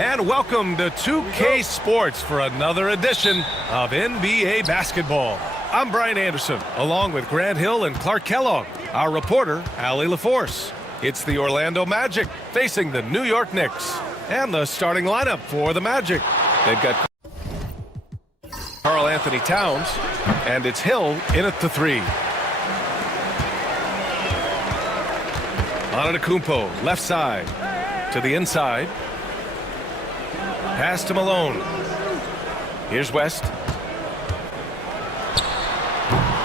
And welcome to 2K Sports for another edition of NBA basketball. I'm Brian Anderson, along with Grant Hill and Clark Kellogg. Our reporter, Allie LaForce. It's the Orlando Magic facing the New York Knicks. And the starting lineup for the Magic. They've got Karl Anthony Towns, and it's Hill in at the 3. Antetokounmpo, left side, to the inside. Pass to Malone. Here's West.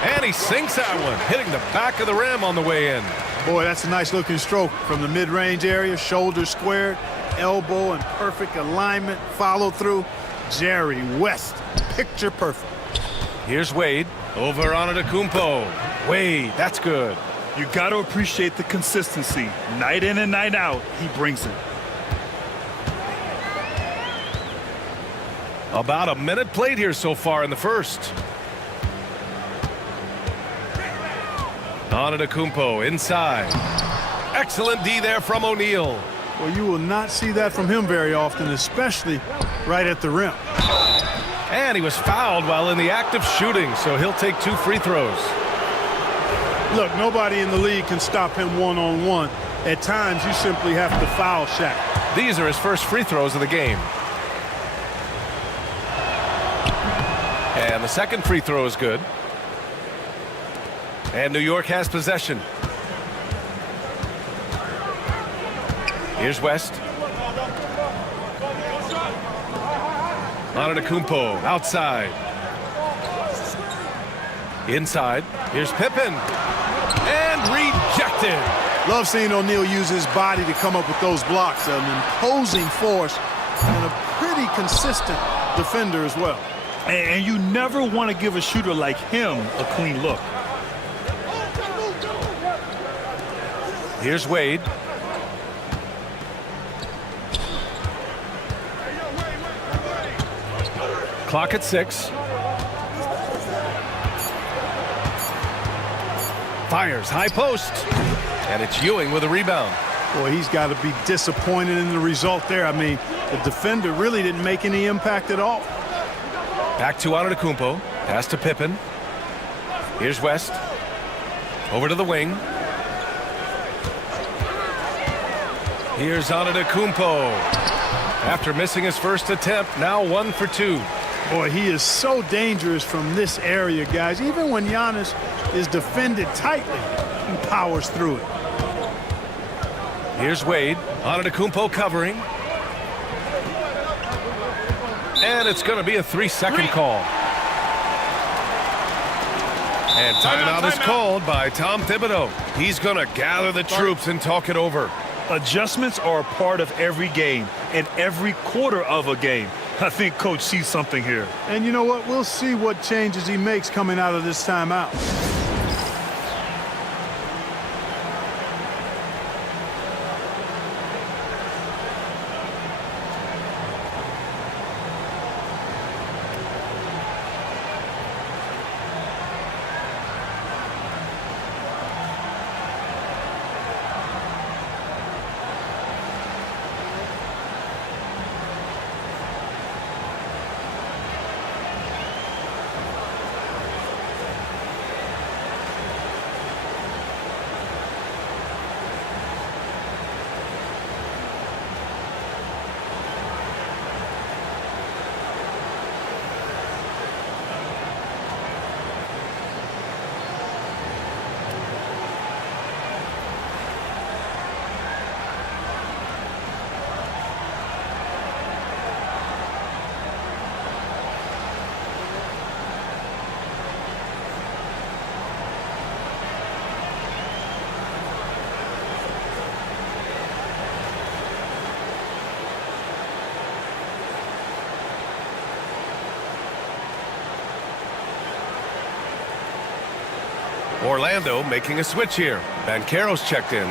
And he sinks that one, hitting the back of the rim on the way in. Boy, that's a nice looking stroke from the mid-range area. Shoulder squared, elbow in perfect alignment, follow through. Jerry West, picture perfect. Here's Wade over Antetokounmpo. Wade, that's good. You got to appreciate the consistency. Night in and night out, he brings it. About a minute played here so far in the first. Antetokounmpo inside. Excellent D there from O'Neal. Well, you will not see that from him very often, especially right at the rim. And he was fouled while in the act of shooting, so he'll take 2 free throws. Look, nobody in the league can stop him one-on-one. At times, you simply have to foul Shaq. These are his first free throws of the game. And the second free throw is good. And New York has possession. Here's West. Antetokounmpo outside. Inside. Here's Pippen. And rejected. Love seeing O'Neal use his body to come up with those blocks. An imposing force and a pretty consistent defender as well. And you never want to give a shooter like him a clean look. Here's Wade. Clock at 6. Fires high post. And it's Ewing with a rebound. Boy, he's got to be disappointed in the result there. I mean, the defender really didn't make any impact at all. Back to Antetokounmpo. Pass to Pippen. Here's West. Over to the wing. Here's Antetokounmpo. After missing his first attempt, now 1 for 2. Boy, he is so dangerous from this area, guys. Even when Giannis is defended tightly, he powers through it. Here's Wade. Antetokounmpo covering. And it's going to be a 3-second call. And timeout is called by Tom Thibodeau. He's going to gather the troops and talk it over. Adjustments are a part of every game and every quarter of a game. I think Coach sees something here. And you know what? We'll see what changes he makes coming out of this timeout. Orlando making a switch here. Banchero's checked in.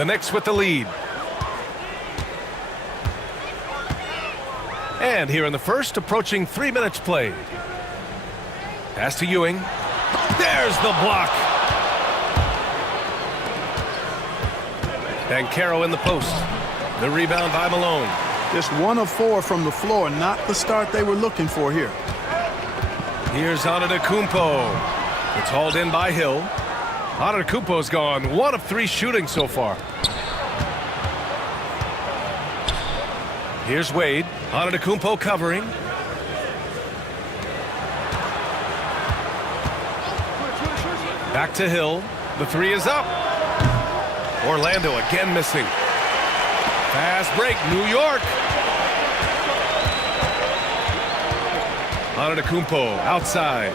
The Knicks with the lead. And here in the first, approaching 3 minutes played. Pass to Ewing. There's the block. Banchero in the post. The rebound by Malone. Just 1 of 4 from the floor, not the start they were looking for here. Here's Antetokounmpo. It's hauled in by Hill. Antetokounmpo's gone 1 of 3 shooting so far. Here's Wade. Antetokounmpo covering. Back to Hill. The 3 is up. Orlando again missing. Fast break, New York. Antetokounmpo outside.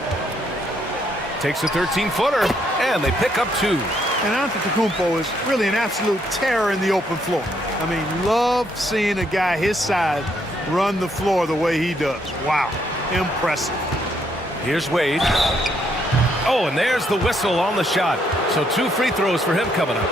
Takes a 13-footer, and they pick up 2. And Antetokounmpo is really an absolute terror in the open floor. I mean, love seeing a guy his size run the floor the way he does. Wow, impressive. Here's Wade. Oh, and there's the whistle on the shot. So 2 free throws for him coming up.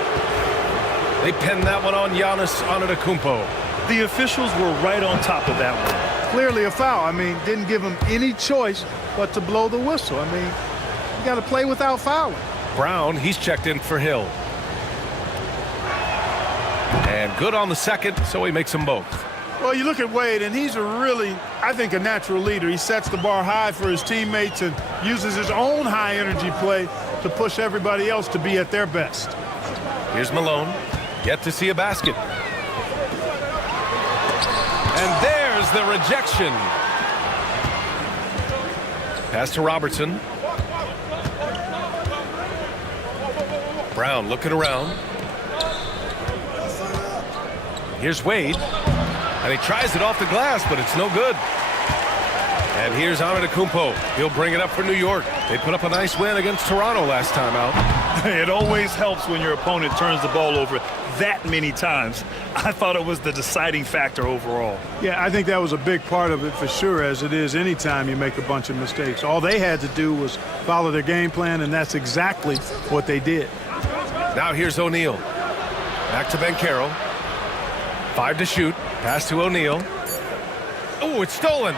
They pinned that one on Giannis Antetokounmpo. The officials were right on top of that one. Clearly a foul. I mean, didn't give him any choice but to blow the whistle. I mean, you got to play without fouling. Brown, he's checked in for Hill. And good on the second, so he makes them both. Well, you look at Wade, and he's I think, a natural leader. He sets the bar high for his teammates and uses his own high-energy play to push everybody else to be at their best. Here's Malone. Yet to see a basket. And there's the rejection. Pass to Robertson. Brown looking around. Here's Wade. And he tries it off the glass, but it's no good. And here's Antetokounmpo. He'll bring it up for New York. They put up a nice win against Toronto last time out. It always helps when your opponent turns the ball over that many times. I thought it was the deciding factor overall. Yeah, I think that was a big part of it for sure, as it is anytime you make a bunch of mistakes. All they had to do was follow their game plan, and that's exactly what they did. Now here's O'Neal. Back to Banchero. 5 to shoot. Pass to O'Neal. Oh, it's stolen.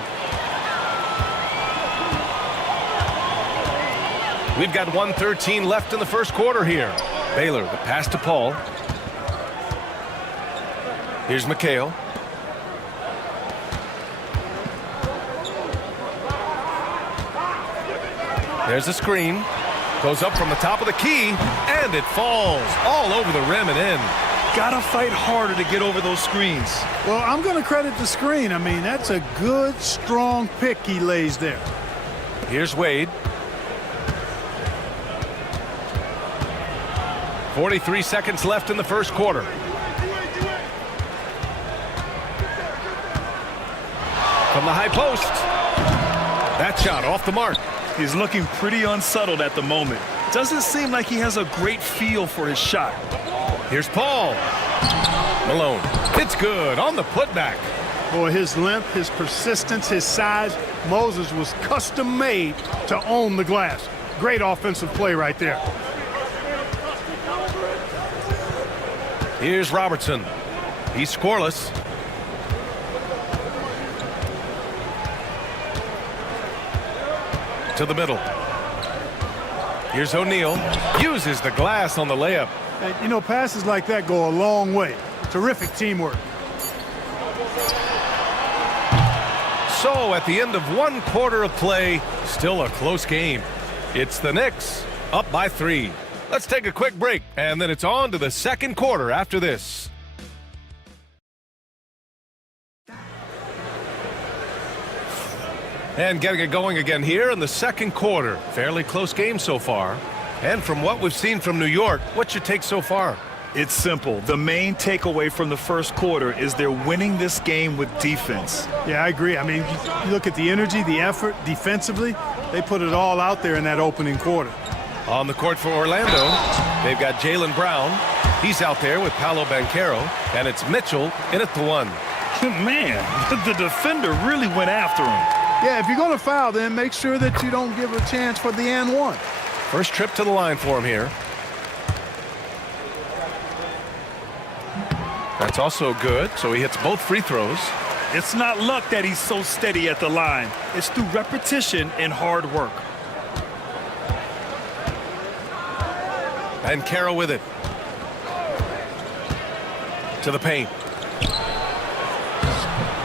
We've got 1:13 left in the first quarter here. Baylor, the pass to Paul. Here's McHale. There's a screen. Goes up from the top of the key, and it falls all over the rim and in. Gotta fight harder to get over those screens. Well, I'm going to credit the screen. I mean, that's a good, strong pick he lays there. Here's Wade. 43 seconds left in the first quarter. From the high post. That shot off the mark. He's looking pretty unsettled at the moment. Doesn't seem like he has a great feel for his shot. Here's Paul. Malone. It's good on the putback. Boy, his length, his persistence, his size. Moses was custom made to own the glass. Great offensive play right there. Here's Robertson. He's scoreless. To the middle. Here's O'Neal. Uses the glass on the layup. And, you know, passes like that go a long way. Terrific teamwork. So at the end of 1 quarter of play, still a close game. It's the Knicks up by 3. Let's take a quick break, and then it's on to the second quarter after this. And getting it going again here in the second quarter. Fairly close game so far. And from what we've seen from New York, what's your take so far? It's simple. The main takeaway from the first quarter is they're winning this game with defense. Yeah, I agree. I mean, you look at the energy, the effort defensively, they put it all out there in that opening quarter. On the court for Orlando, they've got Jaylen Brown. He's out there with Paolo Banchero, and it's Mitchell in at the 1. Man, the defender really went after him. Yeah, if you're going to foul, then make sure that you don't give a chance for the and 1. First trip to the line for him here. That's also good, so he hits both free throws. It's not luck that he's so steady at the line. It's through repetition and hard work. Banchero with it. To the paint.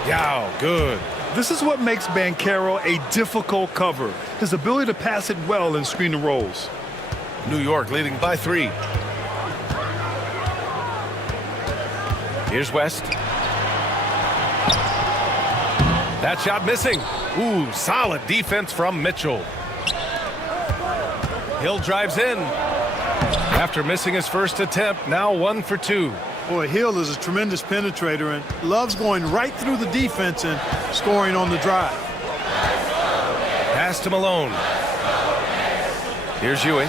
Yow, good. This is what makes Banchero a difficult cover. His ability to pass it well in screen and rolls. New York leading by 3. Here's West. That shot missing. Ooh, solid defense from Mitchell. Hill drives in. After missing his first attempt, now 1 for 2. Boy, Hill is a tremendous penetrator and loves going right through the defense and scoring on the drive. Pass to Malone. Here's Ewing.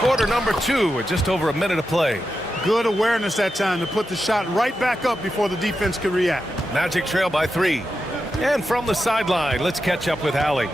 Quarter number 2 with just over a minute of play. Good awareness that time to put the shot right back up before the defense could react. Magic trail by 3. And from the sideline, let's catch up with Allie.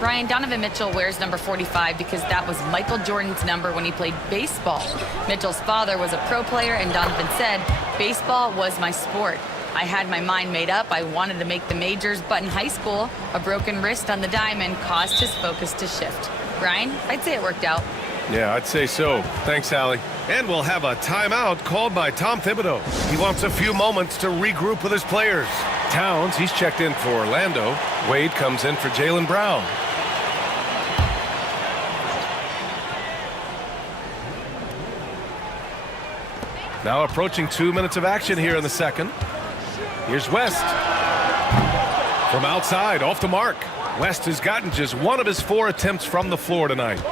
Brian, Donovan Mitchell wears number 45 because that was Michael Jordan's number when he played baseball. Mitchell's father was a pro player, and Donovan said, "Baseball was my sport. I had my mind made up. I wanted to make the majors, but in high school, a broken wrist on the diamond caused his focus to shift." Brian, I'd say it worked out. Yeah, I'd say so. Thanks, Allie. And we'll have a timeout called by Tom Thibodeau. He wants a few moments to regroup with his players. Towns, he's checked in for Orlando. Wade comes in for Jaylen Brown. Now approaching 2 minutes of action here in the second. Here's West. From outside, off the mark. West has gotten just 1 of his 4 attempts from the floor tonight.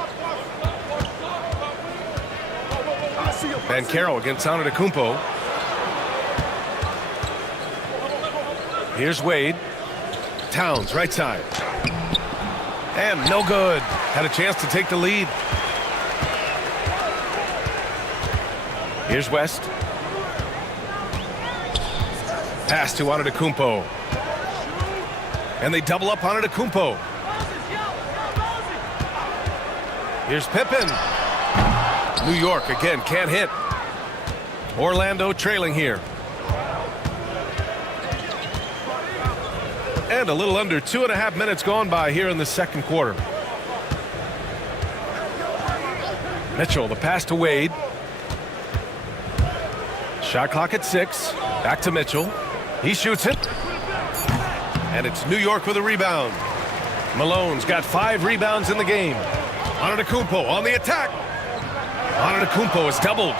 Banchero against Antetokounmpo. Here's Wade. Towns, right side. And no good. Had a chance to take the lead. Here's West. Pass to Antetokounmpo. And they double up Antetokounmpo. Here's Pippen. New York again can't hit. Orlando trailing here. And a little under 2.5 minutes gone by here in the second quarter. Mitchell, the pass to Wade. Shot clock at 6. Back to Mitchell. He shoots it. And it's New York with a rebound. Malone's got 5 rebounds in the game. Antetokounmpo on the attack. Antetokounmpo is doubled.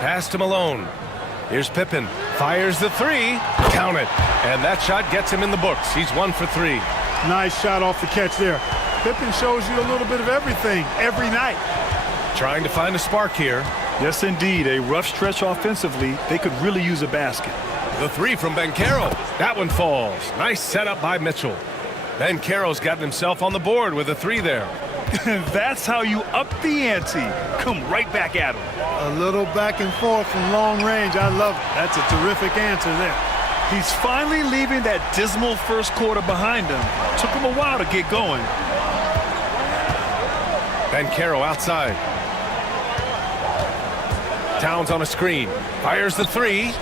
Pass to Malone. Here's Pippen. Fires the 3. Count it. And that shot gets him in the books. He's 1 for 3. Nice shot off the catch there. Pippen shows you a little bit of everything every night. Trying to find a spark here. Yes, indeed. A rough stretch offensively. They could really use a basket. The 3 from Banchero. That one falls. Nice setup by Mitchell. Banchero's gotten himself on the board with a 3 there. That's how you up the ante. Come right back at him. A little back and forth from long range. I love it. That's a terrific answer there. He's finally leaving that dismal first quarter behind him. Took him a while to get going. Banchero outside. Towns on a screen. Fires the 3.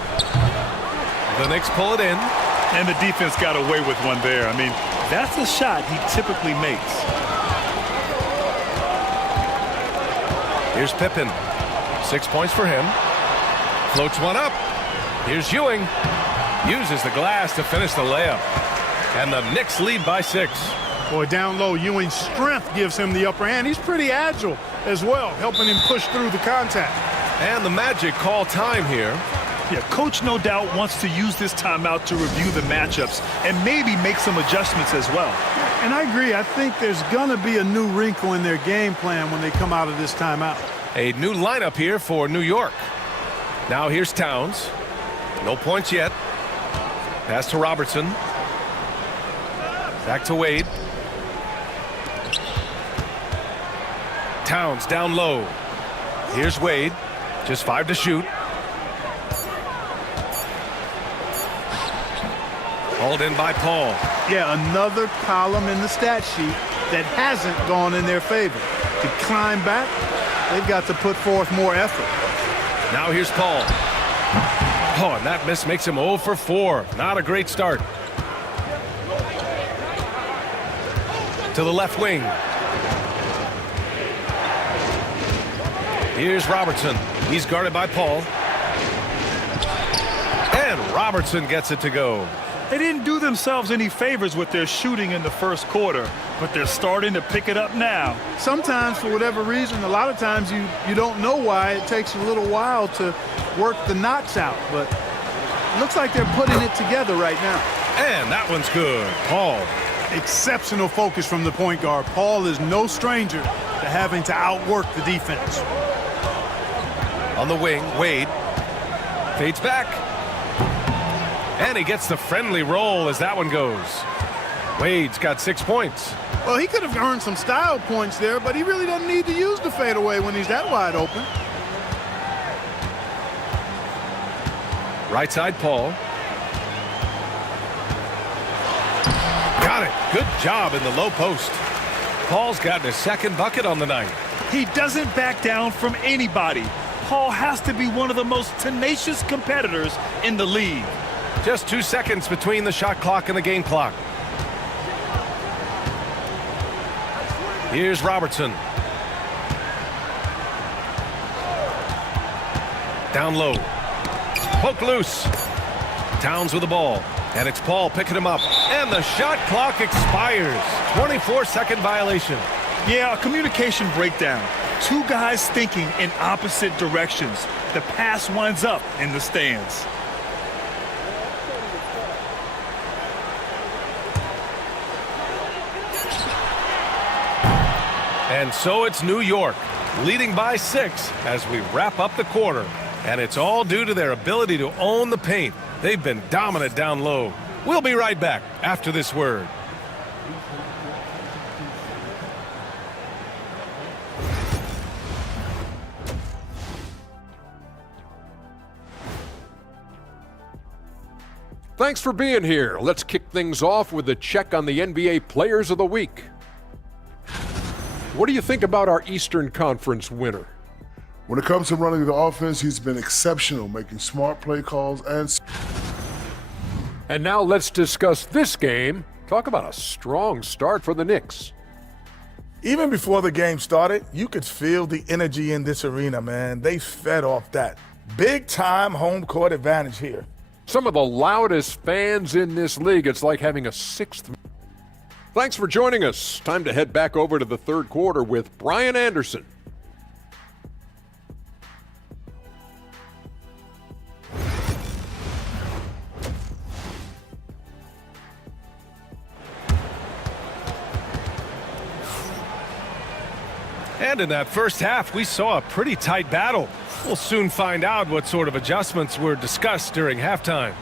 The Knicks pull it in. And the defense got away with one there. I mean, that's a shot he typically makes. Here's Pippen. 6 points for him. Floats one up. Here's Ewing. Uses the glass to finish the layup. And the Knicks lead by 6. Boy, down low, Ewing's strength gives him the upper hand. He's pretty agile as well, helping him push through the contact. And the Magic call time here. Yeah, coach no doubt wants to use this timeout to review the matchups and maybe make some adjustments as well. And I agree. I think there's going to be a new wrinkle in their game plan when they come out of this timeout. A new lineup here for New York. Now here's Towns. No points yet. Pass to Robertson. Back to Wade. Towns down low. Here's Wade. Just 5 to shoot. Hauled in by Paul. Yeah, another column in the stat sheet that hasn't gone in their favor. To climb back, they've got to put forth more effort. Now here's Paul. Oh, and that miss makes him 0 for 4. Not a great start. To the left wing. Here's Robertson. He's guarded by Paul. And Robertson gets it to go. They didn't do themselves any favors with their shooting in the first quarter, but they're starting to pick it up now. Sometimes, for whatever reason, a lot of times you don't know why. It takes a little while to work the knots out, but it looks like they're putting it together right now. And that one's good. Paul. Exceptional focus from the point guard. Paul is no stranger to having to outwork the defense. On the wing, Wade. Fades back. And he gets the friendly roll as that one goes. Wade's got 6 points. Well, he could have earned some style points there, but he really doesn't need to use the fadeaway when he's that wide open. Right side, Paul. Got it. Good job in the low post. Paul's gotten his second bucket on the night. He doesn't back down from anybody. Paul has to be one of the most tenacious competitors in the league. Just 2 seconds between the shot clock and the game clock. Here's Robertson. Down low. Poke loose. Towns with the ball. And it's Paul picking him up. And the shot clock expires. 24-second violation. Yeah, a communication breakdown. Two guys thinking in opposite directions. The pass winds up in the stands. And so it's New York, leading by 6 as we wrap up the quarter. And it's all due to their ability to own the paint. They've been dominant down low. We'll be right back after this word. Thanks for being here. Let's kick things off with a check on the NBA Players of the Week. What do you think about our Eastern Conference winner? When it comes to running the offense, he's been exceptional, making smart play calls And now let's discuss this game. Talk about a strong start for the Knicks. Even before the game started, you could feel the energy in this arena, man. They fed off that. Big time home court advantage here. Some of the loudest fans in this league. It's like having a sixth. Thanks for joining us. Time to head back over to the third quarter with Brian Anderson. And in that first half, we saw a pretty tight battle. We'll soon find out what sort of adjustments were discussed during halftime.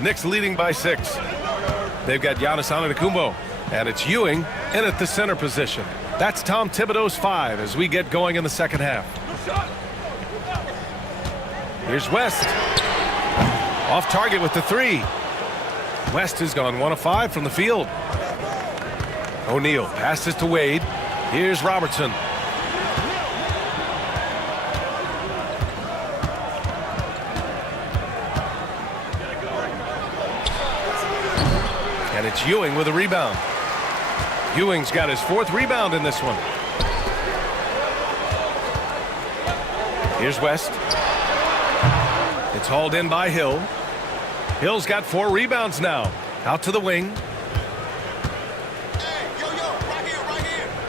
Knicks leading by 6. They've got Giannis Antetokounmpo, and it's Ewing in at the center position. That's Tom Thibodeau's 5 as we get going in the second half. Here's West. Off target with the 3. West has gone 1 of 5 from the field. O'Neal passes to Wade. Here's Robertson. And it's Ewing with a rebound. Ewing's got his 4th rebound in this one. Here's West. It's hauled in by Hill. Hill's got 4 rebounds now. Out to the wing.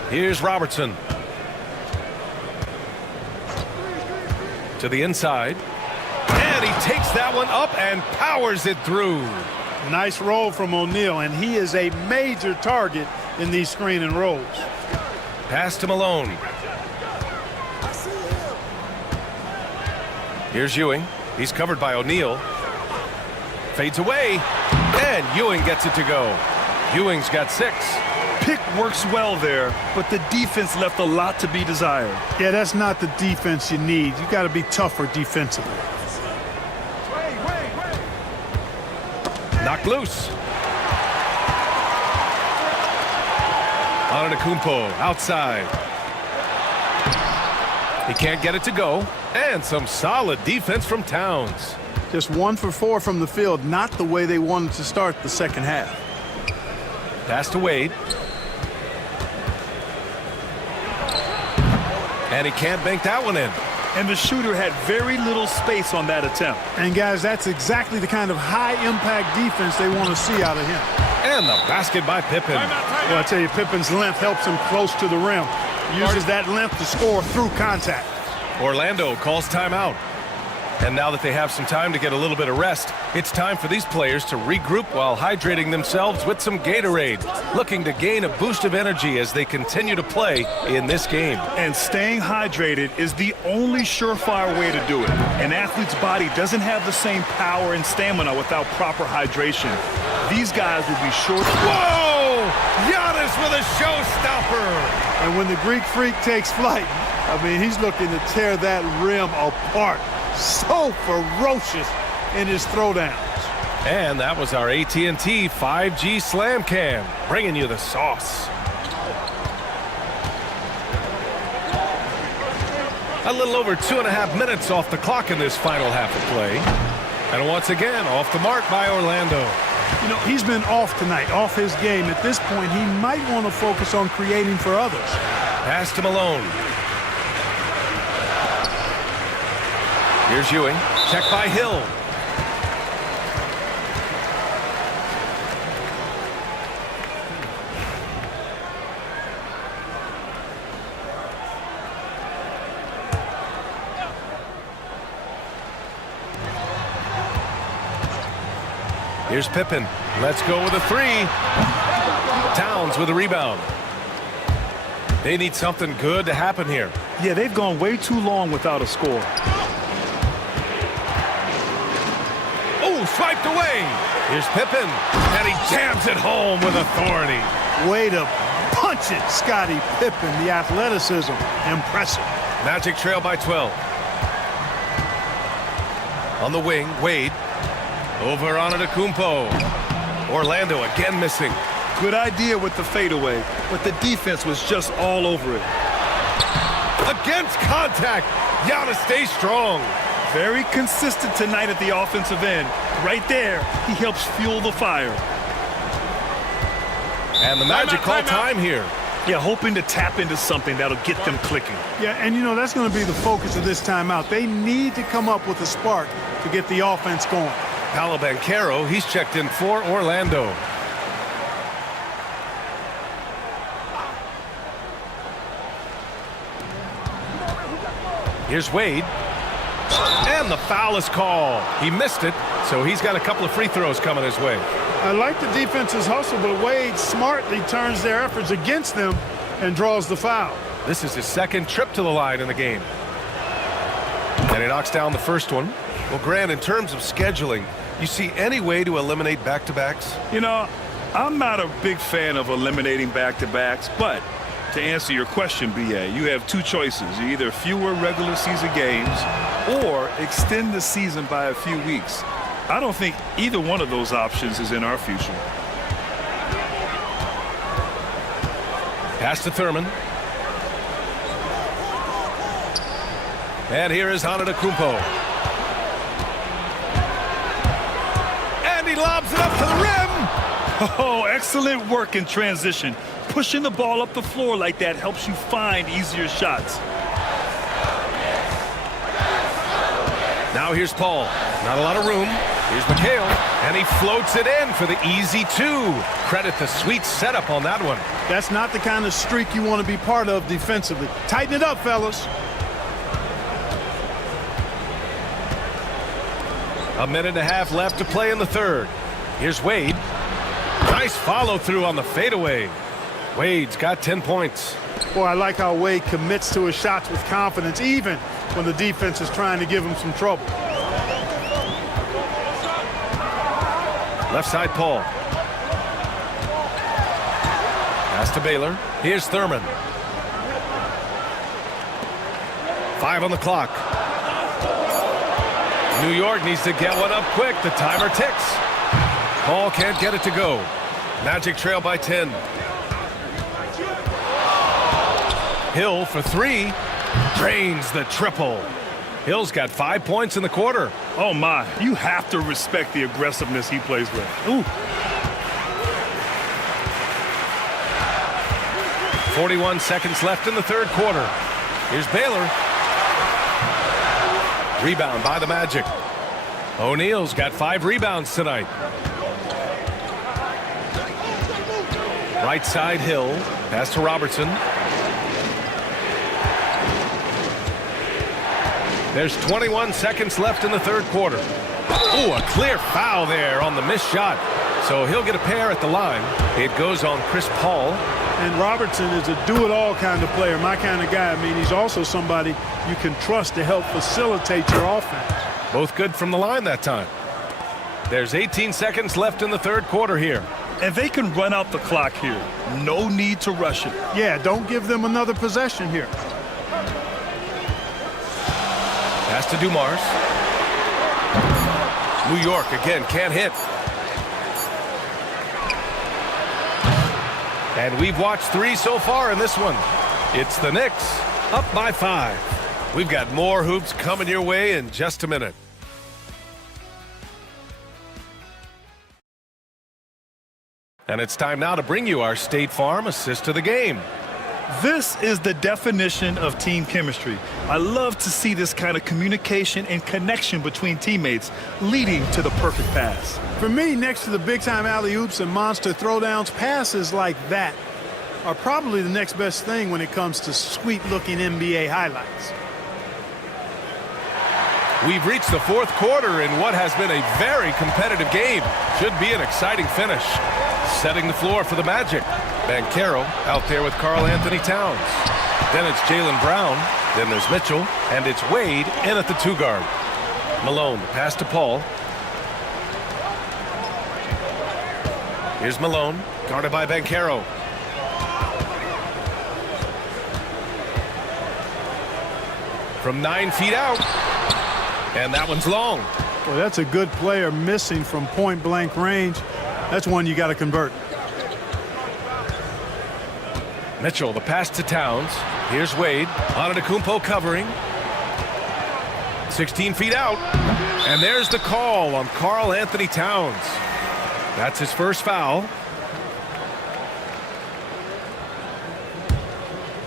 Here's Robertson. To the inside. And he takes that one up and powers it through. Nice roll from O'Neal, and he is a major target in these screen and rolls. Pass to Malone. Here's Ewing. He's covered by O'Neal. Fades away, and Ewing gets it to go. Ewing's got 6. Pick works well there, but the defense left a lot to be desired. Yeah, that's not the defense you need. You got to be tougher defensively. knocked loose. Antetokounmpo outside. He can't get it to go. And some solid defense from Towns. Just 1 for 4 from the field, not the way they wanted to start the second half. Pass to Wade. And he can't bank that one in. And the shooter had very little space on that attempt. And guys, that's exactly the kind of high-impact defense they want to see out of him. And the basket by Pippen. Well, I tell you, Pippen's length helps him close to the rim. Uses that length to score through contact. Orlando calls timeout. And now that they have some time to get a little bit of rest, it's time for these players to regroup while hydrating themselves with some Gatorade, looking to gain a boost of energy as they continue to play in this game. And staying hydrated is the only surefire way to do it. An athlete's body doesn't have the same power and stamina without proper hydration. These guys will be short. Whoa! Giannis with a showstopper! And when the Greek Freak takes flight, I mean, he's looking to tear that rim apart. So ferocious in his throwdowns. And that was our AT&T 5G Slam Cam, bringing you the sauce. A little over 2.5 minutes off the clock in this final half of play. And once again, off the mark by Orlando. You know, he's been off tonight, off his game. At this point, he might want to focus on creating for others. Pass to Malone. Here's Ewing. Check by Hill. Here's Pippen. Let's go with a 3. Towns with a rebound. They need something good to happen here. Yeah, they've gone way too long without a score. Oh, swiped away. Here's Pippen. And he jams it home with authority. Way to punch it, Scottie Pippen. The athleticism, impressive. Magic trail by 12. On the wing, Wade. Over on Antetokounmpo. Orlando again missing. Good idea with the fadeaway, but the defense was just all over it. Against contact. Giannis stays strong. Very consistent tonight at the offensive end. Right there, he helps fuel the fire. And the Magic call time here. Yeah, hoping to tap into something that'll get them clicking. Yeah, and you know, that's going to be the focus of this timeout. They need to come up with a spark to get the offense going. Paolo Banchero, he's checked in for Orlando. Here's Wade. And the foul is called. He missed it, so he's got a couple of free throws coming his way. I like the defense's hustle, but Wade smartly turns their efforts against them and draws the foul. This is his second trip to the line in the game. And he knocks down the first one. Well, Grant, in terms of scheduling, you see any way to eliminate back-to-backs? You know, I'm not a big fan of eliminating back-to-backs, but to answer your question, B.A., you have two choices. Either fewer regular season games or extend the season by a few weeks. I don't think either one of those options is in our future. Pass to Thurman. And here is Antetokounmpo. And he lobs it up to the rim. Oh, excellent work in transition. Pushing the ball up the floor like that helps you find easier shots. Now here's Paul. Not a lot of room. Here's McHale. And he floats it in for the easy 2. Credit the sweet setup on that one. That's not the kind of streak you want to be part of defensively. Tighten it up, fellas. A minute and a half left to play in the third. Here's Wade. Nice follow through on the fadeaway. Wade's got 10 points. Boy, I like how Wade commits to his shots with confidence, even when the defense is trying to give him some trouble. Left side, Paul. Pass to Baylor. Here's Thurman. 5 on the clock. New York needs to get one up quick. The timer ticks. Paul can't get it to go. Magic trail by 10. Hill for 3. Drains the triple. Hill's got 5 points in the quarter. Oh, my. You have to respect the aggressiveness he plays with. Ooh. 41 seconds left in the third quarter. Here's Baylor. Rebound by the Magic. O'Neal's got 5 rebounds tonight. Right side Hill. Pass to Robertson. There's 21 seconds left in the third quarter. Oh, a clear foul there on the missed shot. So he'll get a pair at the line. It goes on Chris Paul. And Robertson is a do-it-all kind of player, my kind of guy. I mean, he's also somebody you can trust to help facilitate your offense. Both good from the line that time. There's 18 seconds left in the third quarter here. And they can run out the clock here. No need to rush it. Yeah, don't give them another possession here. Pass to Dumars. New York again can't hit. And we've watched 3 so far in this one. It's the Knicks up by 5. We've got more hoops coming your way in just a minute. And it's time now to bring you our State Farm assist of the game. This is the definition of team chemistry. I love to see this kind of communication and connection between teammates leading to the perfect pass. For me, next to the big-time alley-oops and monster throwdowns, passes like that are probably the next best thing when it comes to sweet-looking NBA highlights. We've reached the fourth quarter in what has been a very competitive game. Should be an exciting finish. Setting the floor for the Magic. Banchero out there with Karl Anthony Towns. Then it's Jaylen Brown. Then there's Mitchell. And it's Wade in at the 2 guard. Malone, pass to Paul. Here's Malone, guarded by Banchero. From 9 feet out. And that one's long. Well, that's a good player missing from point-blank range. That's one you got to convert. Mitchell, the pass to Towns. Here's Wade. Antetokounmpo covering. 16 feet out. And there's the call on Karl Anthony Towns. That's his first foul.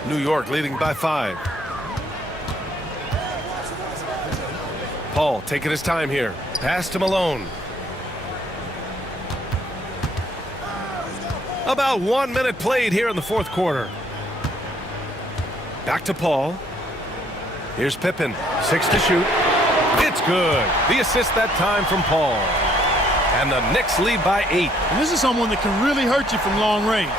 New York leading by 5. Paul taking his time here. Pass to Malone. About 1 minute played here in the fourth quarter. Back to Paul. Here's Pippen. 6 to shoot. It's good. The assist that time from Paul. And the Knicks lead by 8. And this is someone that can really hurt you from long range.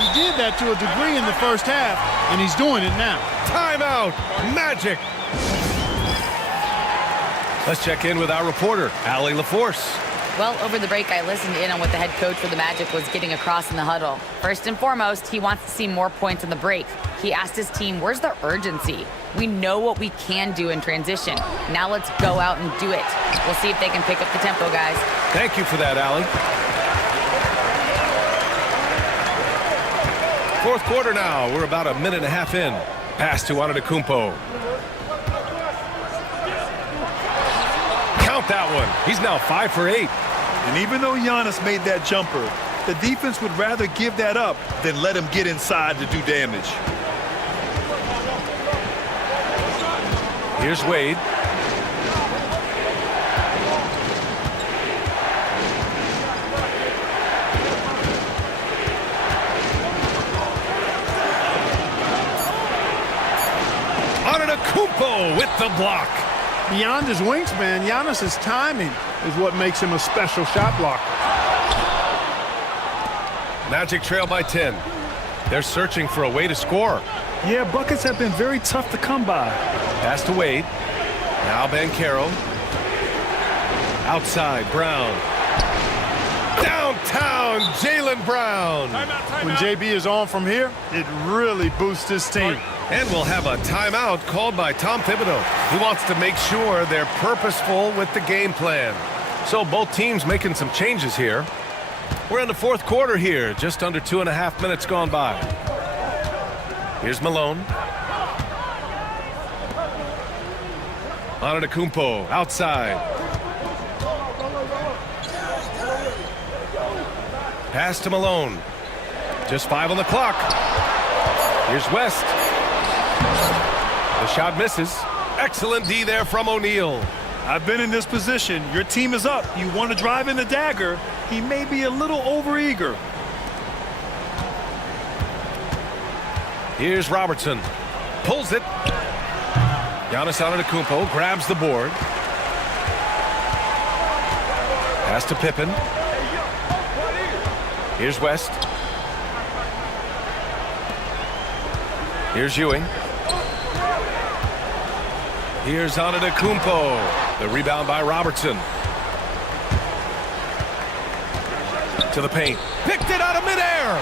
He did that to a degree in the first half, and he's doing it now. Timeout. Magic. Let's check in with our reporter, Allie LaForce. Well, over the break, I listened in on what the head coach for the Magic was getting across in the huddle. First and foremost, he wants to see more points in the break. He asked his team, where's the urgency? We know what we can do in transition. Now let's go out and do it. We'll see if they can pick up the tempo, guys. Thank you for that, Allie. Fourth quarter now. We're about a minute and a half in. Pass to Antetokounmpo. Count that one. He's now 5 for 8. And even though Giannis made that jumper, the defense would rather give that up than let him get inside to do damage. Here's Wade. Antetokounmpo with the block. Beyond his wingspan, Giannis's timing is what makes him a special shot blocker. Magic trail by 10. They're searching for a way to score. Yeah, buckets have been very tough to come by. Pass to Wade. Now Banchero. Outside, Brown. Downtown, Jaylen Brown. When JB is on from here, it really boosts his team. And we'll have a timeout called by Tom Thibodeau. He wants to make sure they're purposeful with the game plan. So both teams making some changes here. We're in the fourth quarter here, just under 2.5 minutes gone by. Here's Malone. Antetokounmpo outside. Pass to Malone. Just 5 on the clock. Here's West. The shot misses. Excellent D there from O'Neal. I've been in this position. Your team is up. You want to drive in the dagger. He may be a little overeager. Here's Robertson. Pulls it. Giannis Antetokounmpo grabs the board. Pass to Pippen. Here's West. Here's Ewing. Here's Antetokounmpo. The rebound by Robertson. To the paint. Picked it out of midair.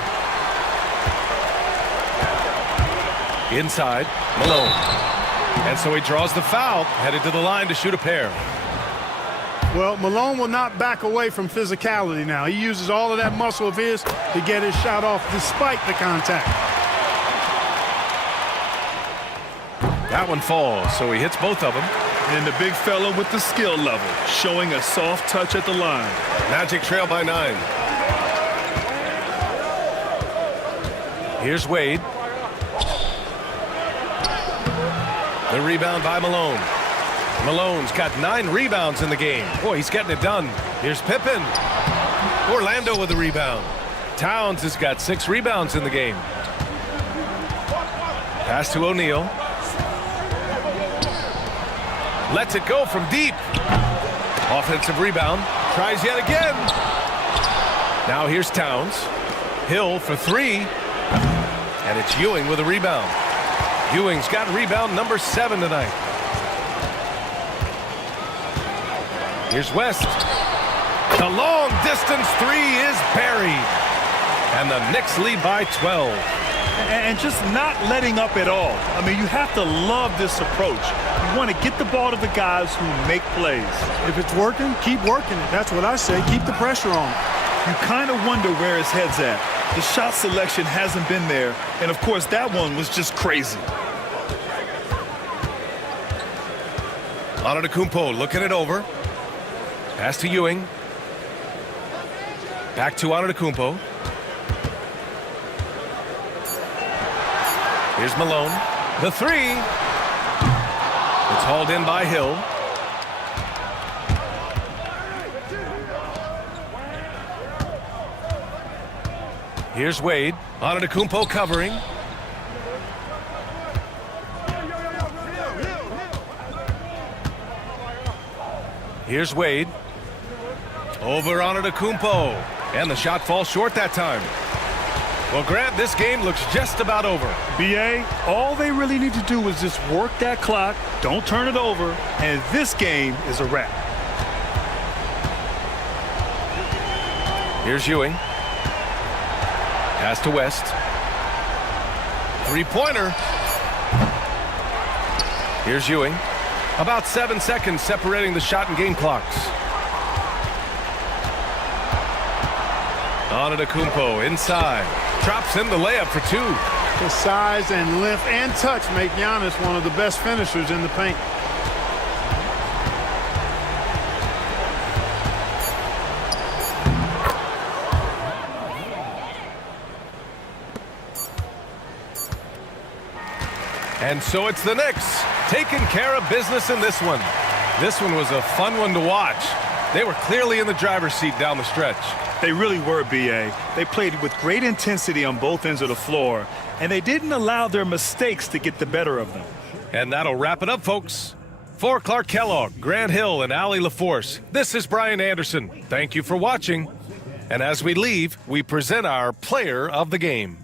Inside, Malone. And so he draws the foul, headed to the line to shoot a pair. Well, Malone will not back away from physicality now. He uses all of that muscle of his to get his shot off despite the contact. That one falls, so he hits both of them. And the big fella with the skill level, showing a soft touch at the line. Magic trail by 9. Here's Wade. The rebound by Malone. Malone's got 9 rebounds in the game. Boy, he's getting it done. Here's Pippen. Orlando with the rebound. Towns has got 6 rebounds in the game. Pass to O'Neal. Lets it go from deep. Offensive rebound. Tries yet again. Now here's Towns. Hill for 3. And it's Ewing with a rebound. Ewing's got rebound number 7 tonight. Here's West. The long distance 3 is buried. And the Knicks lead by 12. And just not letting up at all. I mean, you have to love this approach. You want to get the ball to the guys who make plays. If it's working, keep working it. That's what I say. Keep the pressure on. You kind of wonder where his head's at. The shot selection hasn't been there. And, of course, that one was just crazy. Antetokounmpo looking it over. Pass to Ewing. Back to Antetokounmpo. Here's Malone. The 3. It's hauled in by Hill. Here's Wade. Antetokounmpo covering. Here's Wade. Over Antetokounmpo. And the shot falls short that time. Well, Grant, this game looks just about over. B.A., all they really need to do is just work that clock, don't turn it over, and this game is a wrap. Here's Ewing. Pass to West. 3-pointer. Here's Ewing. About 7 seconds separating the shot and game clocks. Antetokounmpo inside. Drops in the layup for 2. His size and length and touch make Giannis one of the best finishers in the paint. And so it's the Knicks taking care of business in this one. This one was a fun one to watch. They were clearly in the driver's seat down the stretch. They really were, B.A. They played with great intensity on both ends of the floor, and they didn't allow their mistakes to get the better of them. And that'll wrap it up, folks. For Clark Kellogg, Grant Hill, and Allie LaForce, this is Brian Anderson. Thank you for watching. And as we leave, we present our player of the game.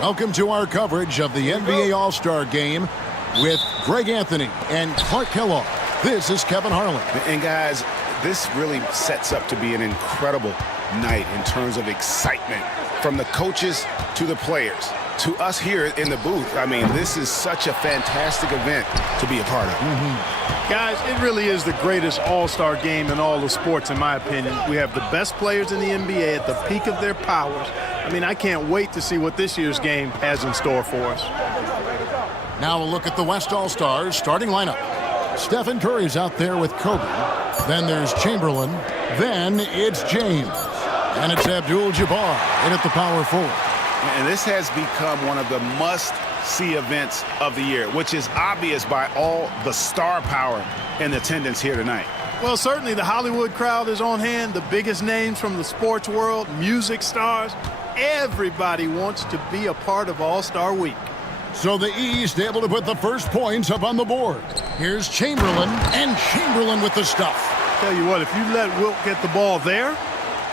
Welcome to our coverage of the NBA All-Star Game with Greg Anthony and Clark Kellogg. This is Kevin Harlan. And guys, this really sets up to be an incredible night in terms of excitement from the coaches to the players to us here in the booth. I mean, this is such a fantastic event to be a part of. Guys, it really is the greatest all-star game in all the sports, in my opinion. We have the best players in the NBA at the peak of their powers. I mean, I can't wait to see what this year's game has in store for us. Now a look at the West All-Stars starting lineup. Stephen Curry's out there with Kobe. Then there's Chamberlain. Then it's James. And it's Abdul-Jabbar in at the power forward. And this has become one of the must-see events of the year, which is obvious by all the star power in attendance here tonight. Well, certainly the Hollywood crowd is on hand, the biggest names from the sports world, music stars. Everybody wants to be a part of All-Star Week. So the East able to put the first points up on the board. Here's Chamberlain, and Chamberlain with the stuff. Tell you what, if you let Wilt get the ball there,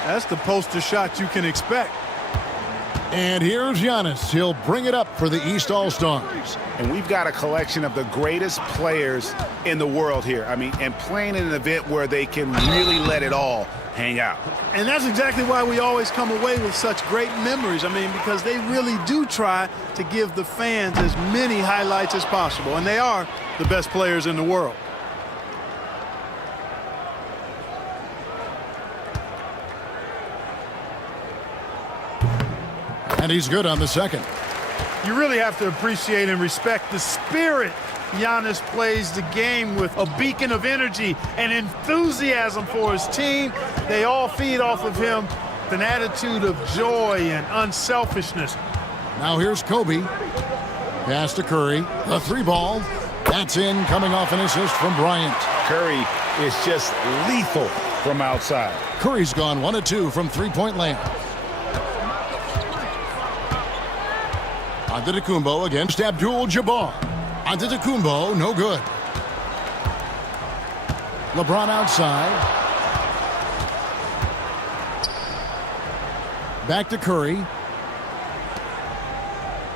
that's the poster shot you can expect. And here's Giannis. He'll bring it up for the East All-Stars. And we've got a collection of the greatest players in the world here. I mean, and playing in an event where they can really let it all hang out. And that's exactly why we always come away with such great memories. I mean, because they really do try to give the fans as many highlights as possible. And they are the best players in the world. And he's good on the second. You really have to appreciate and respect the spirit Giannis plays the game with, a beacon of energy and enthusiasm for his team. They all feed off of him with an attitude of joy and unselfishness. Now here's Kobe. Pass to Curry. The three ball. That's in, coming off an assist from Bryant. Curry is just lethal from outside. Curry's gone 1 of 2 from three-point land. Antetokounmpo against Abdul-Jabbar. Antetokounmpo, no good. LeBron outside. Back to Curry.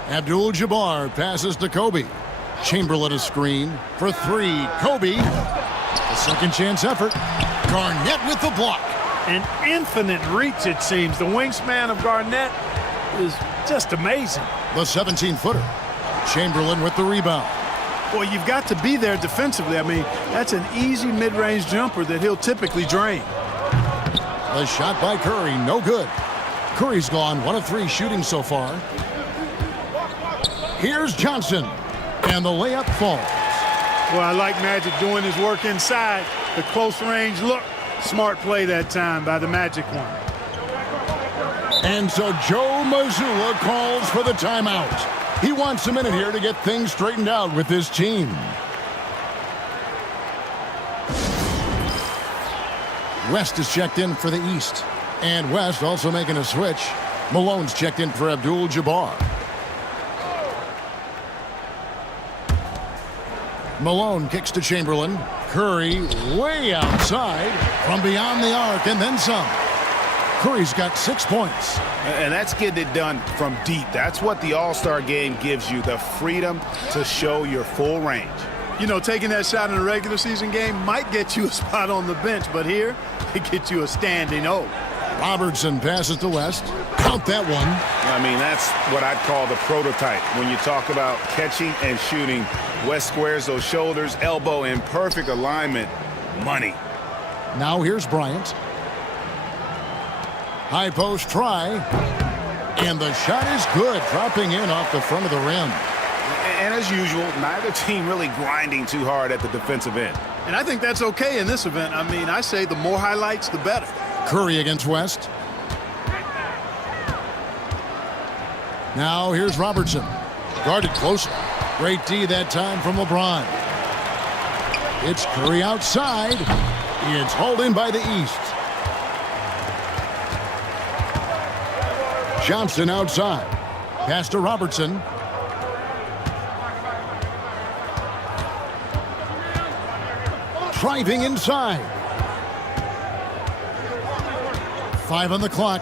Abdul-Jabbar passes to Kobe. Chamberlain a screen for three. Kobe. A second chance effort. Garnett with the block. An infinite reach, it seems. The wingspan of Garnett is just amazing. The 17-footer. Chamberlain with the rebound. Boy, you've got to be there defensively. I mean, that's an easy mid-range jumper that he'll typically drain. The shot by Curry, no good. Curry's gone 1 of 3 shooting so far. Here's Johnson, and the layup falls. Well, I like Magic doing his work inside. The close range look. Smart play that time by the Magic one. And so Joe Mazzulla calls for the timeout. He wants a minute here to get things straightened out with his team. West is checked in for the East. And West also making a switch. Malone's checked in for Abdul-Jabbar. Malone kicks to Chamberlain. Curry way outside from beyond the arc and then some. Curry's got 6 points. And that's getting it done from deep. That's what the All-Star Game gives you, the freedom to show your full range. You know, taking that shot in a regular season game might get you a spot on the bench, but here, it gets you a standing O. Robertson passes to West. Count that one. I mean, that's what I'd call the prototype. When you talk about catching and shooting, West squares those shoulders, elbow in perfect alignment. Money. Now here's Bryant. High post try. And the shot is good, dropping in off the front of the rim. And as usual, neither team really grinding too hard at the defensive end. And I think that's okay in this event. I mean, I say the more highlights, the better. Curry against West. Now here's Robertson. Guarded closer. Great D that time from LeBron. It's Curry outside. It's hauled in by the East. Johnson outside. Pass to Robertson. Driving inside. 5 on the clock.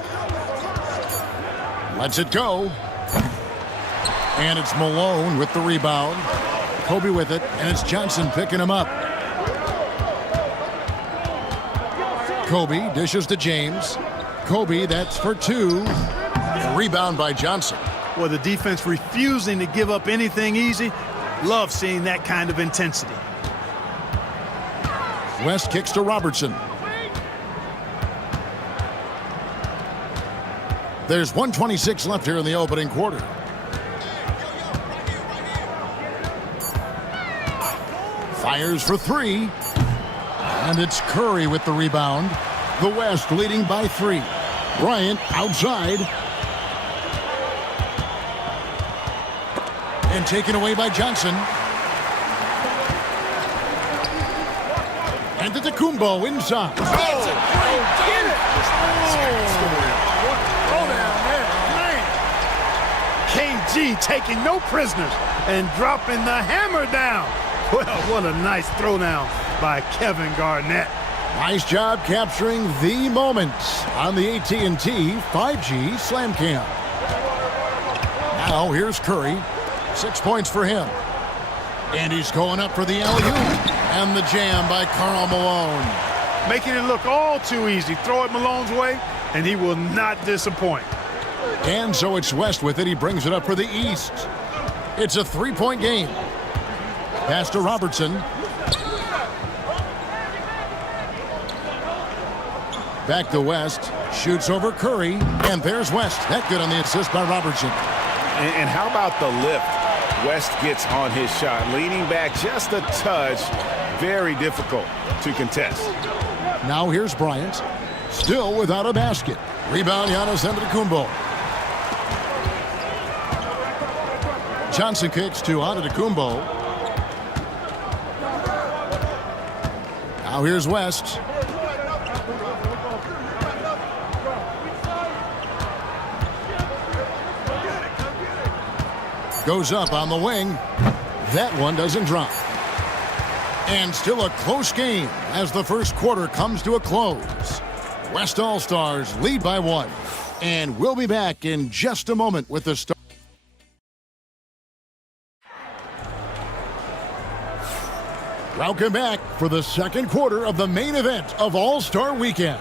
Lets it go. And it's Malone with the rebound. Kobe with it, and it's Johnson picking him up. Kobe dishes to James. Kobe, that's for 2. Rebound by Johnson. Well, the defense refusing to give up anything easy. Love seeing that kind of intensity. West kicks to Robertson. There's 1:26 left here in the opening quarter. Fires for 3. And it's Curry with the rebound. The West leading by 3. Bryant outside. And taken away by Johnson. And Antetokounmpo inside. KG taking no prisoners and dropping the hammer down. Well, what a nice throwdown by Kevin Garnett. Nice job capturing the moments on the AT&T 5G Slam Cam. Now here's Curry. 6 points for him. And he's going up for the alley-oop. And the jam by Karl Malone. Making it look all too easy. Throw it Malone's way, and he will not disappoint. And so it's West with it. He brings it up for the East. It's a 3-point game. Pass to Robertson. Back to West. Shoots over Curry. And there's West. That good on the assist by Robertson. And how about the lift West gets on his shot? Leaning back just a touch. Very difficult to contest. Now here's Bryant. Still without a basket. Rebound Giannis Antetokounmpo. Johnson kicks to Antetokounmpo. Now here's West. Goes up on the wing. That one doesn't drop. And still a close game as the first quarter comes to a close. West All-Stars lead by 1. And we'll be back in just a moment with the start. Welcome back for the second quarter of the main event of All-Star Weekend.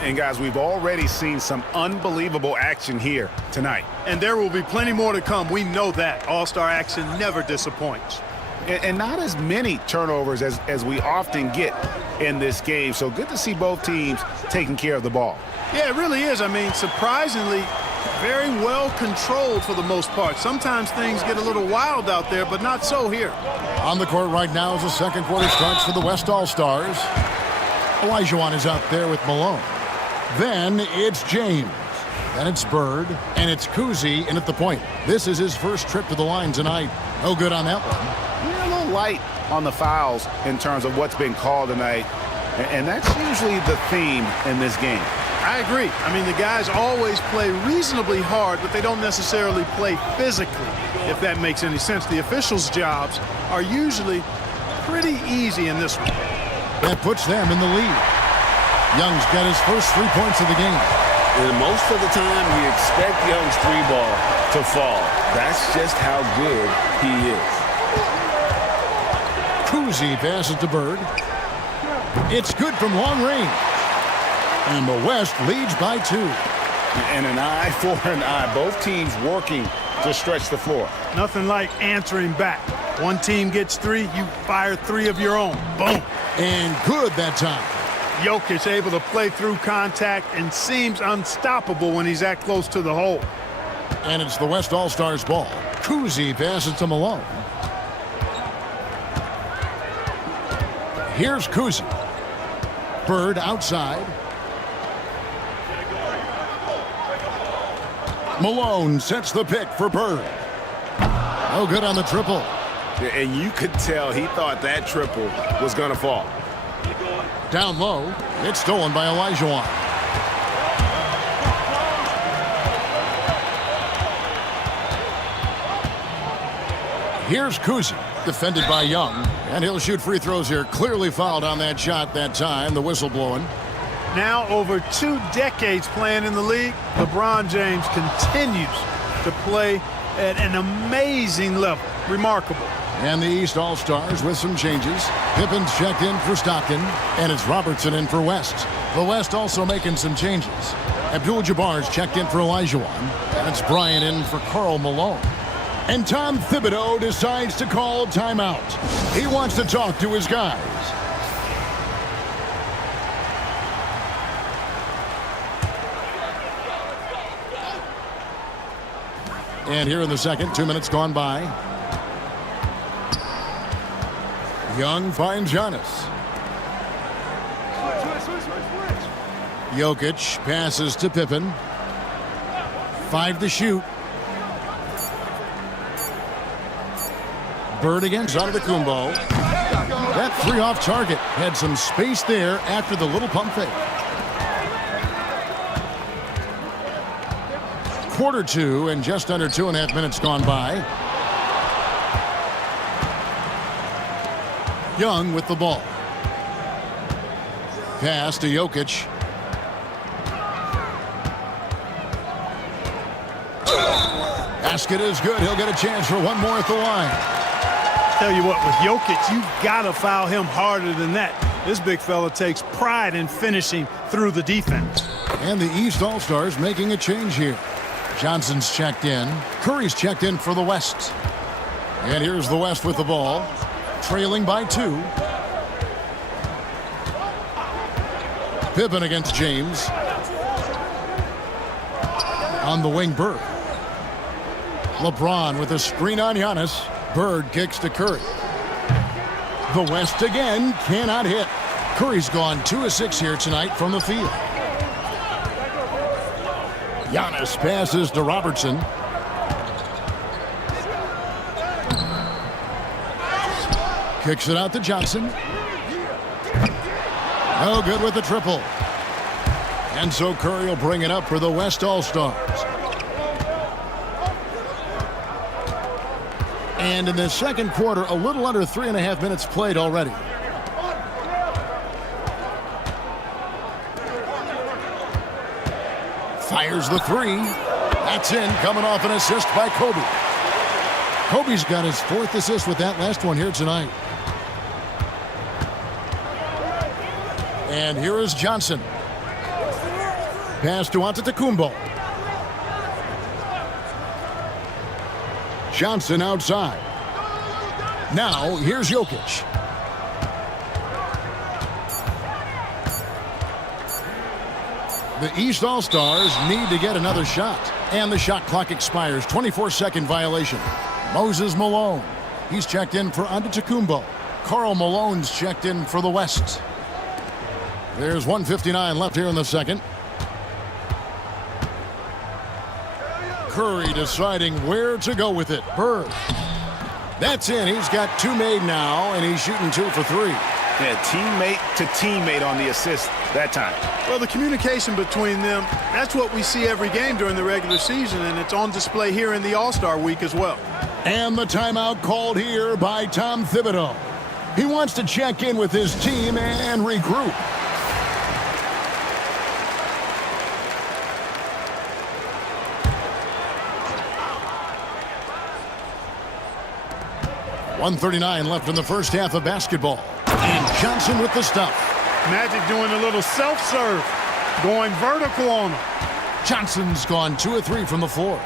And guys, we've already seen some unbelievable action here tonight. And there will be plenty more to come. We know that. All-Star action never disappoints. And not as many turnovers as we often get in this game. So good to see both teams taking care of the ball. Yeah, it really is. I mean, surprisingly, very well controlled for the most part. Sometimes things get a little wild out there, but not so here. On the court right now as the second quarter starts for the West All-Stars. Olajuwon is out there with Malone. Then it's James. Then it's Bird. And it's Kuzi in at the point. This is his first trip to the line tonight. No good on that one. We're a little light on the fouls in terms of what's been called tonight. And that's usually the theme in this game. I agree. I mean, the guys always play reasonably hard, but they don't necessarily play physically, if that makes any sense. The officials' jobs are usually pretty easy in this one. That puts them in the lead. Young's got his first 3 points of the game. And most of the time, you expect Young's 3-ball to fall. That's just how good he is. Kuzi passes to Bird. It's good from long range. And the West leads by 2. And an eye for an eye. Both teams working to stretch the floor. Nothing like answering back. One team gets 3, you fire 3 of your own. Boom. And good that time. Jokic able to play through contact and seems unstoppable when he's that close to the hole. And it's the West All-Stars ball. Kuzi passes to Malone. Here's Kuzi. Bird outside. Malone sets the pick for Bird. No good on the triple. And you could tell he thought that triple was going to fall. Down low, it's stolen by Olajuwon. Here's Kuzi, defended by Young, and he'll shoot free throws here. Clearly fouled on that shot that time, the whistle blowing. Now over 2 decades playing in the league, LeBron James continues to play at an amazing level. Remarkable. And the East All-Stars with some changes. Pippen's checked in for Stockton, and it's Robertson in for West. The West also making some changes. Abdul-Jabbar's checked in for Olajuwon, and it's Bryant in for Karl Malone. And Tom Thibodeau decides to call timeout. He wants to talk to his guys. And here in the second, 2 minutes gone by. Young finds Giannis. Jokic passes to Pippen. 5 to shoot. Bird against Antetokounmpo. That 3 off target. Had some space there after the little pump fake. Quarter 2 and just under 2.5 minutes gone by. Young with the ball. Pass to Jokic. Basket is good. He'll get a chance for one more at the line. Tell you what, with Jokic, you've got to foul him harder than that. This big fella takes pride in finishing through the defense. And the East All-Stars making a change here. Johnson's checked in. Curry's checked in for the West. And here's the West with the ball. Trailing by 2. Pippen against James. On the wing, Bird. LeBron with a screen on Giannis. Bird kicks to Curry. The West again cannot hit. Curry's gone 2 of 6 here tonight from the field. Giannis passes to Robertson. Kicks it out to Johnson. No good with the triple. And so Curry will bring it up for the West All-Stars. And in the second quarter, a little under 3.5 minutes played already. Fires the 3. That's in, coming off an assist by Kobe. Kobe's got his 4th assist with that last one here tonight. And here is Johnson. Pass to Antetokounmpo. Johnson outside. Now here's Jokic. The East All-Stars need to get another shot. And the shot clock expires. 24-second violation. Moses Malone. He's checked in for Antetokounmpo. Karl Malone's checked in for the West. There's 1:59 left here in the second. Curry deciding where to go with it. Bird. That's in. He's got 2 made now, and he's shooting 2 for 3. Yeah, teammate to teammate on the assist that time. Well, the communication between them, that's what we see every game during the regular season, and it's on display here in the All-Star week as well. And the timeout called here by Tom Thibodeau. He wants to check in with his team and regroup. .139 left in the first half of basketball. And Johnson with the stuff. Magic doing a little self-serve, going vertical on him. Johnson's gone 2 of 3 from the floor.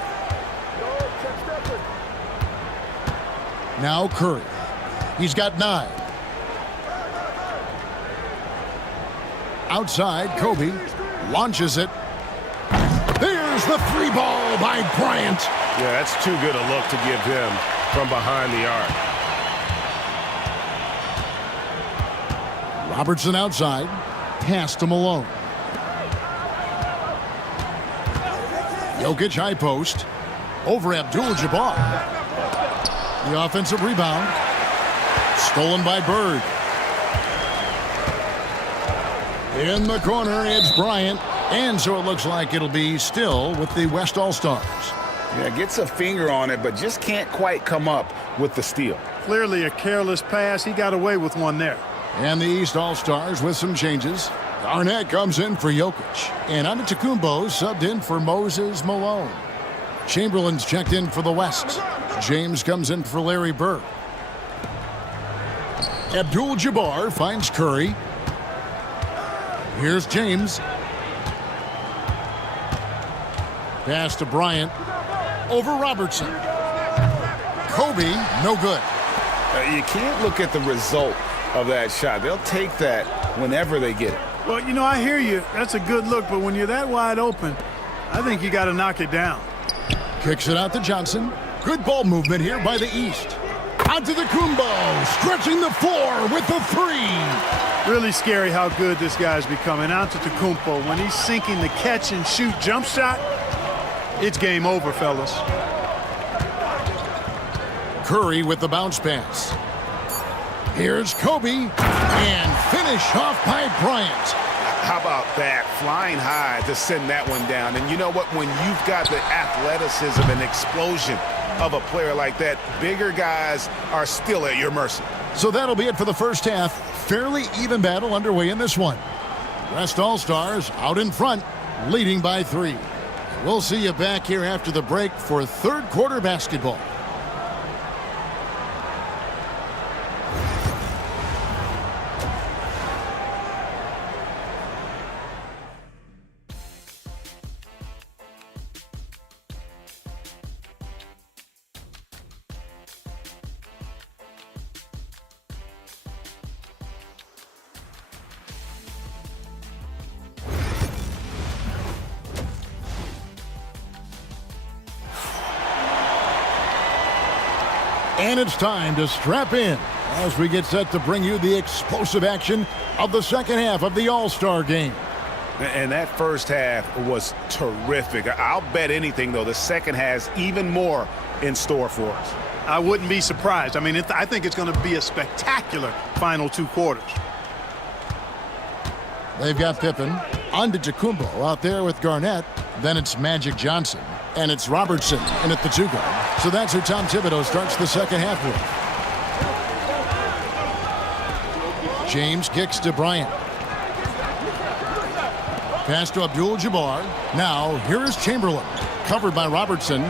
Now Curry. He's got 9. Outside, Kobe launches it. There's the 3 ball by Bryant. Yeah, that's too good a look to give him from behind the arc. Robertson outside. Pass to Malone. Jokic high post. Over Abdul-Jabbar. The offensive rebound. Stolen by Bird. In the corner, it's Bryant. And so it looks like it'll be still with the West All-Stars. Yeah, gets a finger on it, but just can't quite come up with the steal. Clearly a careless pass. He got away with one there. And the East All-Stars with some changes. Garnett comes in for Jokic. And Antetokounmpo subbed in for Moses Malone. Chamberlain's checked in for the West. James comes in for Larry Bird. Abdul-Jabbar finds Curry. Here's James. Pass to Bryant. Over Robertson. Kobe, no good. You can't look at the result of that shot. They'll take that whenever they get it. Well, you know, I hear you. That's a good look, but when you're that wide open, I think you got to knock it down. Kicks it out to Johnson. Good ball movement here by the East. Out to the Kumbo, stretching the floor with the three. Really scary how good this guy's becoming. Antetokounmpo, when he's sinking the catch and shoot jump shot, it's game over, fellas. Curry with the bounce pass. Here's Kobe, and finish off by Bryant. How about that? Flying high to send that one down. And you know what? When you've got the athleticism and explosion of a player like that, bigger guys are still at your mercy. So that'll be it for the first half. Fairly even battle underway in this one. West All-Stars out in front, leading by 3. We'll see you back here after the break for third quarter basketball. And it's time to strap in as we get set to bring you the explosive action of the second half of the All-Star game. And that first half was terrific. I'll bet anything, though, the second has even more in store for us. I wouldn't be surprised. I mean, I think it's going to be a spectacular final 2 quarters. They've got Pippen, Antetokounmpo out there with Garnett. Then it's Magic Johnson. And it's Robertson in at the 2 guard. So that's who Tom Thibodeau starts the second half with. James kicks to Bryant. Pass to Abdul-Jabbar. Now, here is Chamberlain. Covered by Robertson.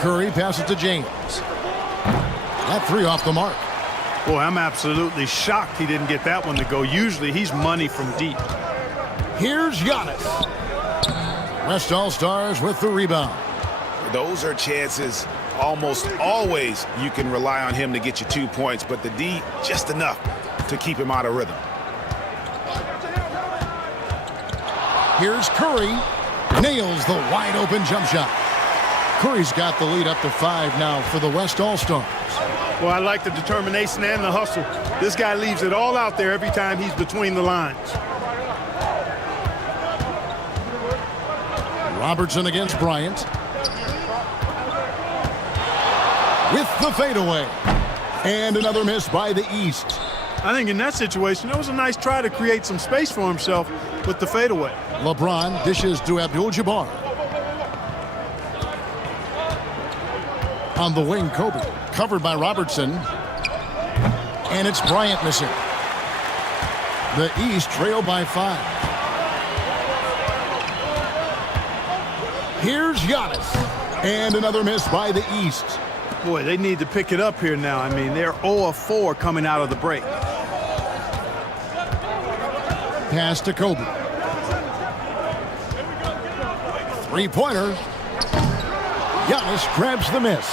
Curry passes to James. That 3 off the mark. Boy, I'm absolutely shocked he didn't get that one to go. Usually he's money from deep. Here's Giannis. West All-Stars with the rebound. Those are chances almost always you can rely on him to get you 2 points, but the D just enough to keep him out of rhythm. Here's Curry. Nails the wide open jump shot. Curry's got the lead up to 5 now for the West All-Stars. Well, I like the determination and the hustle. This guy leaves it all out there every time he's between the lines. Robertson against Bryant. With the fadeaway. And another miss by the East. I think in that situation, it was a nice try to create some space for himself with the fadeaway. LeBron dishes to Abdul-Jabbar. On the wing, Kobe. Covered by Robertson. And it's Bryant missing. The East trail by 5. Here's Giannis. And another miss by the East. Boy, they need to pick it up here now. I mean, they're 0 of 4 coming out of the break. Pass to Kobe. 3-pointer. Giannis grabs the miss.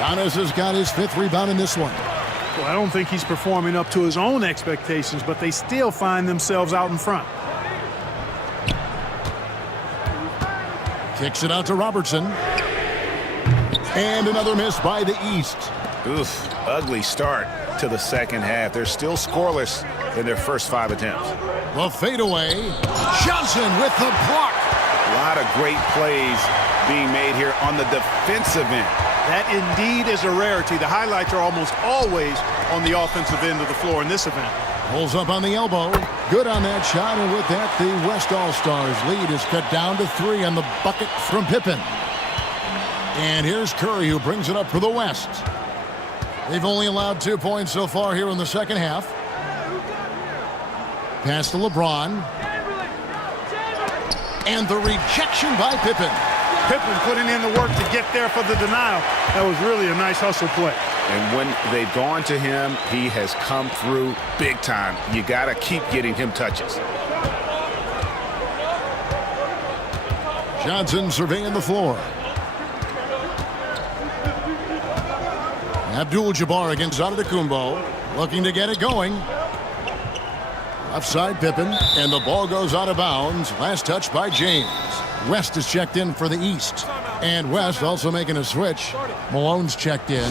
Giannis has got his 5th rebound in this one. Well, I don't think he's performing up to his own expectations, but they still find themselves out in front. Kicks it out to Robertson. And another miss by the East. Oof, ugly start to the second half. They're still scoreless in their first 5 attempts. The fadeaway. Johnson with the block. A lot of great plays being made here on the defensive end. That indeed is a rarity. The highlights are almost always on the offensive end of the floor in this event. Pulls up on the elbow. Good on that shot, and with that, the West All-Stars lead is cut down to 3 on the bucket from Pippen. And here's Curry, who brings it up for the West. They've only allowed 2 points so far here in the second half. Pass to LeBron. And the rejection by Pippen. Pippen putting in the work to get there for the denial. That was really a nice hustle play. And when they've gone to him, he has come through big time. You got to keep getting him touches. Johnson surveying the floor. Abdul-Jabbar against Antetokounmpo, looking to get it going. Left side Pippen, and the ball goes out of bounds. Last touch by James. West is checked in for the East. And West also making a switch. Malone's checked in.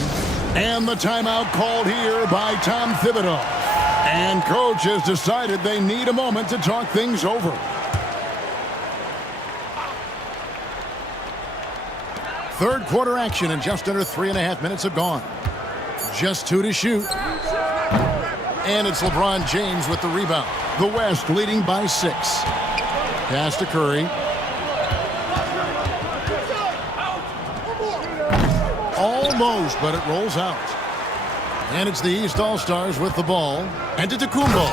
And the timeout called here by Tom Thibodeau. And coach has decided they need a moment to talk things over. Third quarter action, and just under 3.5 minutes have gone. Just 2 to shoot. And it's LeBron James with the rebound. The West leading by 6. Pass to Curry. Almost, but it rolls out. And it's the East All-Stars with the ball. Antetokounmpo.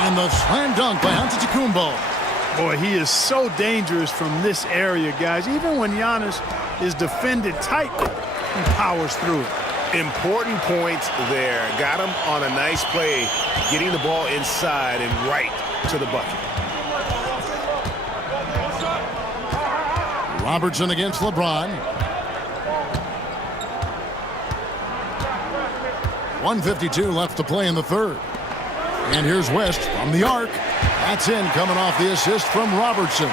And the slam dunk by Antetokounmpo. Boy, he is so dangerous from this area, guys. Even when Giannis is defended tightly, he powers through it. Important points there. Got him on a nice play, getting the ball inside and right to the bucket. Robertson against LeBron. 1:52 left to play in the third. And here's West from the arc. That's in, coming off the assist from Robertson.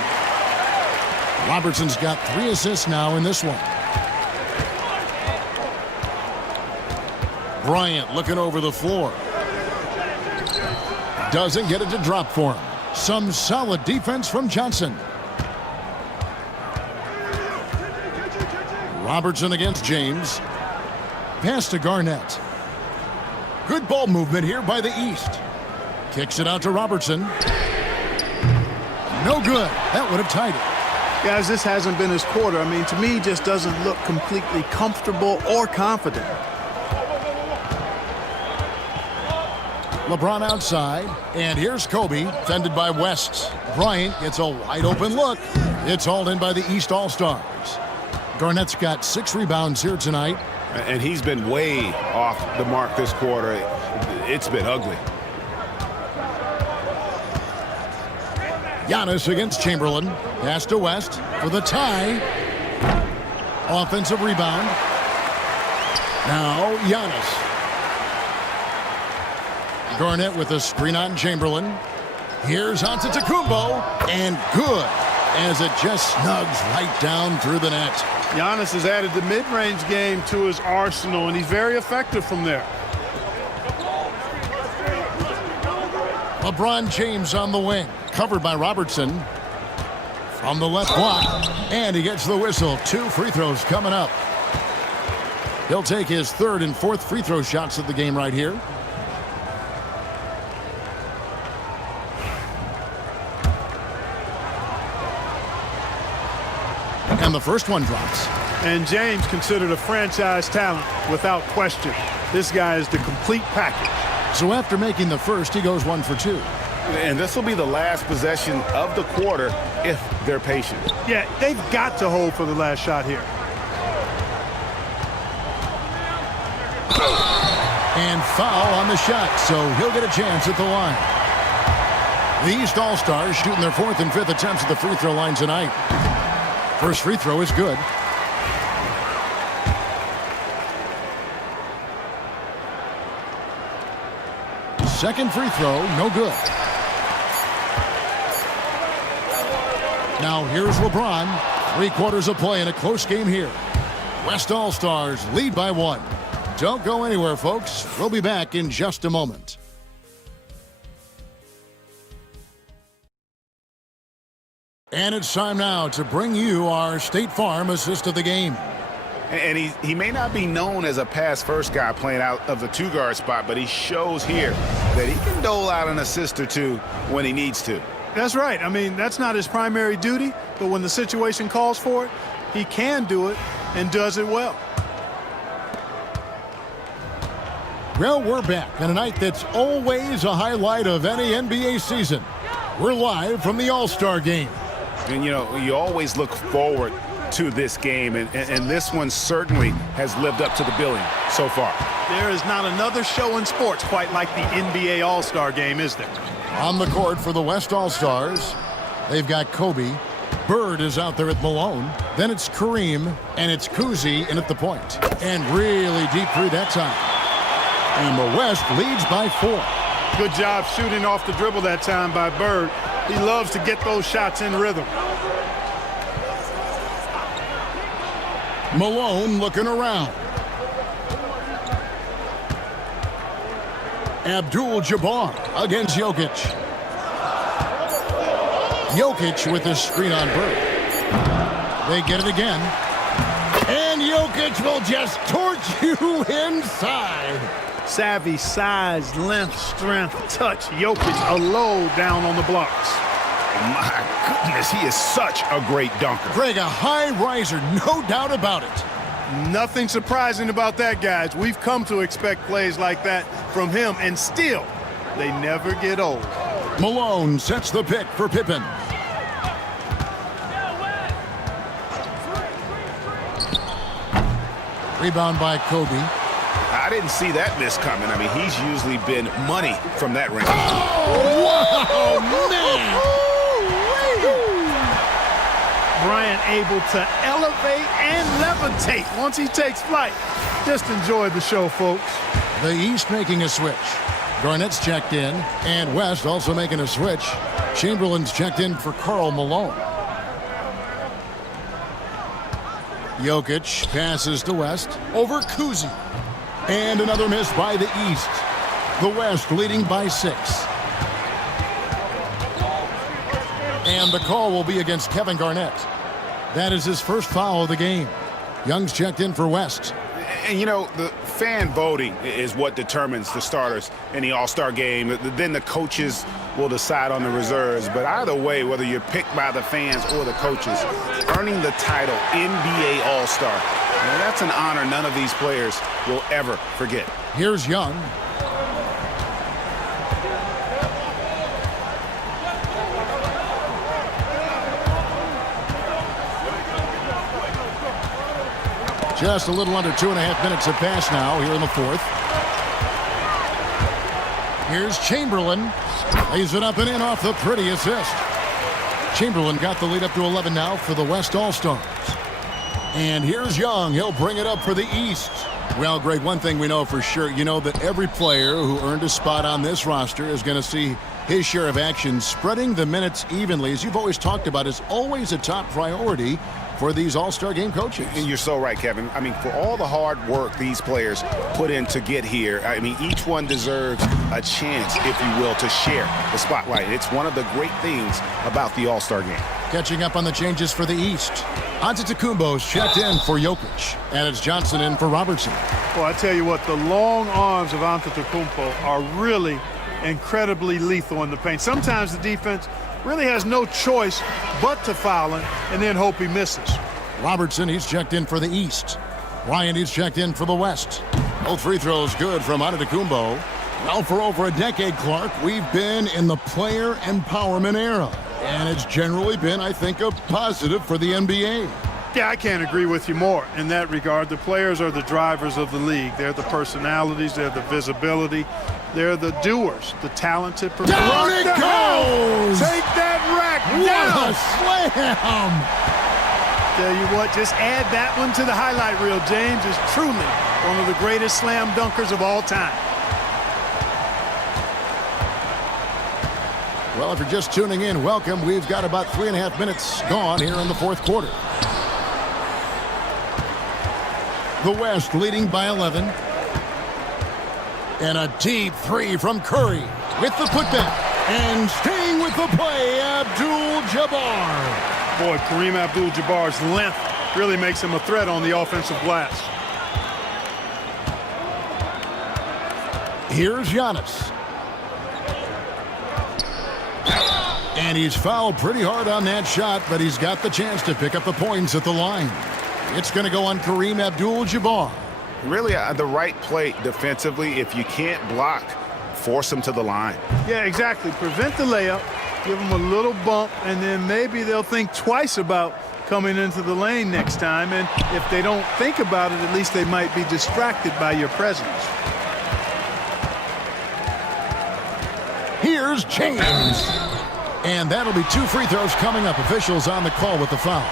Robertson's got 3 assists now in this one. Bryant looking over the floor. Doesn't get it to drop for him. Some solid defense from Johnson. Robertson against James. Pass to Garnett. Good ball movement here by the East. Kicks it out to Robertson. No good. That would have tied it. Guys, this hasn't been his quarter. I mean, to me, he just doesn't look completely comfortable or confident. LeBron outside, and here's Kobe, defended by West. Bryant gets a wide open look. It's hauled in by the East All-Stars. Garnett's got 6 rebounds here tonight. And he's been way off the mark this quarter. It's been ugly. Giannis against Chamberlain. Pass to West for the tie. Offensive rebound. Now Giannis. Garnett with a screen on Chamberlain. Here's Antetokounmpo, and good, as it just snugs right down through the net. Giannis has added the mid-range game to his arsenal, and he's very effective from there. LeBron James on the wing, covered by Robertson. From the left block, and he gets the whistle. 2 free throws coming up. He'll take his 3rd and 4th free throw shots of the game right here. And the first one drops. And James considered a franchise talent without question. This guy is the complete package. So after making the first, he goes 1 for 2. And this will be the last possession of the quarter if they're patient. Yeah, they've got to hold for the last shot here. And foul on the shot, so he'll get a chance at the line. The East All-Stars shooting their 4th and 5th attempts at the free throw line tonight. First free throw is good. Second free throw, no good. Now here's LeBron. 3 quarters of play in a close game here. West All-Stars lead by 1. Don't go anywhere, folks. We'll be back in just a moment. And it's time now to bring you our State Farm assist of the game. And he may not be known as a pass-first guy playing out of the 2-guard spot, but he shows here that he can dole out an assist or 2 when he needs to. That's right. I mean, that's not his primary duty, but when the situation calls for it, he can do it and does it well. Well, we're back on a night that's always a highlight of any NBA season. We're live from the All-Star Game. And, you know, you always look forward to this game, and this one certainly has lived up to the billing so far. There is not another show in sports quite like the NBA All-Star Game, is there? On the court for the West All-Stars, they've got Kobe. Bird is out there at Malone. Then it's Kareem, and it's Cousy in at the point. And really deep three that time. And the West leads by 4. Good job shooting off the dribble that time by Bird. He loves to get those shots in rhythm. Malone looking around. Abdul-Jabbar against Jokic. Jokic with the screen on Bird. They get it again. And Jokic will just torch you inside. Savvy, size, length, strength, touch. Jokic a low down on the blocks. My goodness, he is such a great dunker. Greg, a high riser, no doubt about it. Nothing surprising about that, guys. We've come to expect plays like that from him, and still, they never get old. Malone sets the pick for Pippen. Rebound by Kobe. I didn't see that miss coming. I mean, he's usually been money from that range. Oh, man! Bryant able to elevate and levitate once he takes flight. Just enjoy the show, folks. The East making a switch. Garnett's checked in, and West also making a switch. Chamberlain's checked in for Karl Malone. Jokic passes to West over Cousy. And another miss by the East. The West leading by 6. And the call will be against Kevin Garnett. That is his first foul of the game. Young's checked in for West. And, you know, the fan voting is what determines the starters in the All-Star game. Then the coaches will decide on the reserves. But either way, whether you're picked by the fans or the coaches, earning the title NBA All-Star, now that's an honor none of these players will ever forget. Here's Young. Just a little under 2.5 minutes have passed now here in the 4th. Here's Chamberlain. Lays it up and in off the pretty assist. Chamberlain got the lead up to 11 now for the West All-Stars. And here's Young. He'll bring it up for the East. Well, Greg, one thing we know for sure, you know that every player who earned a spot on this roster is going to see his share of action. Spreading the minutes evenly, as you've always talked about, is always a top priority for these All-Star game coaches. And you're so right, Kevin. I mean, for all the hard work these players put in to get here, I mean, each one deserves a chance, if you will, to share the spotlight. It's one of the great things about the All-Star game. Catching up on the changes for the East. Antetokounmpo's checked in for Jokic, and it's Johnson in for Robertson. Well, I tell you what, the long arms of Antetokounmpo are really incredibly lethal in the paint. Sometimes the defense really has no choice but to foul him and then hope he misses. Robertson, he's checked in for the East. Ryan, he's checked in for the West. Both free throws good from Antetokounmpo. Well, for over a decade, Clark, we've been in the player empowerment era. And it's generally been, I think, a positive for the NBA. Yeah, I can't agree with you more in that regard. The players are the drivers of the league. They're the personalities. They're the visibility. They're the doers, the talented. Down it goes! Take that rack What down! a slam! Tell you what, just add that one to the highlight reel. James is truly one of the greatest slam dunkers of all time. Well, if you're just tuning in, welcome. We've got about 3.5 minutes gone here in the 4th quarter. The West leading by 11. And a deep three from Curry with the putback. And staying with the play, Abdul-Jabbar. Boy, Kareem Abdul-Jabbar's length really makes him a threat on the offensive glass. Here's Giannis. And he's fouled pretty hard on that shot, but he's got the chance to pick up the points at the line. It's going to go on Kareem Abdul-Jabbar. Really, the right play defensively. If you can't block, force them to the line. Yeah, exactly. Prevent the layup, give them a little bump, and then maybe they'll think twice about coming into the lane next time. And if they don't think about it, at least they might be distracted by your presence. Here's James. And that'll be 2 free throws coming up. Officials on the call with the foul.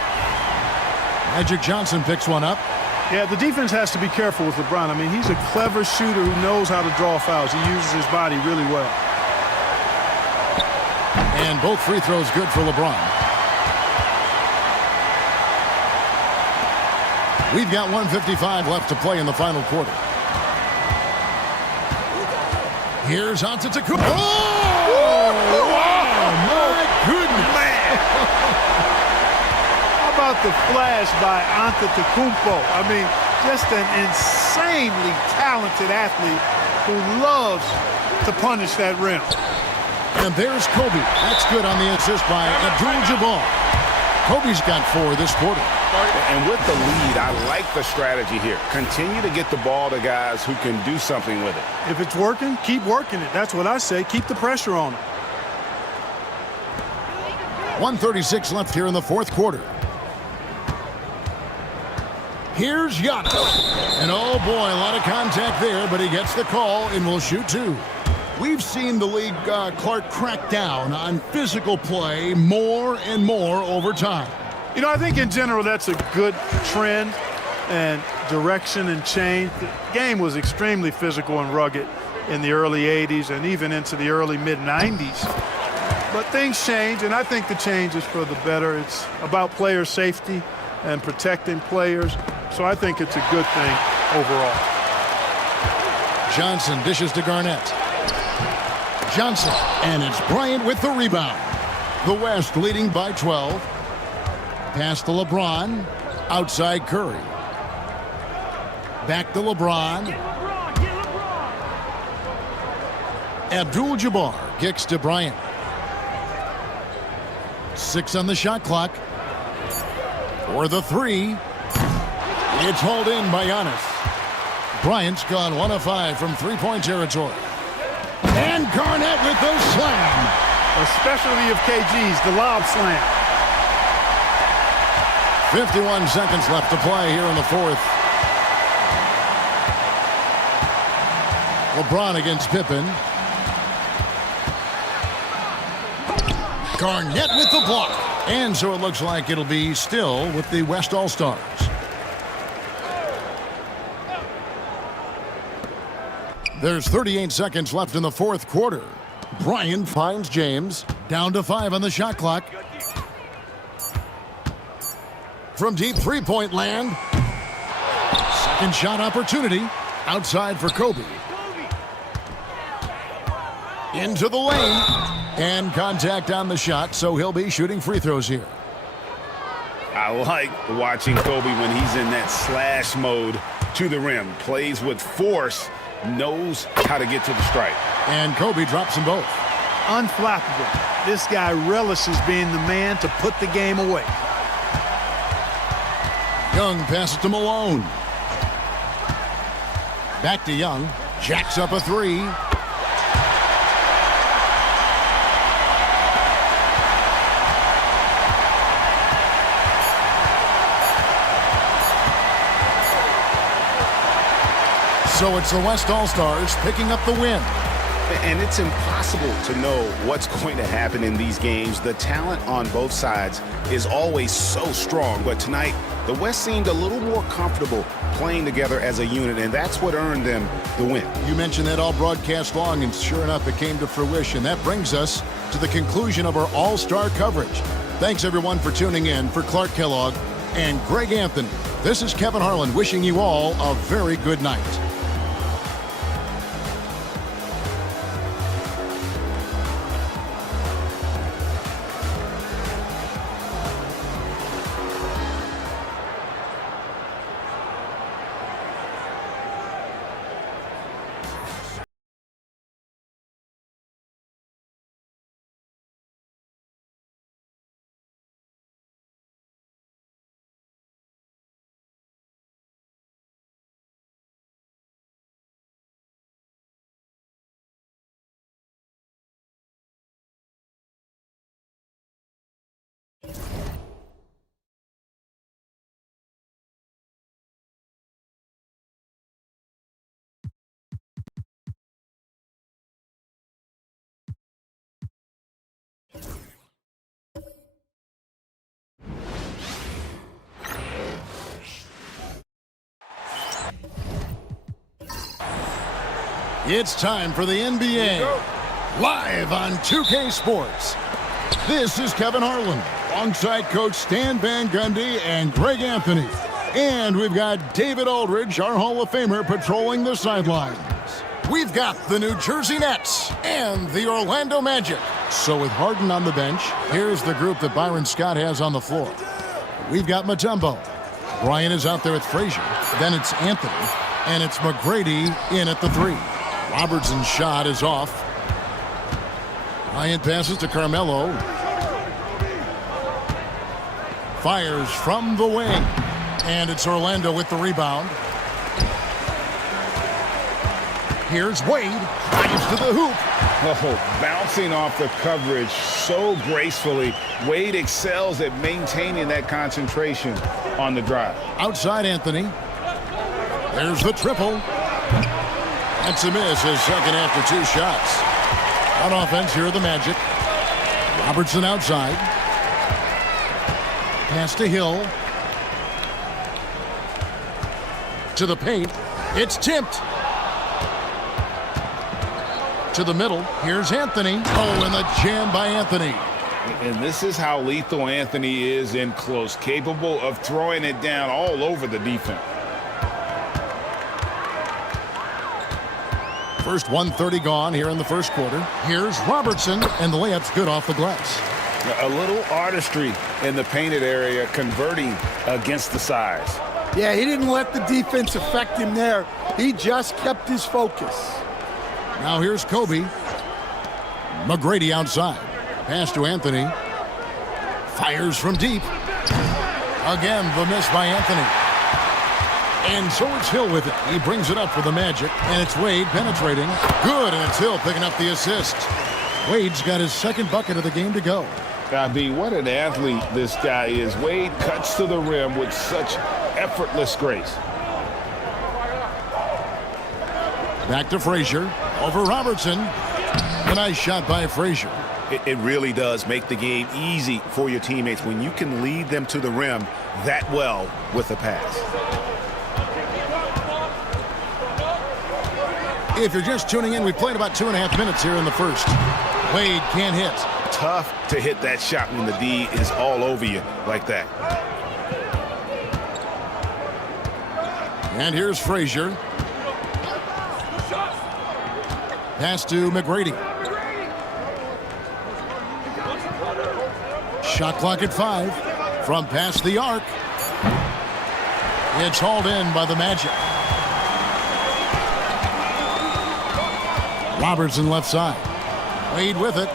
Magic Johnson picks one up. Yeah, the defense has to be careful with LeBron. I mean, he's a clever shooter who knows how to draw fouls. He uses his body really well. And both free throws good for LeBron. We've got 1:55 left to play in the final quarter. Here's Antetokounmpo. Oh, my goodness. Man. How about the flash by Antetokounmpo? I mean, just an insanely talented athlete who loves to punish that rim. And there's Kobe. That's good on the assist by Abdul-Jabbar. Kobe's got 4 this quarter. And with the lead, I like the strategy here. Continue to get the ball to guys who can do something with it. If it's working, keep working it. That's what I say. Keep the pressure on him. 1:36 left here in the fourth quarter. Here's Giannis. And oh boy, a lot of contact there, but he gets the call and will shoot 2. We've seen the league, Clark, crack down on physical play more and more over time. You know, I think in general that's a good trend and direction and change. The game was extremely physical and rugged in the early 80s and even into the early mid-90s. But things change, and I think the change is for the better. It's about player safety and protecting players. So I think it's a good thing overall. Johnson dishes to Garnett. Johnson, and it's Bryant with the rebound. The West leading by 12. Pass to LeBron. Outside Curry. Back to LeBron. Abdul-Jabbar kicks to Bryant. 6 on the shot clock. For the 3. It's hauled in by Giannis. Bryant's gone 1 of 5 from three-point territory. And Garnett with the slam. A specialty of KG's, the lob slam. 51 seconds left to play here in the fourth. LeBron against Pippen. Garnett with the block. And so it looks like it'll be still with the West All-Stars. There's 38 seconds left in the fourth quarter. Bryant finds James. Down to 5 on the shot clock. From deep three-point land. Second shot opportunity. Outside for Kobe. Into the lane. And contact on the shot, so he'll be shooting free throws here. I like watching Kobe when he's in that slash mode to the rim. Plays with force. Knows how to get to the stripe. And Kobe drops them both. Unflappable. This guy relishes being the man to put the game away. Young passes to Malone. Back to Young. Jacks up a 3. So it's the West All-Stars picking up the win. And it's impossible to know what's going to happen in these games. The talent on both sides is always so strong. But tonight, the West seemed a little more comfortable playing together as a unit, and that's what earned them the win. You mentioned that all broadcast long, and sure enough, it came to fruition. That brings us to the conclusion of our All-Star coverage. Thanks, everyone, for tuning in. For Clark Kellogg and Greg Anthony, this is Kevin Harlan wishing you all a very good night. It's time for the NBA. Live on 2K Sports. This is Kevin Harlan, alongside Coach Stan Van Gundy and Greg Anthony. And we've got David Aldridge, our Hall of Famer, patrolling the sidelines. We've got the New Jersey Nets and the Orlando Magic. So with Harden on the bench, here's the group that Byron Scott has on the floor. We've got Mutombo. Bryant is out there with Frazier. Then it's Anthony. And it's McGrady in at the 3. Robertson's shot is off. Bryant passes to Carmelo. Fires from the wing. And it's Orlando with the rebound. Here's Wade. Drives to the hoop. Oh, bouncing off the coverage so gracefully. Wade excels at maintaining that concentration on the drive. Outside Anthony. There's the triple. That's a miss, his second after 2 shots. On offense, here are the Magic. Robertson outside. Pass to Hill. To the paint. It's tipped. To the middle. Here's Anthony. Oh, and the jam by Anthony. And this is how lethal Anthony is in close, capable of throwing it down all over the defense. First 1:30 gone here in the first quarter. Here's Robertson, and the layup's good off the glass. A little artistry in the painted area, converting against the size. Yeah, he didn't let the defense affect him there. He just kept his focus. Now here's Kobe. McGrady outside. Pass to Anthony. Fires from deep. Again, the miss by Anthony. And so it's Hill with it. He brings it up for the Magic, and it's Wade penetrating. Good, and it's Hill picking up the assist. Wade's got his second bucket of the game to go. I mean, what an athlete this guy is. Wade cuts to the rim with such effortless grace. Back to Frazier. Over Robertson. A nice shot by Frazier. It really does make the game easy for your teammates when you can lead them to the rim that well with a pass. If you're just tuning in, we played about 2.5 minutes here in the first. Wade can't hit. Tough to hit that shot when the D is all over you like that. And here's Frazier. Pass to McGrady. Shot clock at 5. From past the arc. It's hauled in by the Magic. Robertson left side. Wade with it.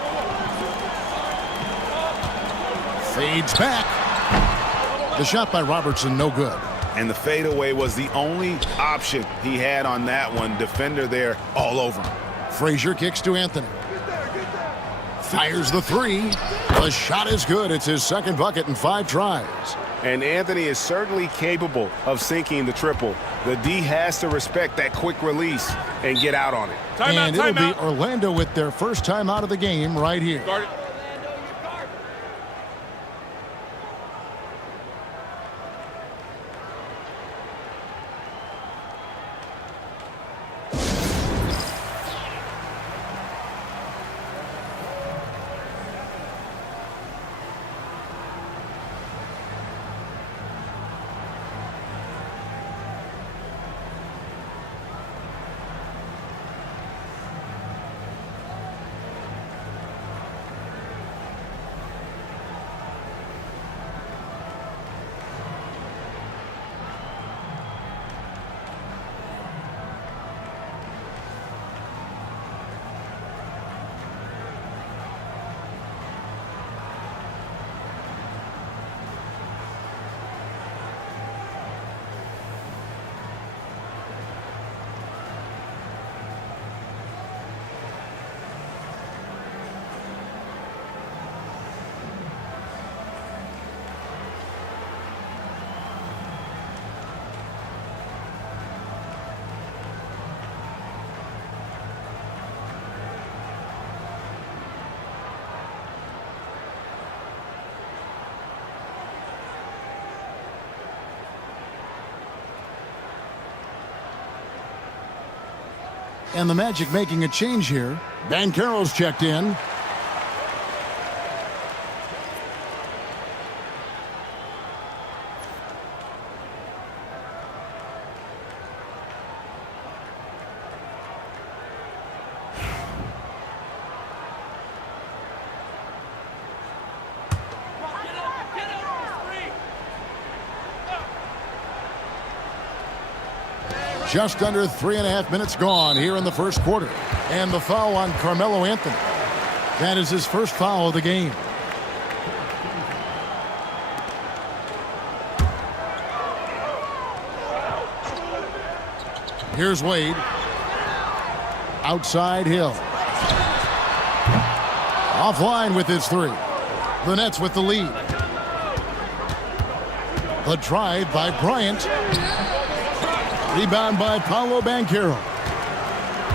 Fades back. The shot by Robertson, no good. And the fadeaway was the only option he had on that one. Defender there all over him. Frazier kicks to Anthony. Fires the 3. The shot is good. It's his second bucket in 5 tries. And Anthony is certainly capable of sinking the triple. The D has to respect that quick release and get out on it. And it'll be Orlando with their first time out of the game right here. And the Magic making a change here. Banchero's checked in. Just under 3.5 minutes gone here in the first quarter. And the foul on Carmelo Anthony. That is his first foul of the game. Here's Wade. Outside Hill. Offline with his three. The Nets with the lead. The drive by Bryant. Rebound by Paolo Banchero.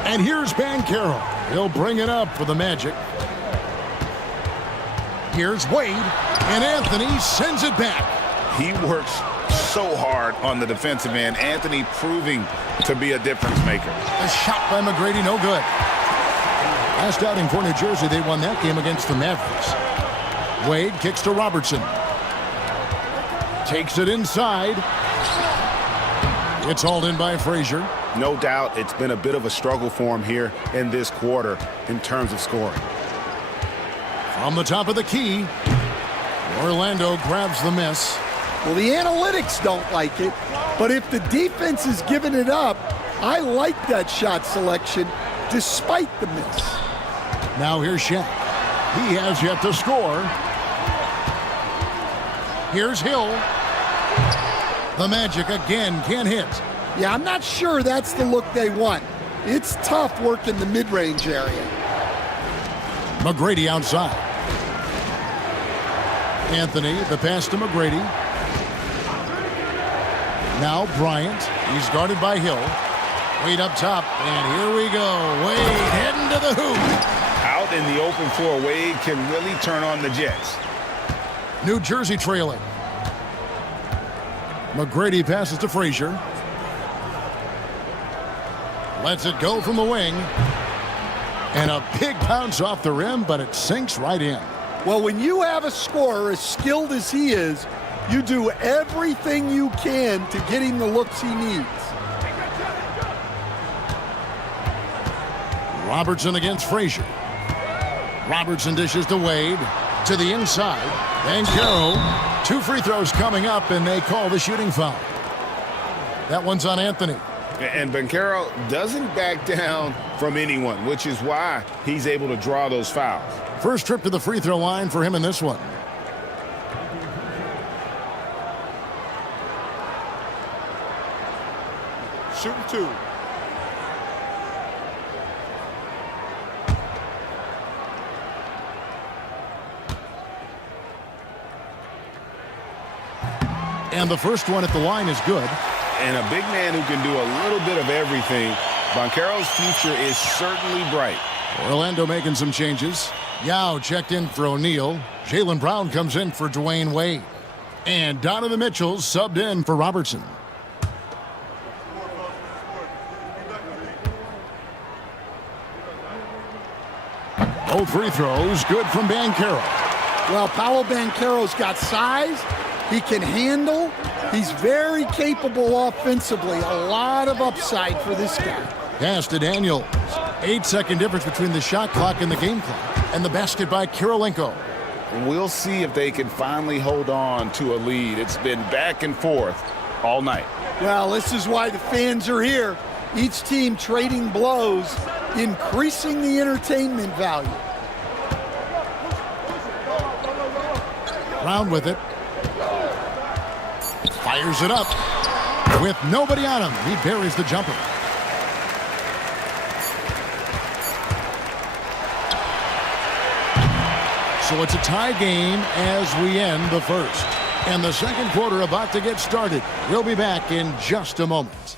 And here's Banchero. He'll bring it up for the Magic. Here's Wade. And Anthony sends it back. He works so hard on the defensive end. Anthony proving to be a difference maker. A shot by McGrady, no good. Last outing for New Jersey, they won that game against the Mavericks. Wade kicks to Robertson. Takes it inside. It's hauled in by Frazier. No doubt it's been a bit of a struggle for him here in this quarter in terms of scoring. From the top of the key, Orlando grabs the miss. Well, the analytics don't like it, but if the defense is giving it up, I like that shot selection despite the miss. Now here's Shaq. He has yet to score. Here's Hill. The Magic again can't hit. Yeah, I'm not sure that's the look they want. It's tough working the mid-range area. McGrady outside. Anthony, the pass to McGrady. Now Bryant. He's guarded by Hill. Wade up top, and here we go. Wade heading to the hoop. Out in the open floor, Wade can really turn on the Jets. New Jersey trailing. McGrady passes to Frazier. Lets it go from the wing. And a big bounce off the rim, but it sinks right in. Well, when you have a scorer as skilled as he is, you do everything you can to get him the looks he needs. Robertson against Frazier. Robertson dishes to Wade. To the inside. Banchero. 2 free throws coming up, and they call the shooting foul. That one's on Anthony. And Banchero doesn't back down from anyone, which is why he's able to draw those fouls. First trip to the free throw line for him in this one. Shooting 2. And the first one at the line is good. And a big man who can do a little bit of everything. Banchero's future is certainly bright. Orlando making some changes. Yao checked in for O'Neal. Jaylen Brown comes in for Dwayne Wade. And Donovan Mitchell subbed in for Robertson. Both free throws good from Banchero. Well, Paolo Banchero's got size. He can handle. He's very capable offensively. A lot of upside for this guy. Pass to Daniels. 8-second difference between the shot clock and the game clock. And the basket by Kirilenko. We'll see if they can finally hold on to a lead. It's been back and forth all night. Well, this is why the fans are here. Each team trading blows, increasing the entertainment value. Brown with it. Fires it up. With nobody on him, he buries the jumper. So it's a tie game as we end the first. And the second quarter about to get started. We'll be back in just a moment.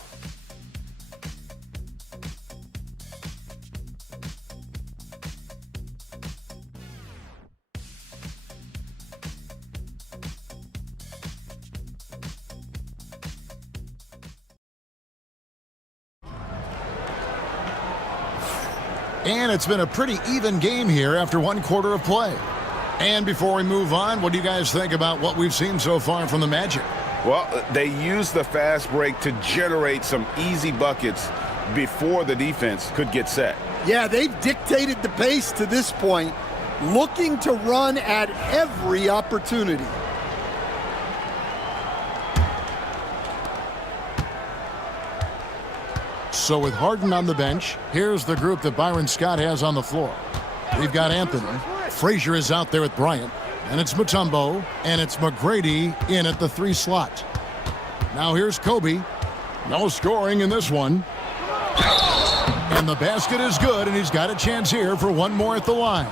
And it's been a pretty even game here after one quarter of play. And before we move on, what do you guys think about what we've seen so far from the Magic? Well, they used the fast break to generate some easy buckets before the defense could get set. Yeah, they've dictated the pace to this point, looking to run at every opportunity. So with Harden on the bench, here's the group that Byron Scott has on the floor. We've got Anthony. Frazier is out there with Bryant. And it's Mutombo. And it's McGrady in at the 3 slot. Now here's Kobe. No scoring in this one. And the basket is good, and he's got a chance here for one more at the line.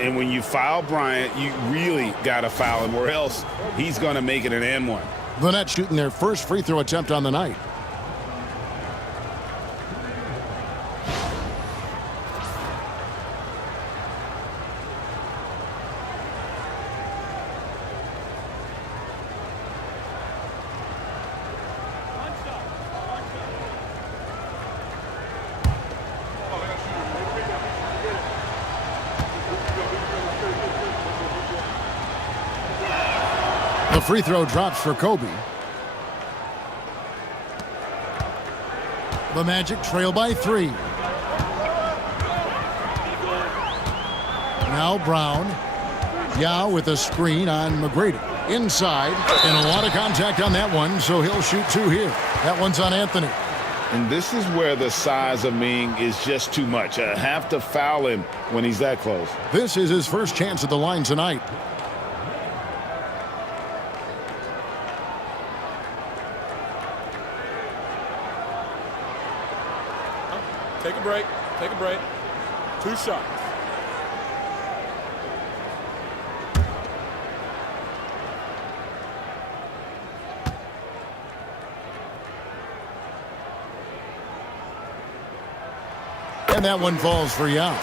And when you foul Bryant, you really got to foul him, or else he's going to make it an and one. The Nets shooting their first free throw attempt on the night. The free throw drops for Kobe. The Magic trail by 3. Now Brown. Yao with a screen on McGrady. Inside. And a lot of contact on that one, so he'll shoot 2 here. That one's on Anthony. And this is where the size of Ming is just too much. I have to foul him when he's that close. This is his first chance at the line tonight. Take a break. Take a break. 2 shots. And that one falls for Yao.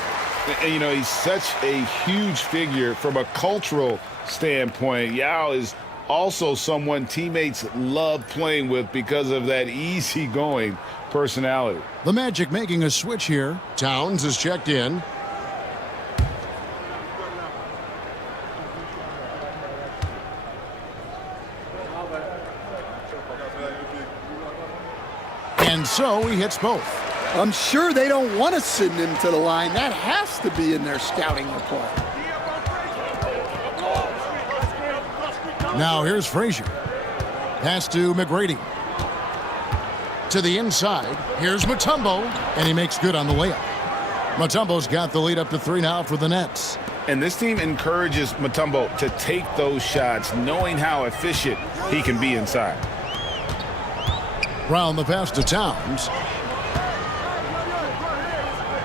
And, you know, he's such a huge figure from a cultural standpoint. Yao is also someone teammates love playing with because of that easygoing personality. The Magic making a switch here. Towns is checked in. And so he hits both. I'm sure they don't want to send him to the line. That has to be in their scouting report. Now here's Frazier. Pass to McGrady. To the inside. Here's Mutombo. And he makes good on the layup. Mutombo's got the lead up to 3 now for the Nets. And this team encourages Mutombo to take those shots, knowing how efficient he can be inside. Brown the pass to Towns.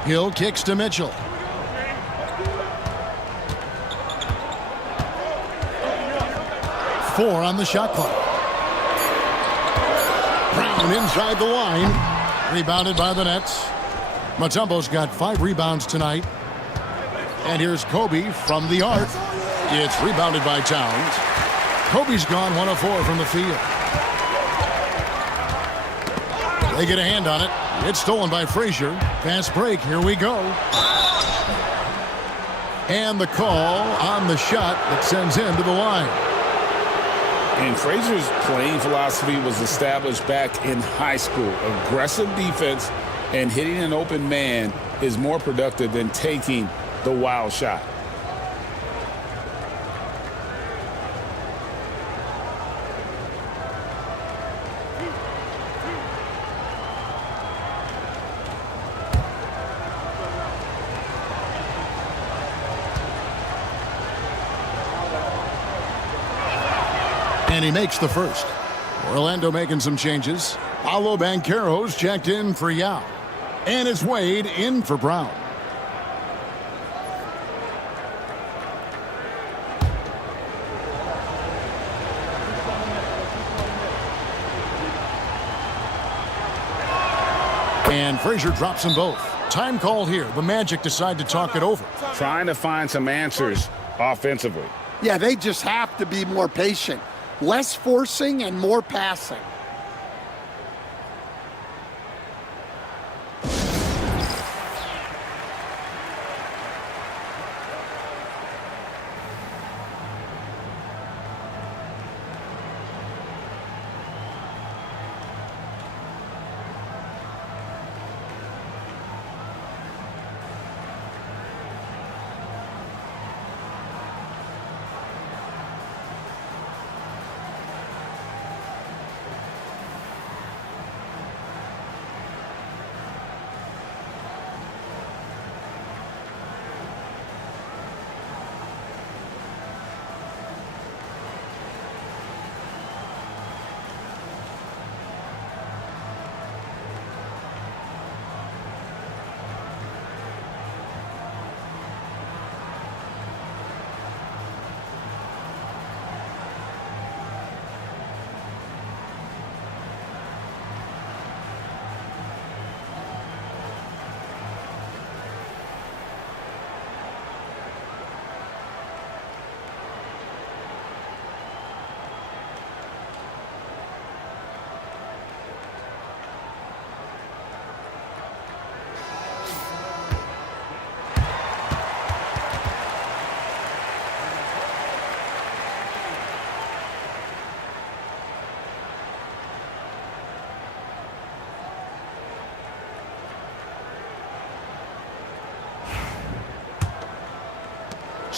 Hill kicks to Mitchell. Four on the shot clock. Brown inside the line. Rebounded by the Nets. Mutombo's got 5 rebounds tonight. And here's Kobe from the arc. It's rebounded by Towns. Kobe's gone 1 of 4 from the field. They get a hand on it. It's stolen by Frazier. Fast break. Here we go. And the call on the shot that sends him to the line. And Frazier's playing philosophy was established back in high school. Aggressive defense and hitting an open man is more productive than taking the wild shot. And he makes the first. Orlando making some changes. Paolo Banchero's checked in for Yao. And it's Wade in for Brown. And Frazier drops them both. Time call here. The Magic decide to talk it over. Trying to find some answers offensively. Yeah, they just have to be more patient. Less forcing and more passing.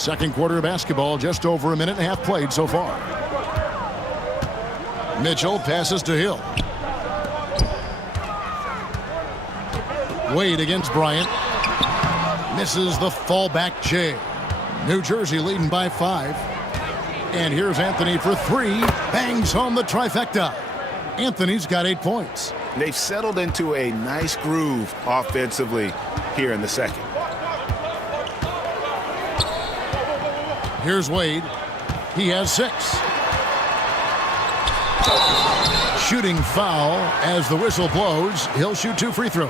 Second quarter of basketball, just over a minute and a half played so far. Mitchell passes to Hill. Wade against Bryant. Misses the fallback J. New Jersey leading by 5. And here's Anthony for 3. Bangs home the trifecta. Anthony's got 8 points. They've settled into a nice groove offensively here in the second. Here's Wade. He has 6. Shooting foul as the whistle blows. He'll shoot 2 free throws.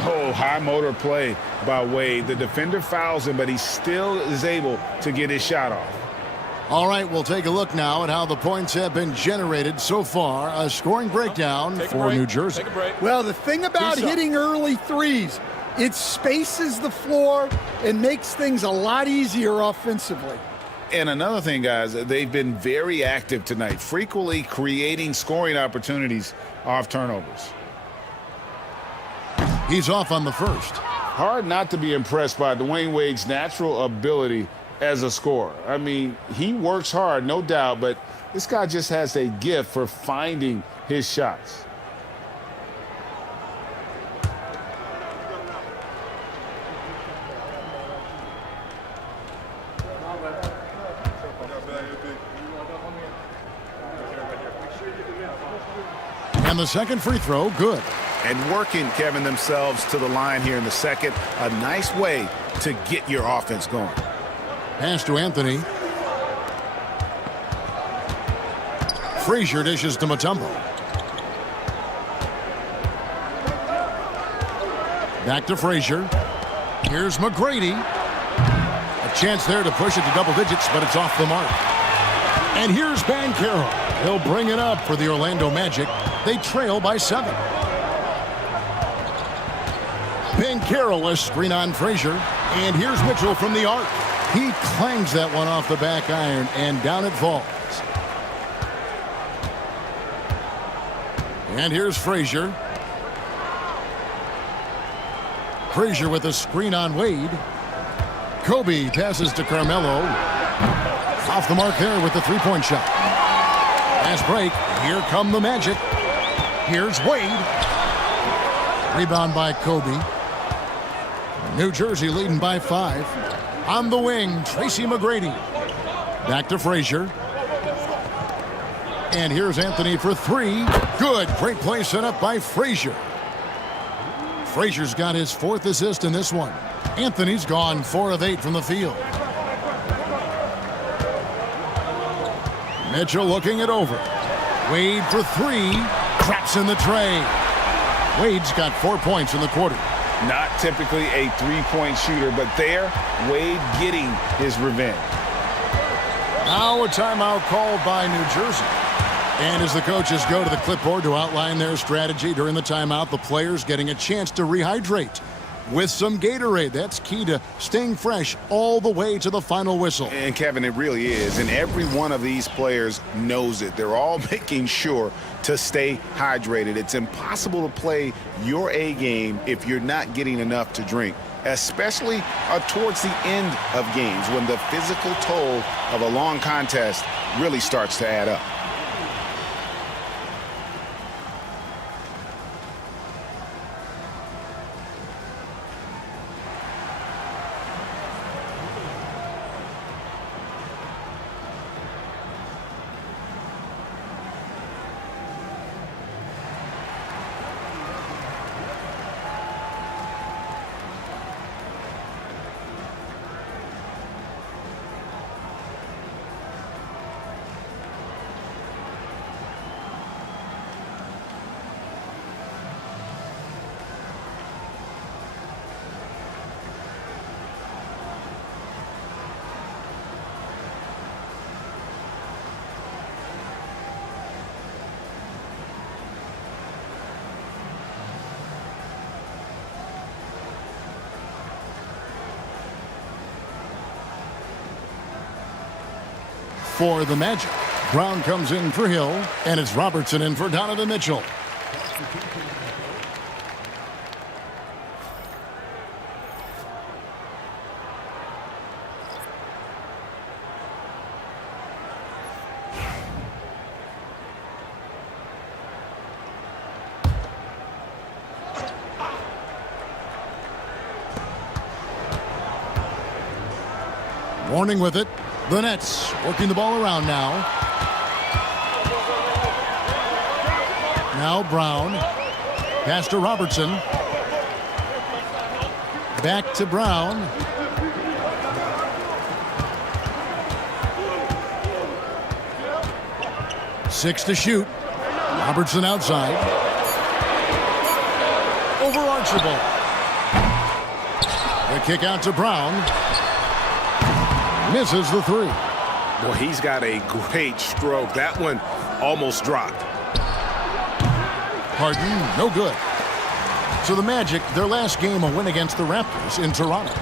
Oh, high motor play by Wade. The defender fouls him, but he still is able to get his shot off. All right, we'll take a look now at how the points have been generated so far. A scoring breakdown for New Jersey. Well, the thing about hitting early threes, it spaces the floor and makes things a lot easier offensively. And another thing, guys, they've been very active tonight, frequently creating scoring opportunities off turnovers. He's off on the first. Hard not to be impressed by Dwayne Wade's natural ability as a scorer. I mean, he works hard, no doubt, but this guy just has a gift for finding his shots. And the second free throw, good. And working, Kevin, themselves to the line here in the second. A nice way to get your offense going. Pass to Anthony. Frazier dishes to Mutombo. Back to Frazier. Here's McGrady. A chance there to push it to double digits, but it's off the mark. And here's Banchero. He'll bring it up for the Orlando Magic. They trail by 7. Banchero, a screen on Frazier. And here's Mitchell from the arc. He clangs that one off the back iron, and down it falls. And here's Frazier. Frazier with a screen on Wade. Kobe passes to Carmelo. Off the mark there with the three-point shot. Fast break. Here come the Magic. Here's Wade. Rebound by Kobe. New Jersey leading by 5. On the wing, Tracy McGrady. Back to Frazier. And here's Anthony for 3. Good. Great play set up by Frazier. Frazier's got his 4th assist in this one. Anthony's gone 4 of 8 from the field. Mitchell looking it over. Wade for 3. Traps in the tray. Wade's got 4 points in the quarter. Not typically a three-point shooter, but there, Wade getting his revenge. Now a timeout called by New Jersey. And as the coaches go to the clipboard to outline their strategy during the timeout, the players getting a chance to rehydrate with some Gatorade. That's key to staying fresh all the way to the final whistle. And Kevin, it really is. And every one of these players knows it. They're all making sure to stay hydrated. It's impossible to play your A game if you're not getting enough to drink, especially towards the end of games when the physical toll of a long contest really starts to add up. For the Magic, Brown comes in for Hill, and it's Robertson in for Donovan Mitchell. Warning with it. The Nets working the ball around now. Now Brown. Pass to Robertson. Back to Brown. Six to shoot. Robertson outside. Over Archibald. The kick out to Brown. Misses the three. Boy, he's got a great stroke. That one almost dropped. Harden, no good. So the Magic, their last game, a win against the Raptors in Toronto.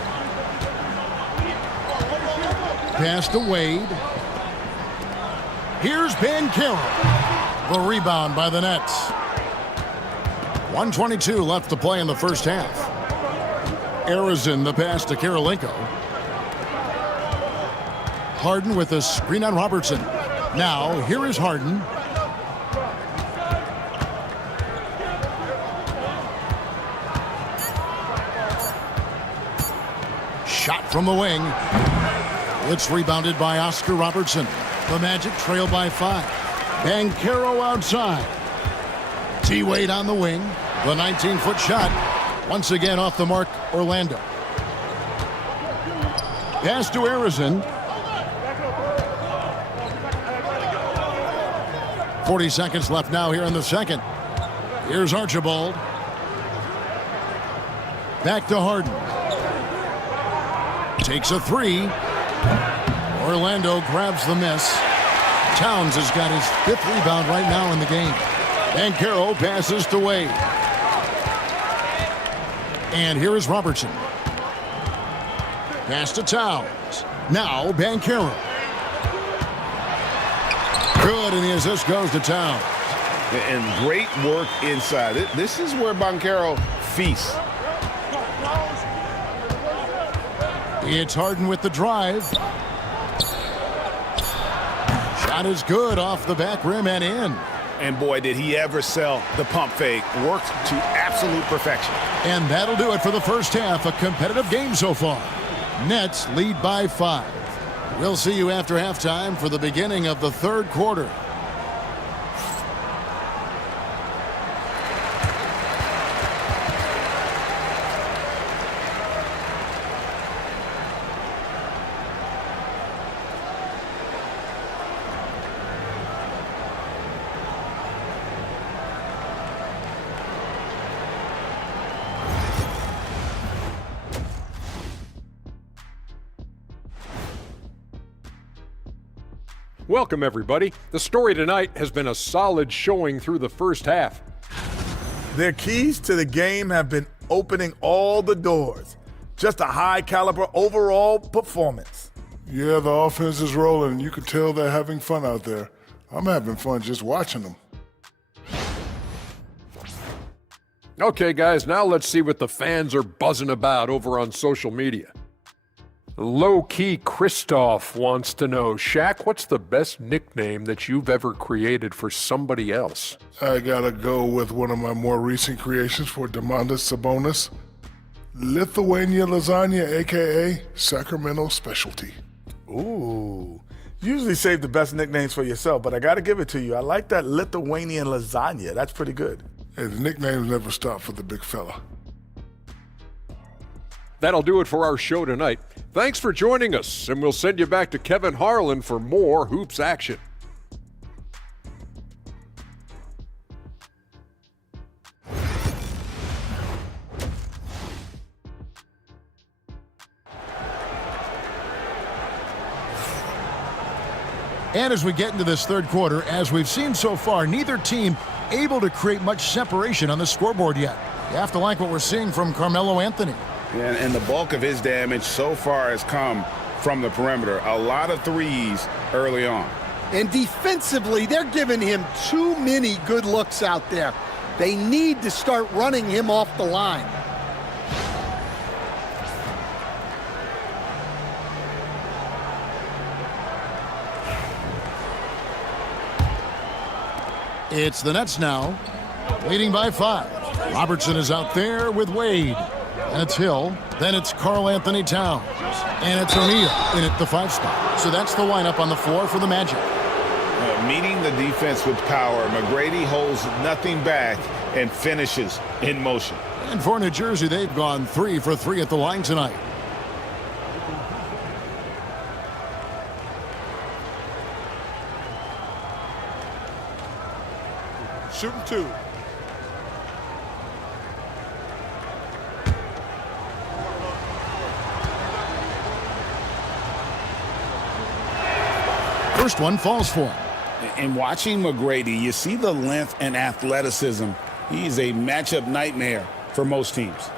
Pass to Wade. Here's Banchero. The rebound by the Nets. 1:22 left to play in the first half. Arizin, the pass to Karolinko. Harden with a screen on Robertson. Now, here is Harden. Shot from the wing. It's rebounded by Oscar Robertson. The Magic trail by 5. Banchero outside. T-Wade on the wing. The 19-foot shot. Once again off the mark, Orlando. Pass to Arizin. 40 seconds left now here in the second. Here's Archibald. Back to Harden. Takes a three. Orlando grabs the miss. Towns has got his 5th rebound right now in the game. Banchero passes to Wade. And here is Robertson. Pass to Towns. Now Banchero. Good, and the assist goes to Towns. And great work inside. This is where Banchero feasts. It's Harden with the drive. Shot is good off the back rim and in. And boy, did he ever sell the pump fake. Worked to absolute perfection. And that'll do it for the first half. A competitive game so far. Nets lead by 5. We'll see you after halftime for the beginning of the third quarter. Welcome, everybody. The story tonight has been a solid showing through the first half. Their keys to the game have been opening all the doors. Just a high-caliber overall performance. Yeah, the offense is rolling. You can tell they're having fun out there. I'm having fun just watching them. Okay, guys, now let's see what the fans are buzzing about over on social media. Low-key Christoph wants to know, Shaq, what's the best nickname that you've ever created for somebody else? I gotta go with one of my more recent creations for Domantas Sabonis. Lithuania Lasagna, a.k.a. Sacramento Specialty. Ooh. Usually save the best nicknames for yourself, but I got to give it to you. I like that Lithuanian lasagna. That's pretty good. Hey, the nicknames never stop for the big fella. That'll do it for our show tonight. Thanks for joining us, and we'll send you back to Kevin Harlan for more Hoops action. And as we get into this third quarter, as we've seen so far, neither team able to create much separation on the scoreboard yet. You have to like what we're seeing from Carmelo Anthony. And the bulk of his damage so far has come from the perimeter. A lot of threes early on. And defensively, they're giving him too many good looks out there. They need to start running him off the line. It's the Nets now, leading by 5. Robertson is out there with Wade. And it's Hill. Then it's Karl Anthony Towns. And it's O'Neal in at the 5 spot. So that's the lineup on the floor for the Magic. Meeting the defense with power, McGrady holds nothing back and finishes in motion. And for New Jersey, they've gone 3 for 3 at the line tonight. Shooting 2. First one falls for him. In watching McGrady, you see the length and athleticism. He's a matchup nightmare for most teams.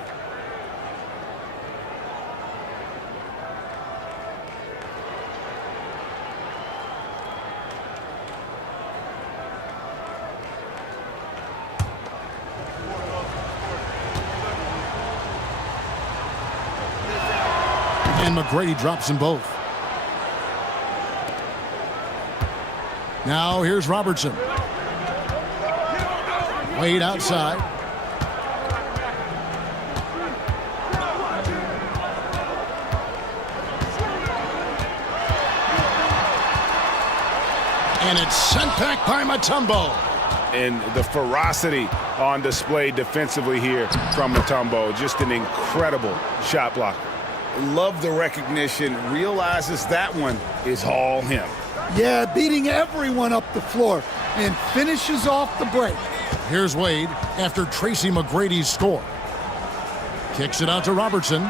And McGrady drops them both. Now here's Robertson. Wade outside. And it's sent back by Mutombo. And the ferocity on display defensively here from Mutombo. Just an incredible shot blocker. Love the recognition. Realizes that one is all him. Yeah, beating everyone up the floor and finishes off the break. Here's Wade after Tracy McGrady's score. Kicks it out to Robertson.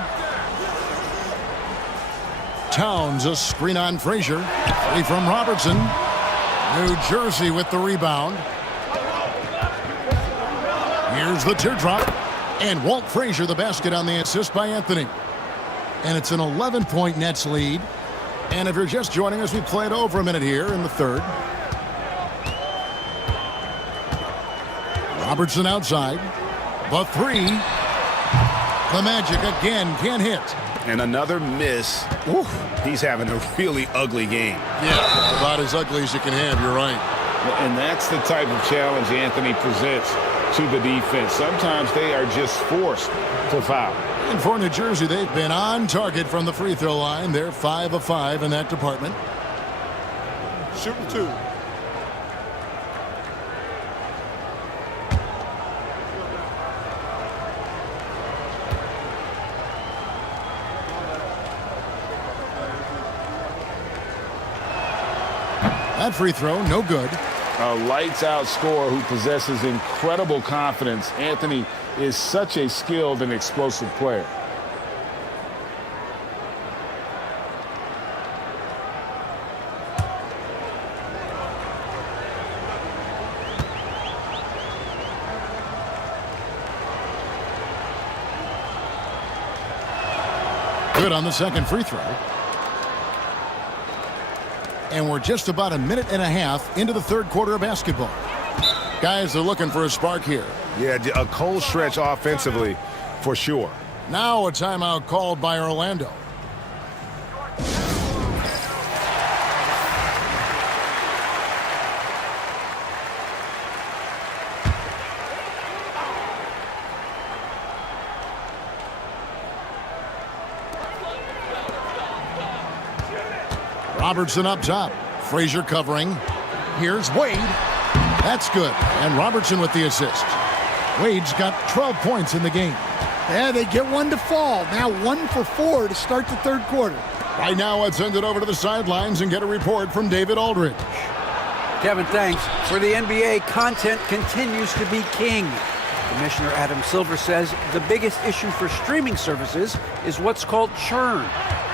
Towns, a screen on Frazier. Free from Robertson. New Jersey with the rebound. Here's the teardrop. And Walt Frazier the basket on the assist by Anthony. And it's an 11-point Nets lead. And if you're just joining us, we played over a minute here in the third. Robertson outside. The 3. The Magic again can't hit. And another miss. Ooh, he's having a really ugly game. Yeah, about as ugly as you can have, you're right. And that's the type of challenge Anthony presents to the defense. Sometimes they are just forced to foul. And for New Jersey, they've been on target from the free throw line. They're 5 of 5 in that department. Shooting 2. That free throw, no good. A lights-out scorer who possesses incredible confidence. Anthony is such a skilled and explosive player. Good on the second free throw. And we're just about a minute and a half into the third quarter of basketball. Guys are looking for a spark here. Yeah, a cold stretch offensively for sure. Now a timeout called by Orlando. Robertson up top. Frazier covering. Here's Wade. That's good. And Robertson with the assist. Wade's got 12 points in the game. Yeah, they get one to fall. Now 1 for 4 to start the third quarter. Right now, let's send it over to the sidelines and get a report from David Aldridge. Kevin, thanks. For the NBA, content continues to be king. Commissioner Adam Silver says the biggest issue for streaming services is what's called churn.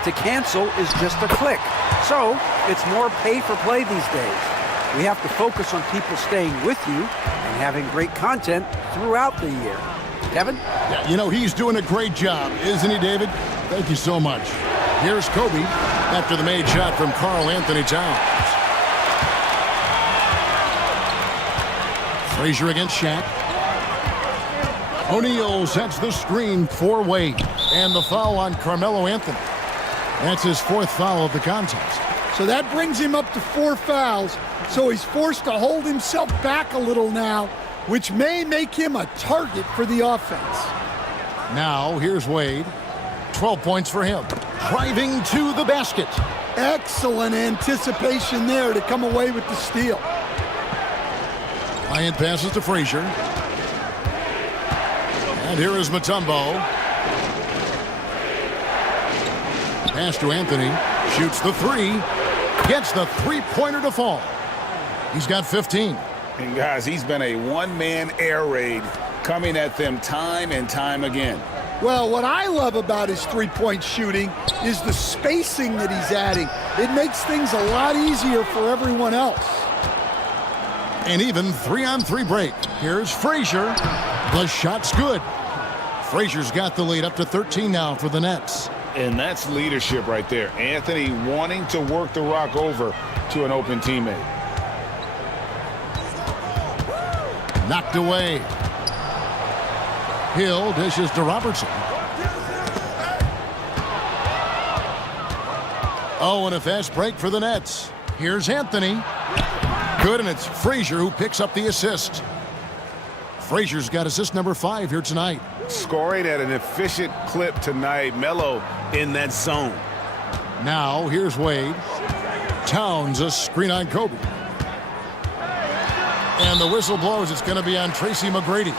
To cancel is just a click. So it's more pay for play these days. We have to focus on people staying with you and having great content throughout the year. Kevin? Yeah, you know, he's doing a great job, isn't he, David? Thank you so much. Here's Kobe after the made shot from Karl Anthony Towns. Frazier against Shaq. O'Neal sets the screen for Wade. And the foul on Carmelo Anthony. That's his 4th foul of the contest. So that brings him up to 4 fouls. So he's forced to hold himself back a little now, which may make him a target for the offense. Now, here's Wade. 12 points for him. Driving to the basket. Excellent anticipation there to come away with the steal. Bryant passes to Frazier. And here is Mutombo. Pass to Anthony. Shoots the three. Gets the three-pointer to fall. He's got 15. And guys, he's been a one-man air raid coming at them time and time again. Well, what I love about his three-point shooting is the spacing that he's adding. It makes things a lot easier for everyone else. An even 3-on-3 break. Here's Frazier. The shot's good. Frazier's got the lead up to 13 now for the Nets. And that's leadership right there. Anthony wanting to work the rock over to an open teammate. Knocked away. Hill dishes to Robertson. Oh, and a fast break for the Nets. Here's Anthony. Good, and it's Frazier who picks up the assist. Frazier's got assist number 5 here tonight. Scoring at an efficient clip tonight. Melo in that zone. Now, here's Wade. Towns a screen on Kobe. And the whistle blows. It's going to be on Tracy McGrady.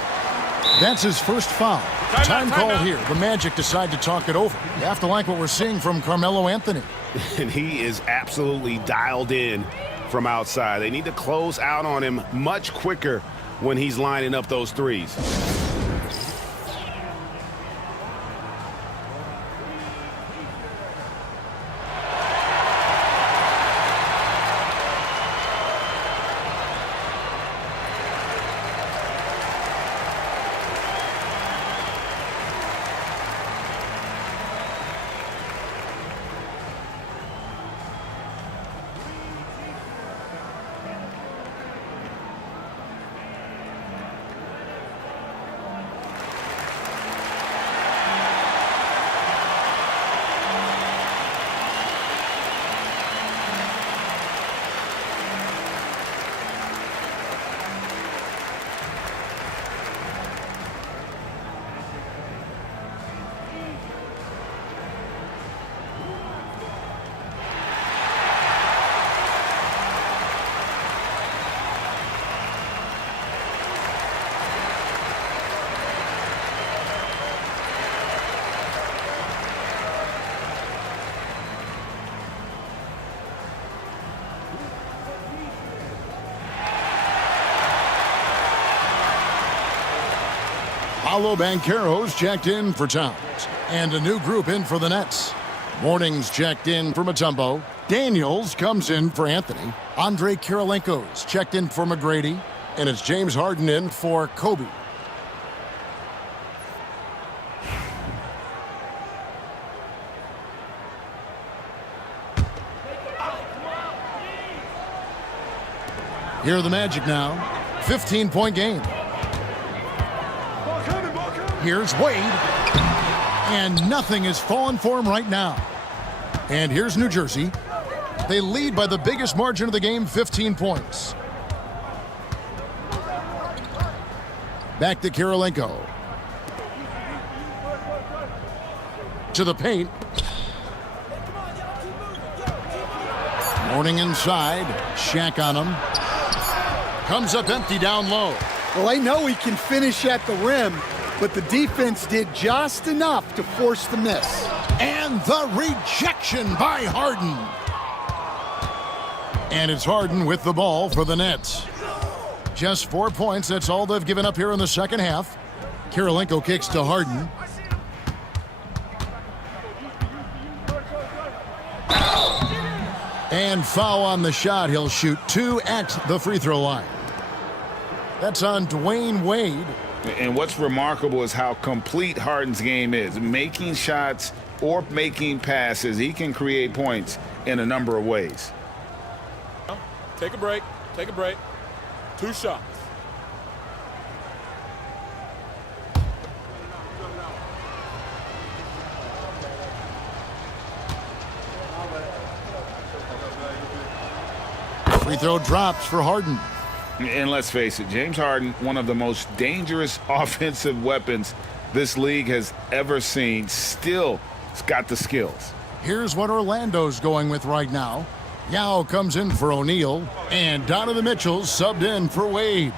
That's his first foul. Time call here. The Magic decide to talk it over. You have to like what we're seeing from Carmelo Anthony. And he is absolutely dialed in from outside. They need to close out on him much quicker when he's lining up those threes. Paolo Banchero's checked in for Towns. And a new group in for the Nets. Morning's checked in for Mutombo. Daniels comes in for Anthony. Andre Kirilenko's checked in for McGrady. And it's James Harden in for Kobe. Here are the Magic now. 15-point game. Here's Wade. And nothing is falling for him right now. And here's New Jersey. They lead by the biggest margin of the game, 15 points. Back to Kirilenko. To the paint. Morning inside. Shaq on him. Comes up empty down low. Well, I know he can finish at the rim, but the defense did just enough to force the miss. And the rejection by Harden. And it's Harden with the ball for the Nets. Just 4 points. That's all they've given up here in the second half. Kirilenko kicks to Harden. And foul on the shot. He'll shoot 2 at the free throw line. That's on Dwayne Wade. And what's remarkable is how complete Harden's game is. Making shots or making passes, he can create points in a number of ways. Take a break. Take a break. 2 shots. Free throw drops for Harden. And let's face it, James Harden, one of the most dangerous offensive weapons this league has ever seen. Still, it's got the skills. Here's what Orlando's going with right now. Yao comes in for O'Neal, and Donovan Mitchell subbed in for Wade.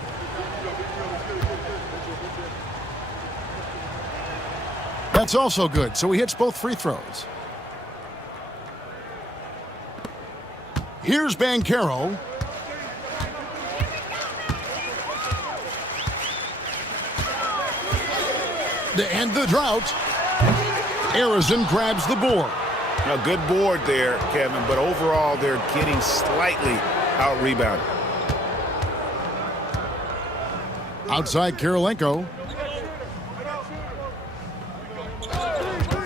That's also good, so he hits both free throws. Here's Banchero. To end the drought, Arizon grabs the board. A good board there, Kevin, but overall they're getting slightly out-rebounded. Outside Kirilenko.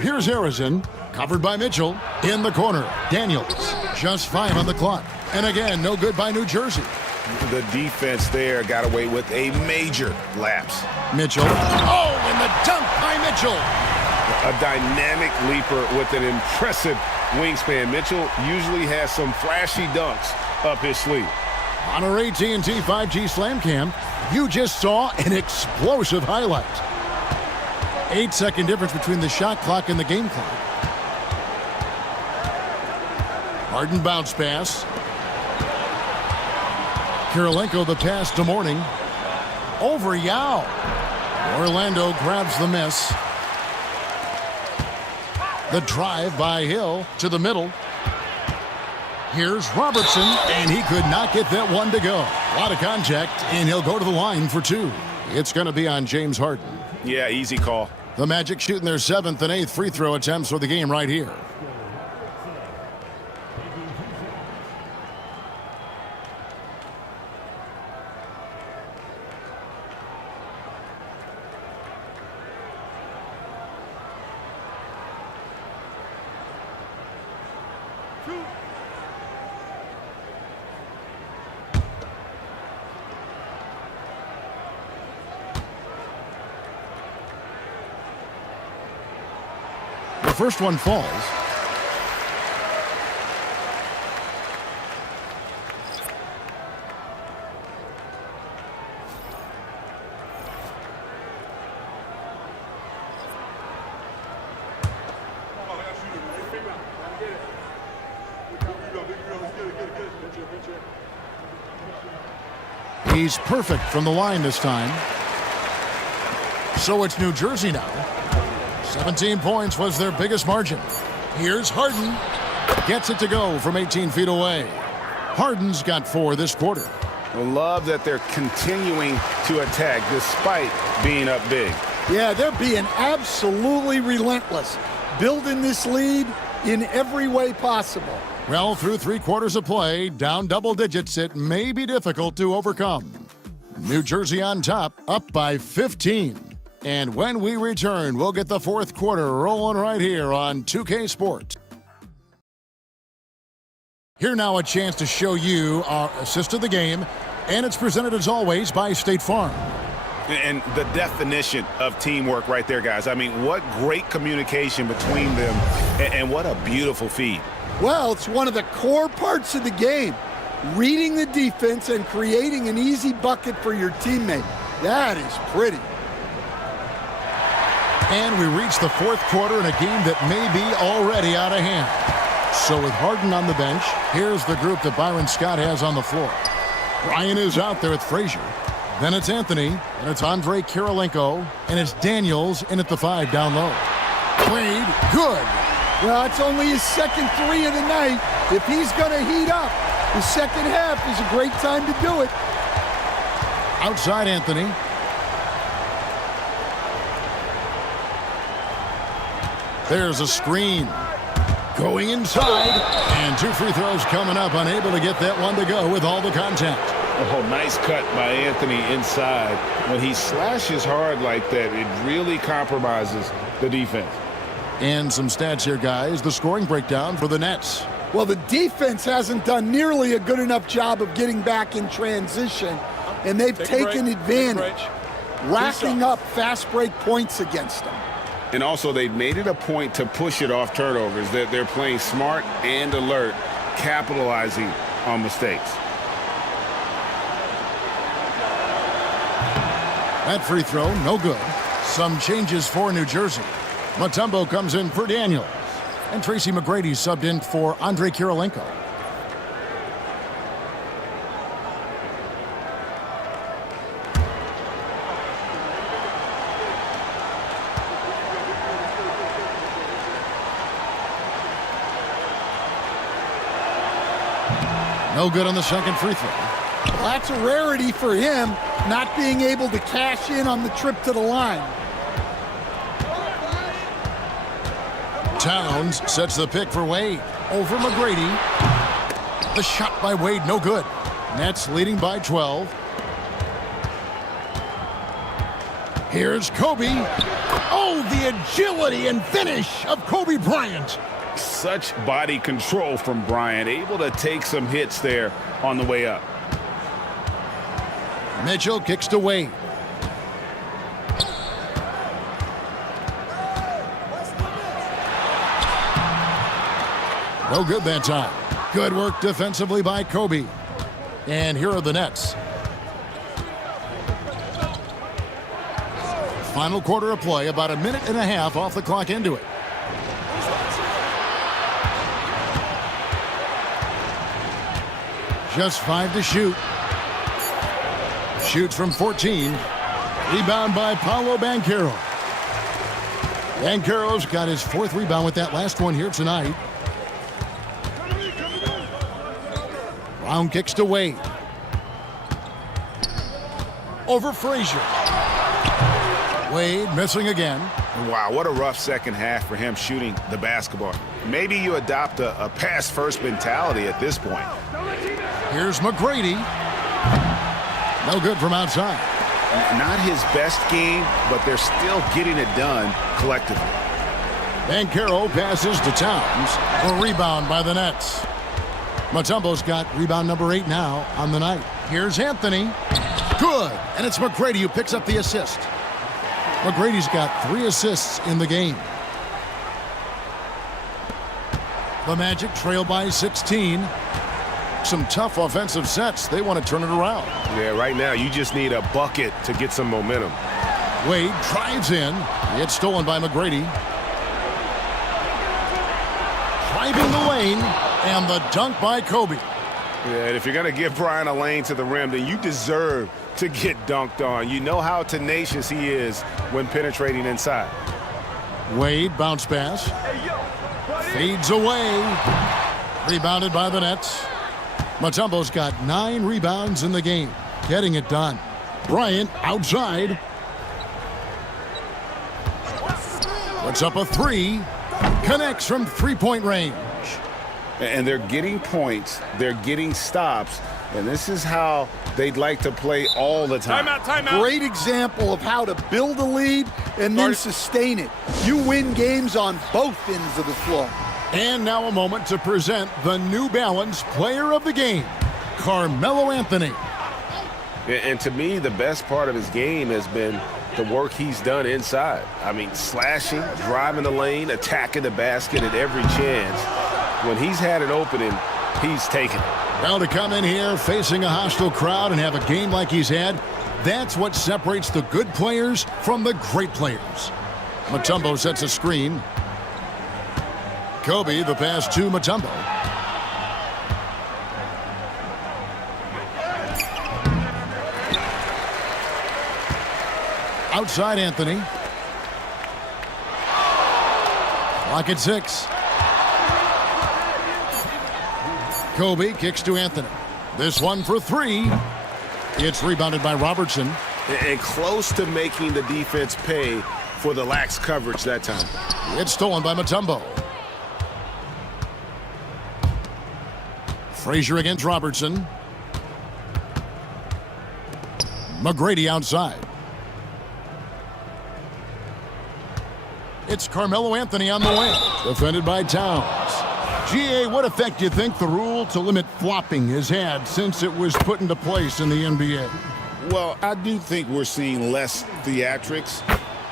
Here's Arizon, covered by Mitchell. In the corner, Daniels. Just 5 on the clock. And again, no good by New Jersey. The defense there got away with a major lapse. Mitchell. Oh, and the dunk by Mitchell. A dynamic leaper with an impressive wingspan. Mitchell usually has some flashy dunks up his sleeve. On our AT&T 5G Slam Cam, you just saw an explosive highlight. 8-second difference between the shot clock and the game clock. Harden bounce pass. Kirilenko the pass to Mourning. Over Yao. Orlando grabs the miss. The drive by Hill to the middle. Here's Robertson, and he could not get that one to go. A lot of contact, and he'll go to the line for 2. It's going to be on James Harden. Yeah, easy call. The Magic shooting their 7th and 8th free throw attempts for the game right here. The first one falls. He's perfect from the line this time. So it's New Jersey now. 17 points was their biggest margin. Here's Harden. Gets it to go from 18 feet away. Harden's got 4 this quarter. I love that they're continuing to attack despite being up big. Yeah, they're being absolutely relentless, building this lead in every way possible. Well, through 3 quarters of play, down double digits, it may be difficult to overcome. New Jersey on top, up by 15. And when we return, we'll get the 4th quarter rolling right here on 2K Sports. Here now a chance to show you our assist of the game, and it's presented as always by State Farm. And the definition of teamwork right there, guys. I mean, what great communication between them, and what a beautiful feed. Well, it's one of the core parts of the game. Reading the defense and creating an easy bucket for your teammate. That is pretty. And we reach the 4th quarter in a game that may be already out of hand. So with Harden on the bench, here's the group that Byron Scott has on the floor. Ryan is out there with Frazier. Then it's Anthony, and it's Andre Kirilenko, and it's Daniels in at the 5 down low. Played good. Well, it's only his second 3 of the night. If he's going to heat up, the second half is a great time to do it. Outside Anthony. There's a screen. Going inside. And 2 free throws coming up. Unable to get that one to go with all the contact. Oh, nice cut by Anthony inside. When he slashes hard like that, it really compromises the defense. And some stats here, guys. The scoring breakdown for the Nets. Well, the defense hasn't done nearly a good enough job of getting back in transition, and they've taken advantage, racking up fast break points against them. And also, they've made it a point to push it off turnovers. That they're playing smart and alert, capitalizing on mistakes. That free throw, no good. Some changes for New Jersey. Mutombo comes in for Daniels. And Tracy McGrady subbed in for Andrei Kirilenko. No good on the second free throw. Well, that's a rarity for him, not being able to cash in on the trip to the line. Towns sets the pick for Wade. Over McGrady. The shot by Wade, no good. Nets leading by 12. Here's Kobe. Oh, the agility and finish of Kobe Bryant. Such body control from Bryant, able to take some hits there on the way up. Mitchell kicks to Wade. No good that time. Good work defensively by Kobe. And here are the Nets. Final quarter of play, about a minute and a half off the clock into it. Just 5 to shoot. Shoots from 14. Rebound by Paolo Banchero. Banchero's got his 4th rebound with that last one here tonight. Brown kicks to Wade. Over Frazier. Wade missing again. Wow, what a rough second half for him shooting the basketball. Maybe you adopt a pass-first mentality at this point. Here's McGrady. No good from outside. Not his best game, but they're still getting it done collectively. Banchero passes to Towns. A rebound by the Nets. Mutombo's got rebound number 8 now on the night. Here's Anthony. Good. And it's McGrady who picks up the assist. McGrady's got 3 assists in the game. The Magic trail by 16. Some tough offensive sets. They want to turn it around. Yeah, right now you just need a bucket to get some momentum. Wade drives in. It's stolen by McGrady. Driving the lane. And the dunk by Kobe. Yeah, and if you're going to give Bryant a lane to the rim, then you deserve to get dunked on. You know how tenacious he is when penetrating inside. Wade, bounce pass. Fades away. Rebounded by the Nets. Mutombo's got 9 rebounds in the game. Getting it done. Bryant outside. Puts up a 3. Connects from 3-point range. And they're getting points. They're getting stops. And this is how they'd like to play all the time. Timeout. Great example of how to build a lead and then sustain it. You win games on both ends of the floor. And now a moment to present the New Balance Player of the Game, Carmelo Anthony. And to me, the best part of his game has been the work he's done inside. I mean, slashing, driving the lane, attacking the basket at every chance. When he's had an opening, he's taken it. Well, to come in here facing a hostile crowd and have a game like he's had, that's what separates the good players from the great players. Mutombo sets a screen. Kobe, the pass to Mutombo. Outside Anthony. Clock at 6. Kobe kicks to Anthony. This one for 3. It's rebounded by Robertson. And close to making the defense pay for the lax coverage that time. It's stolen by Mutombo. Frazier against Robertson. McGrady outside. It's Carmelo Anthony on the wing. Defended by Towns. GA, what effect do you think the rule to limit flopping has had since it was put into place in the NBA? Well, I do think we're seeing less theatrics.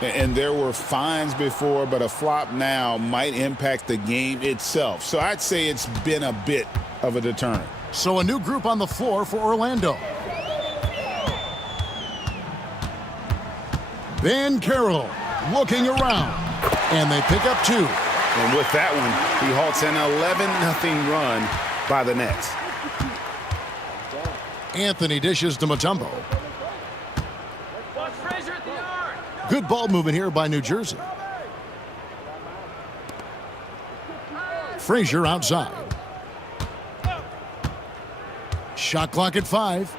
And there were fines before, but a flop now might impact the game itself. So I'd say it's been a bit of a deterrent. So a new group on the floor for Orlando. Van Carroll looking around, and they pick up 2. And with that one, he halts an 11-0 run by the Nets. Anthony dishes to Mutombo. Good ball movement here by New Jersey. Frazier outside. Shot clock at 5.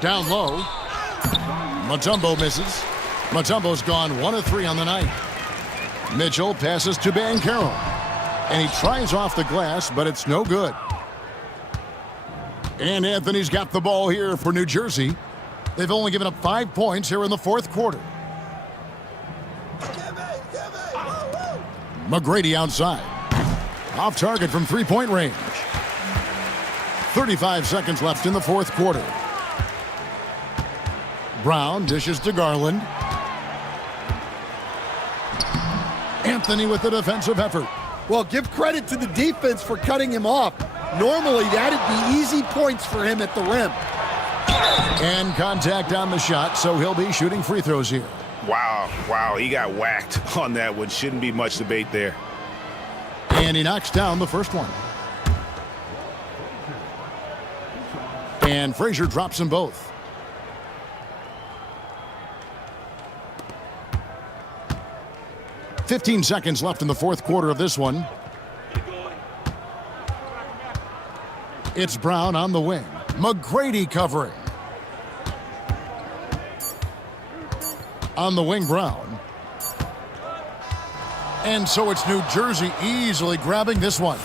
Down low. Mutombo misses. Mutombo's gone 1 of 3 on the night. Mitchell passes to Banchero. And he tries off the glass, but it's no good. And Anthony's got the ball here for New Jersey. They've only given up 5 points here in the 4th quarter. McGrady outside. Off target from 3-point range. 35 seconds left in the 4th quarter. Brown dishes to Garland. Anthony with the defensive effort. Well, give credit to the defense for cutting him off. Normally, that'd be easy points for him at the rim. And contact on the shot, so he'll be shooting free throws here. Wow, he got whacked on that one. Shouldn't be much debate there. And he knocks down the first one. And Frazier drops them both. "15 seconds left in the 4th quarter of this one. It's Brown on the wing. McGrady covering. On the wing, Brown. And so it's New Jersey easily grabbing this one.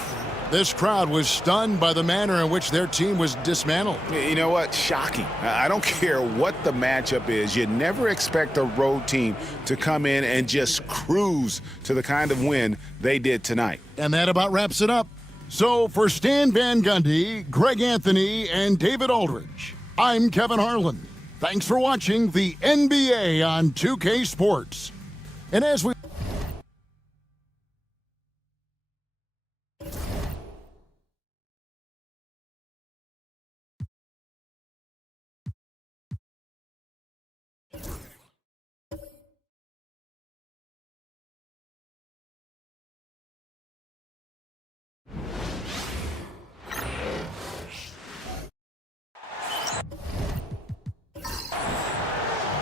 This crowd was stunned by the manner in which their team was dismantled. You know what? Shocking. I don't care what the matchup is. You never expect a road team to come in and just cruise to the kind of win they did tonight. And that about wraps it up. So for Stan Van Gundy, Greg Anthony, and David Aldridge, I'm Kevin Harlan. Thanks for watching the NBA on 2K Sports. And as we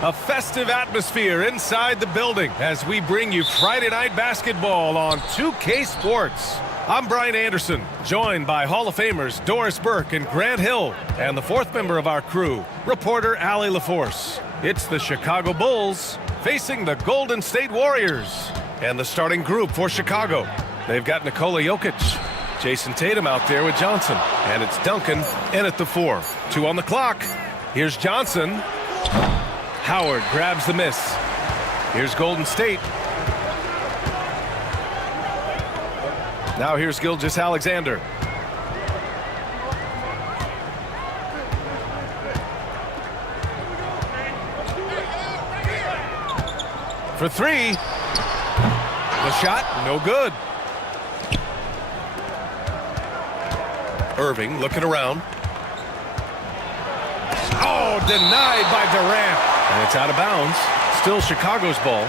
A festive atmosphere inside the building as we bring you Friday Night Basketball on 2K Sports. I'm Brian Anderson, joined by Hall of Famers Doris Burke and Grant Hill, and the 4th member of our crew, reporter Allie LaForce. It's the Chicago Bulls facing the Golden State Warriors. And the starting group for Chicago. They've got Nikola Jokic, Jason Tatum out there with Johnson, and it's Duncan in at the 4. 2 on the clock. Here's Johnson. Howard grabs the miss. Here's Golden State. Now here's Gilgeous-Alexander. For 3. The shot, no good. Irving looking around. Oh, denied by Durant. And it's out of bounds. Still Chicago's ball.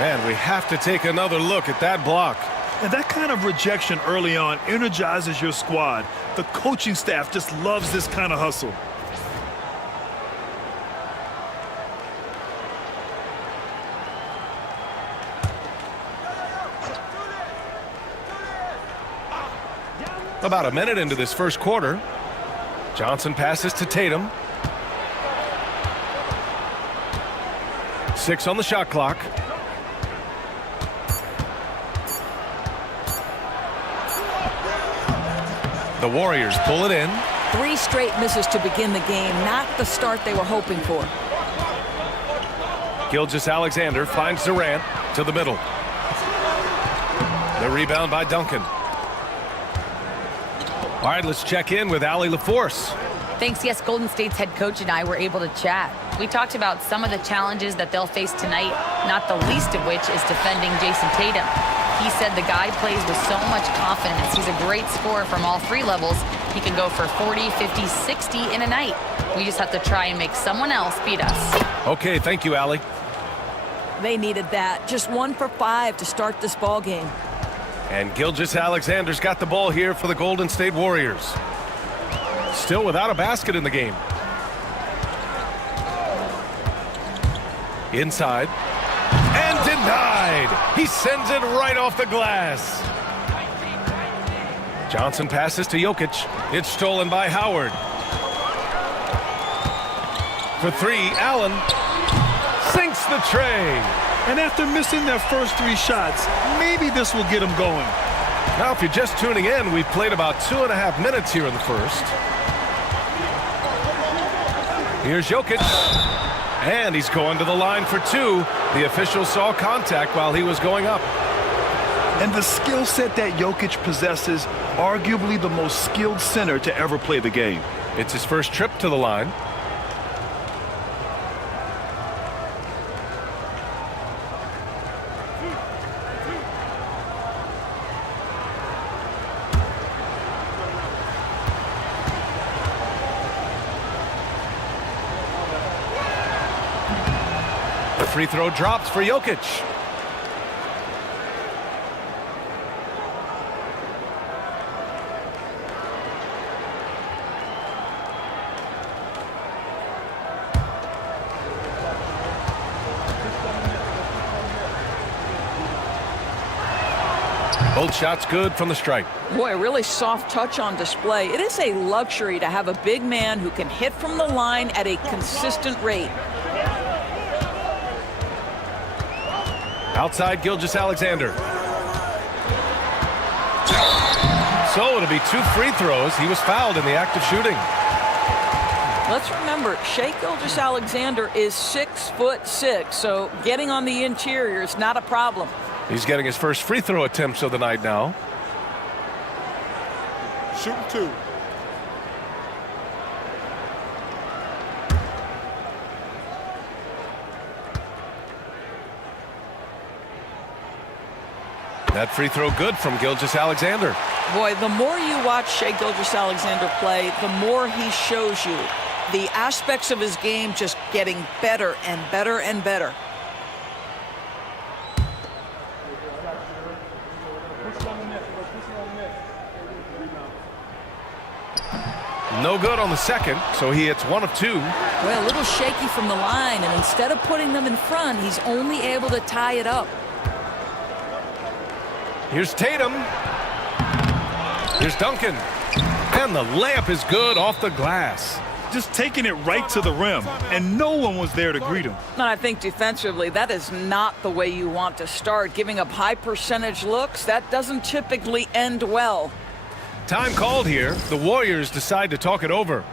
And we have to take another look at that block. And that kind of rejection early on energizes your squad. The coaching staff just loves this kind of hustle. About a minute into this first quarter. Johnson passes to Tatum. 6 on the shot clock. The Warriors pull it in. 3 straight misses to begin the game, not the start they were hoping for. Gilgeous-Alexander finds Durant to the middle. The rebound by Duncan. All right, let's check in with Allie LaForce. Thanks. Yes, Golden State's head coach and I were able to chat. We talked about some of the challenges that they'll face tonight, not the least of which is defending Jason Tatum. He said the guy plays with so much confidence. He's a great scorer from all 3 levels, He can go for 40, 50, 60 in a night. We just have to try and make someone else beat us. Okay, thank you, Allie. They needed that. Just 1 for 5 to start this ball game. And Gilgeous-Alexander's got the ball here for the Golden State Warriors. Still without a basket in the game. Inside. And denied. He sends it right off the glass. Johnson passes to Jokic. It's stolen by Howard. For 3, Allen sinks the tray. And after missing their first 3 shots, maybe this will get them going. Now, if you're just tuning in, we've played about 2.5 minutes here in the first. Here's Jokic. And he's going to the line for 2. The official saw contact while he was going up. And the skill set that Jokic possesses, arguably the most skilled center to ever play the game. It's his first trip to the line. The free throw drops for Jokic. Both shots good from the stripe. Boy, a really soft touch on display. It is a luxury to have a big man who can hit from the line at a consistent rate. Outside Gilgeous-Alexander. So it'll be 2 free throws. He was fouled in the act of shooting. Let's remember, Shai Gilgeous-Alexander is 6'6", so getting on the interior is not a problem. He's getting his first free throw attempts of the night now. Shooting 2. That free throw good from Gilgeous-Alexander. Boy, the more you watch Shai Gilgeous-Alexander play, the more he shows you the aspects of his game just getting better and better and better. No good on the second, so he hits 1 of 2. Well, a little shaky from the line, and instead of putting them in front, he's only able to tie it up. Here's Tatum. Here's Duncan. And the layup is good off the glass. Just taking it right to the rim, and no one was there to greet him. And I think defensively, that is not the way you want to start. Giving up high percentage looks, that doesn't typically end well. Time called here. The Warriors decide to talk it over.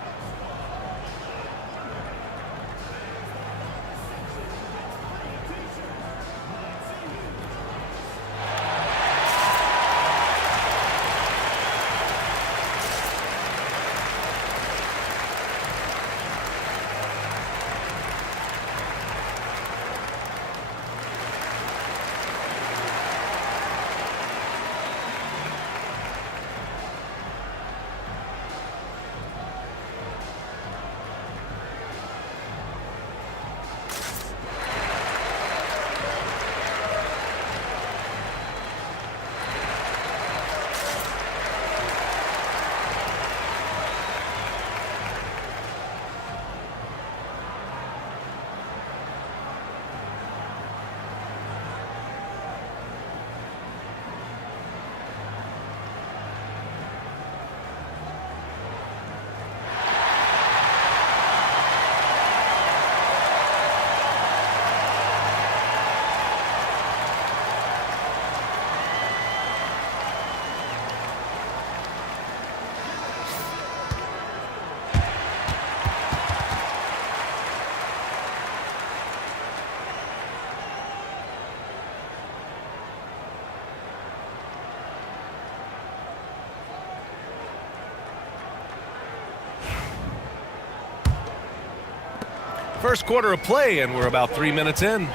First quarter of play, and we're about 3 minutes in.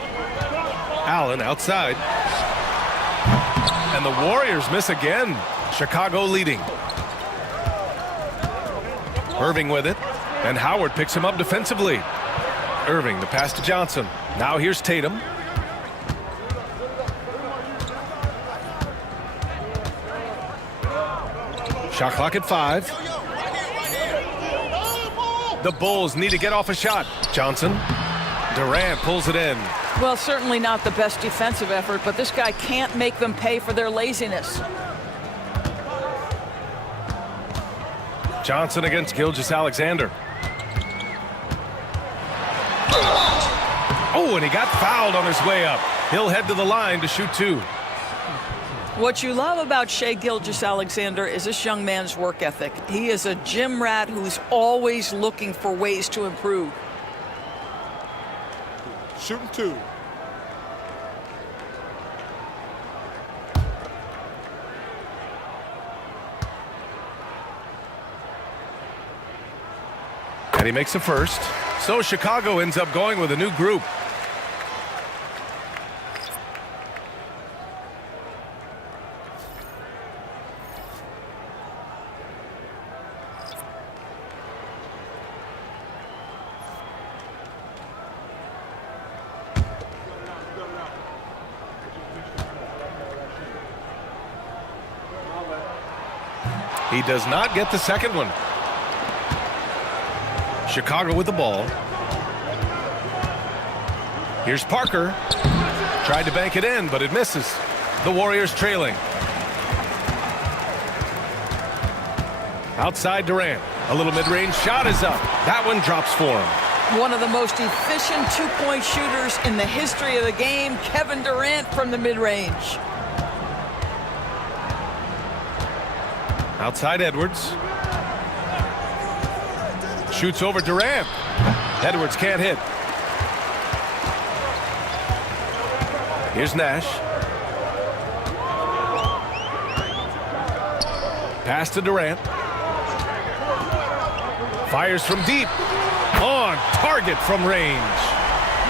Allen outside. And the Warriors miss again. Chicago leading. Irving with it, and Howard picks him up defensively. Irving, the pass to Johnson. Now here's Tatum. Shot clock at 5. The Bulls need to get off a shot. Johnson. Durant pulls it in. Well, certainly not the best defensive effort, but this guy can't make them pay for their laziness. Johnson against Gilgeous-Alexander. Oh, and he got fouled on his way up. He'll head to the line to shoot 2. What you love about Shai Gilgeous-Alexander is this young man's work ethic. He is a gym rat who's always looking for ways to improve. Shooting 2. And he makes the first. So Chicago ends up going with a new group. He does not get the second one. Chicago with the ball. Here's Parker. Tried to bank it in, but it misses. The Warriors trailing. Outside Durant. A little mid-range shot is up. That one drops for him. One of the most efficient two-point shooters in the history of the game, Kevin Durant from the mid-range. Outside Edwards. Shoots over Durant. Edwards can't hit. Here's Nash. Pass to Durant. Fires from deep. On target from range.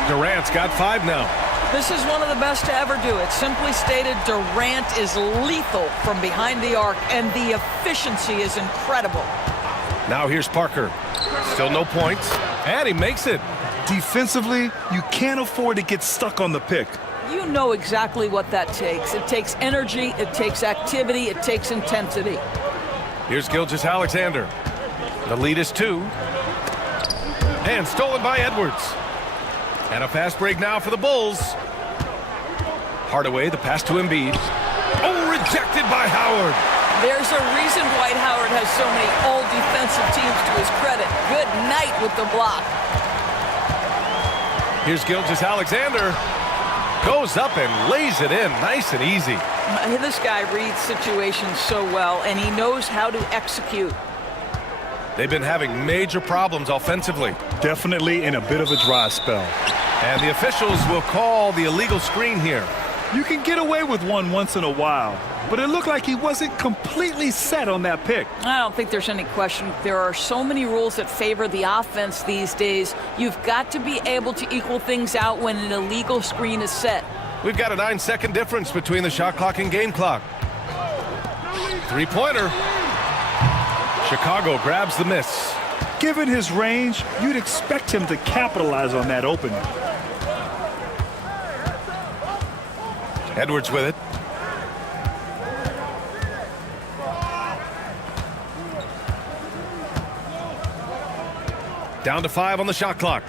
Durant's got 5 now. This is one of the best to ever do it. Simply stated, Durant is lethal from behind the arc, and the efficiency is incredible. Now here's Parker. Still no points, and he makes it. Defensively, you can't afford to get stuck on the pick. You know exactly what that takes. It takes energy, it takes activity, it takes intensity. Here's Gilgeous-Alexander. The lead is 2. And stolen by Edwards. And a fast break now for the Bulls. Hardaway, the pass to Embiid. Oh, rejected by Howard. There's a reason Dwight Howard has so many all-defensive teams to his credit. Good night with the block. Here's Gilgeous-Alexander. Goes up and lays it in nice and easy. This guy reads situations so well, and he knows how to execute. They've been having major problems offensively. Definitely in a bit of a dry spell. And the officials will call the illegal screen here. You can get away with one once in a while, but it looked like he wasn't completely set on that pick. I don't think there's any question. There are so many rules that favor the offense these days. You've got to be able to equal things out when an illegal screen is set. We've got a 9-second difference between the shot clock and game clock. 3-pointer. Chicago grabs the miss. Given his range, you'd expect him to capitalize on that opening. Edwards with it. Down to 5 on the shot clock.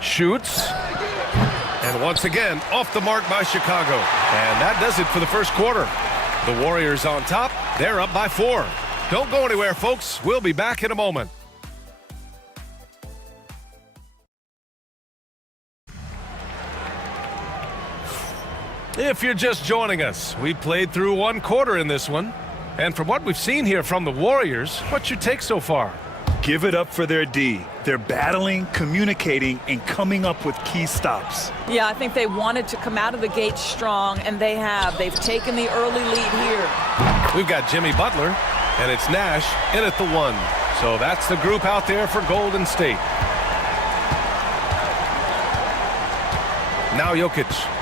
Shoots. And once again, off the mark by Chicago. And that does it for the first quarter. The Warriors on top. They're up by 4. Don't go anywhere, folks. We'll be back in a moment. If you're just joining us, we played through 1 quarter in this one. And from what we've seen here from the Warriors, what's your take so far? Give it up for their D. They're battling, communicating, and coming up with key stops. Yeah, I think they wanted to come out of the gate strong, and they have. They've taken the early lead here. We've got Jimmy Butler, and it's Nash in at the 1. So that's the group out there for Golden State. Now Jokic.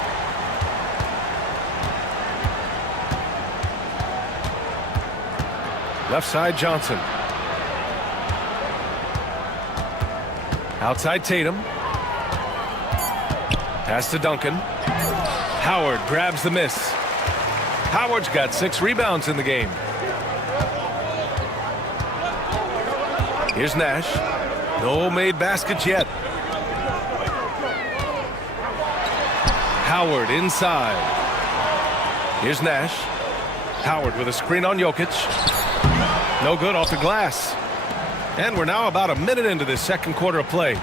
Left side, Johnson. Outside, Tatum. Pass to Duncan. Howard grabs the miss. Howard's got 6 rebounds in the game. Here's Nash. No made baskets yet. Howard inside. Here's Nash. Howard with a screen on Jokic. No good off the glass. And we're now about a minute into this second quarter of play.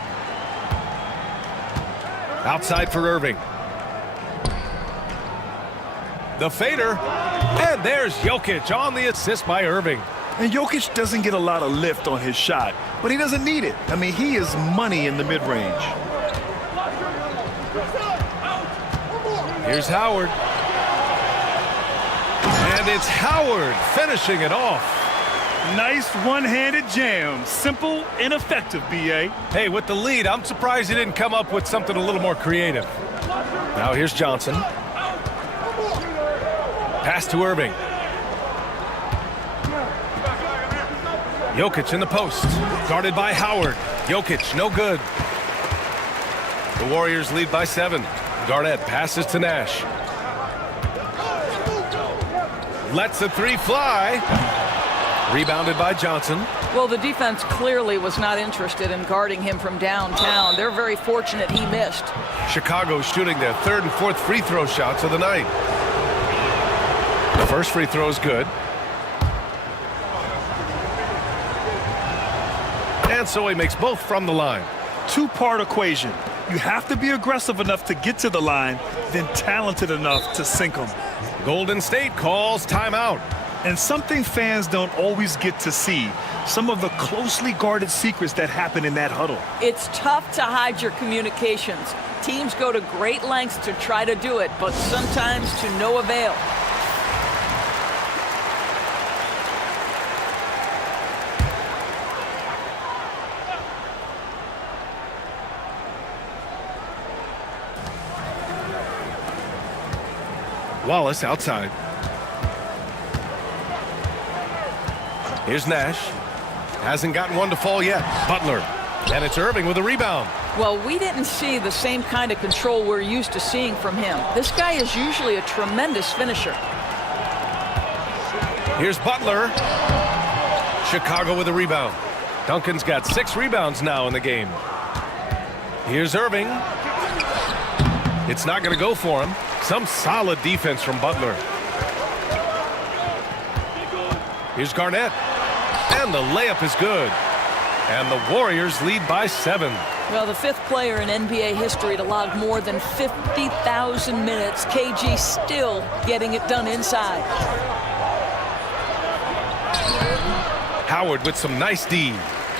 Outside for Irving. The fader. And there's Jokic on the assist by Irving. And Jokic doesn't get a lot of lift on his shot, but he doesn't need it. I mean, he is money in the mid-range. Here's Howard. And it's Howard finishing it off. Nice one-handed jam. Simple and effective, B.A. Hey, with the lead, I'm surprised he didn't come up with something a little more creative. Now here's Johnson. Pass to Irving. Jokic in the post. Guarded by Howard. Jokic, no good. The Warriors lead by 7. Garnett passes to Nash. Lets the 3 fly. Rebounded by Johnson. Well, the defense clearly was not interested in guarding him from downtown. They're very fortunate he missed. Chicago shooting their 3rd and 4th free throw shots of the night. The first free throw is good. And so he makes both from the line. Two-part equation. You have to be aggressive enough to get to the line, then talented enough to sink them. Golden State calls timeout. And something fans don't always get to see, some of the closely guarded secrets that happen in that huddle. It's tough to hide your communications. Teams go to great lengths to try to do it, but sometimes to no avail. Wallace outside. Here's Nash. Hasn't gotten one to fall yet. Butler. And it's Irving with a rebound. Well, we didn't see the same kind of control we're used to seeing from him. This guy is usually a tremendous finisher. Here's Butler. Chicago with a rebound. Duncan's got 6 rebounds now in the game. Here's Irving. It's not going to go for him. Some solid defense from Butler. Here's Garnett. And the layup is good. And the Warriors lead by 7. Well, the 5th player in NBA history to log more than 50,000 minutes. KG still getting it done inside. Howard with some nice D.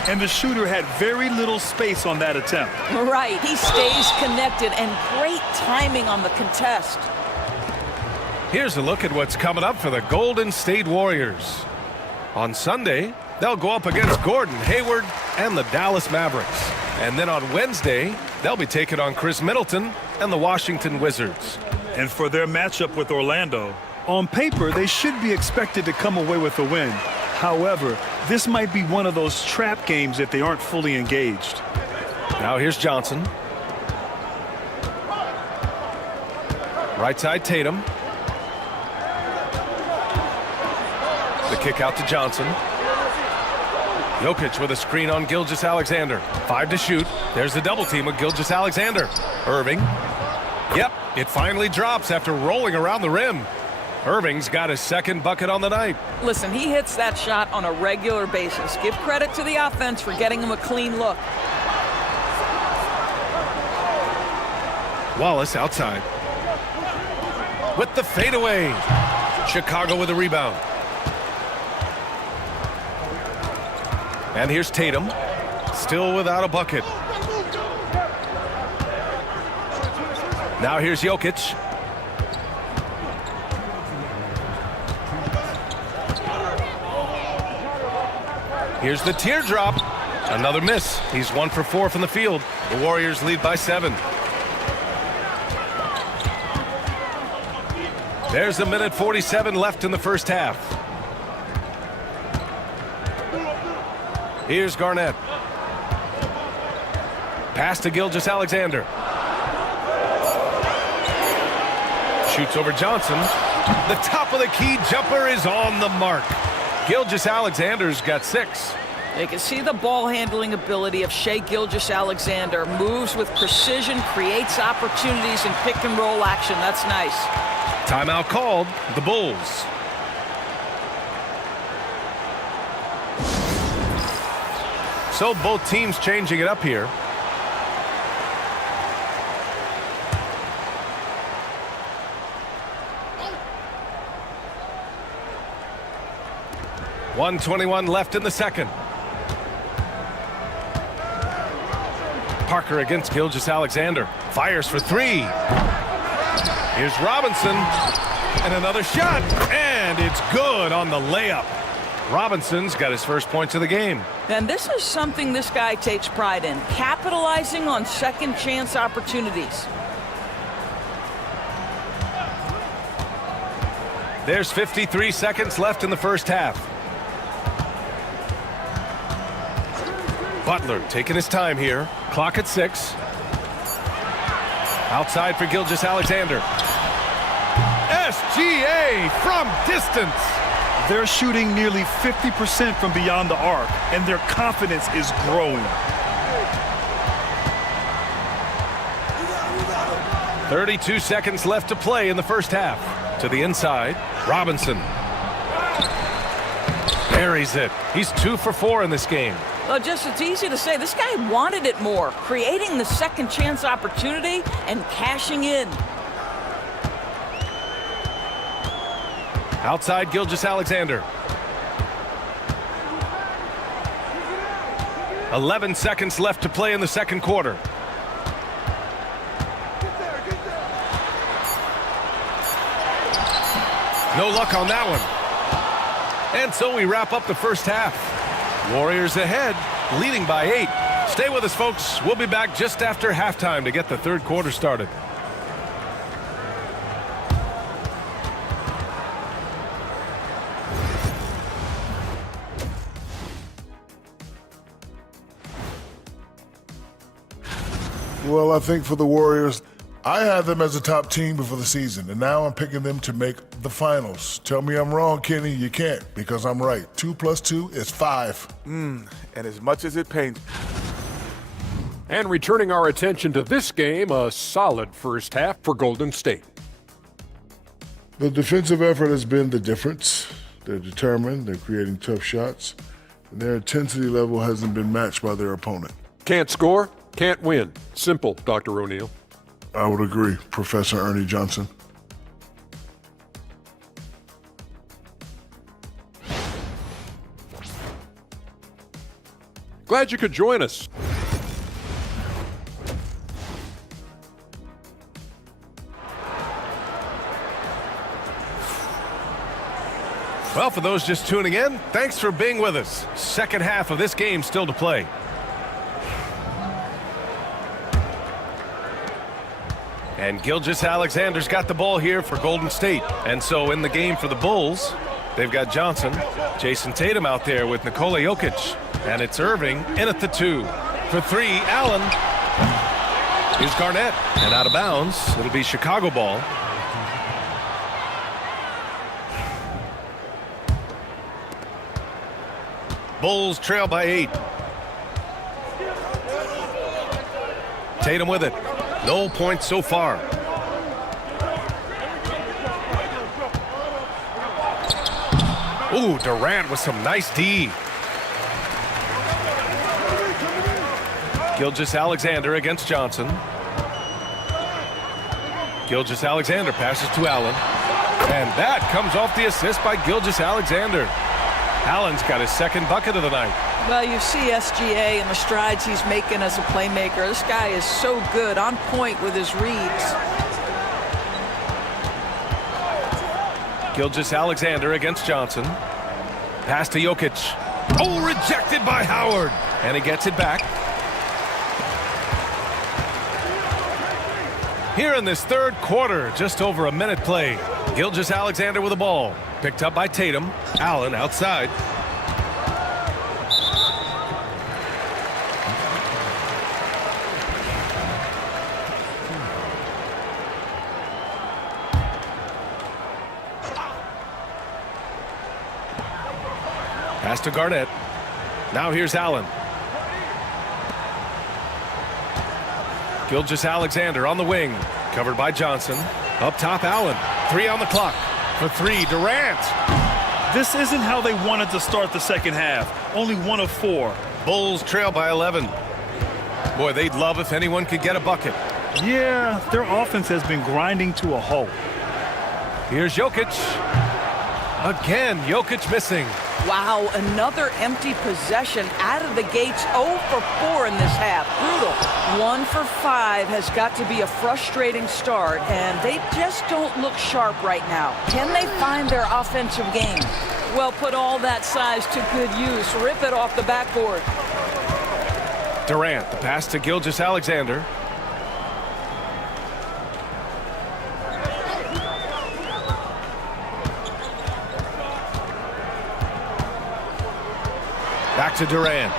And the shooter had very little space on that attempt. Right, he stays connected and great timing on the contest. Here's a look at what's coming up for the Golden State Warriors. On Sunday, they'll go up against Gordon Hayward and the Dallas Mavericks. And then on Wednesday, they'll be taking on Chris Middleton and the Washington Wizards. And for their matchup with Orlando, on paper, they should be expected to come away with a win. However, this might be one of those trap games if they aren't fully engaged. Now here's Johnson. Right side, Tatum. The kick out to Johnson. Jokic with a screen on Gilgeous-Alexander. 5 to shoot. There's the double team with Gilgeous-Alexander. Irving. Yep, it finally drops after rolling around the rim. Irving's got his 2nd bucket on the night. Listen, he hits that shot on a regular basis. Give credit to the offense for getting him a clean look. Wallace outside. With the fadeaway. Chicago with a rebound. And here's Tatum. Still without a bucket. Now here's Jokic. Here's the teardrop. Another miss. He's 1 for 4 from the field. The Warriors lead by 7. There's a minute 47 left in the first half. Here's Garnett. Pass to Gilgeous-Alexander. Shoots over Johnson. The top of the key jumper is on the mark. Gilgeous-Alexander's got 6. You can see the ball handling ability of Shai Gilgeous-Alexander. Moves with precision, creates opportunities in pick and roll action. That's nice. Timeout called. The Bulls. So both teams changing it up here. .121 left in the second. Parker against Gilgeous-Alexander. Fires for 3. Here's Robinson. And another shot. And it's good on the layup. Robinson's got his first points of the game. And this is something this guy takes pride in. Capitalizing on second chance opportunities. There's 53 seconds left in the first half. Butler taking his time here. Clock at 6. Outside for Gilgeous-Alexander. SGA from distance. They're shooting nearly 50% from beyond the arc, and their confidence is growing. 32 seconds left to play in the first half. To the inside, Robinson. Buries it. He's 2 for 4 in this game. Well, just it's easy to say this guy wanted it more, creating the second chance opportunity and cashing in. Outside Gilgeous-Alexander. 11 seconds left to play in the second quarter. No luck on that one. And so we wrap up the first half. Warriors ahead, leading by 8. Stay with us, folks. We'll be back just after halftime to get the third quarter started. Well, I think for the Warriors, I had them as a top team before the season, and now I'm picking them to make the finals. Tell me I'm wrong, Kenny. You can't, because I'm right. 2 + 2 is 5. And as much as it pains. And returning our attention to this game, a solid first half for Golden State. The defensive effort has been the difference. They're determined, they're creating tough shots, and their intensity level hasn't been matched by their opponent. Can't score, can't win. Simple, Dr. O'Neal. I would agree, Professor Ernie Johnson. Glad you could join us. Well, for those just tuning in, thanks for being with us. Second half of this game still to play. And Gilgeous-Alexander's got the ball here for Golden State. And so in the game for the Bulls, they've got Johnson, Jason Tatum out there with Nikola Jokic. And it's Irving in at the 2. For 3, Allen. Here's Garnett. And out of bounds, it'll be Chicago ball. Bulls trail by 8. Tatum with it. No points so far. Ooh, Durant with some nice D. Gilgeous-Alexander against Johnson. Gilgeous-Alexander passes to Allen. And that comes off the assist by Gilgeous-Alexander. Allen's got his second bucket of the night. Well, you see SGA and the strides he's making as a playmaker. This guy is so good, on point with his reads. Gilgeous-Alexander against Johnson. Pass to Jokic. Oh, rejected by Howard. And he gets it back. Here in this third quarter, just over a minute played. Gilgeous-Alexander with the ball. Picked up by Tatum. Allen outside. Pass to Garnett. Now here's Allen. Gilgeous-Alexander on the wing. Covered by Johnson. Up top, Allen. 3 on the clock. For 3, Durant. This isn't how they wanted to start the second half. Only 1 of 4. Bulls trail by 11. Boy, they'd love if anyone could get a bucket. Yeah, their offense has been grinding to a halt. Here's Jokic. Again, Jokic missing. Wow, another empty possession out of the gates. 0 for 4 in this half. Brutal. 1 for 5 has got to be a frustrating start, and they just don't look sharp right now. Can they find their offensive game? Well, put all that size to good use. Rip it off the backboard. Durant, the pass to Gilgeous-Alexander. Back to Durant.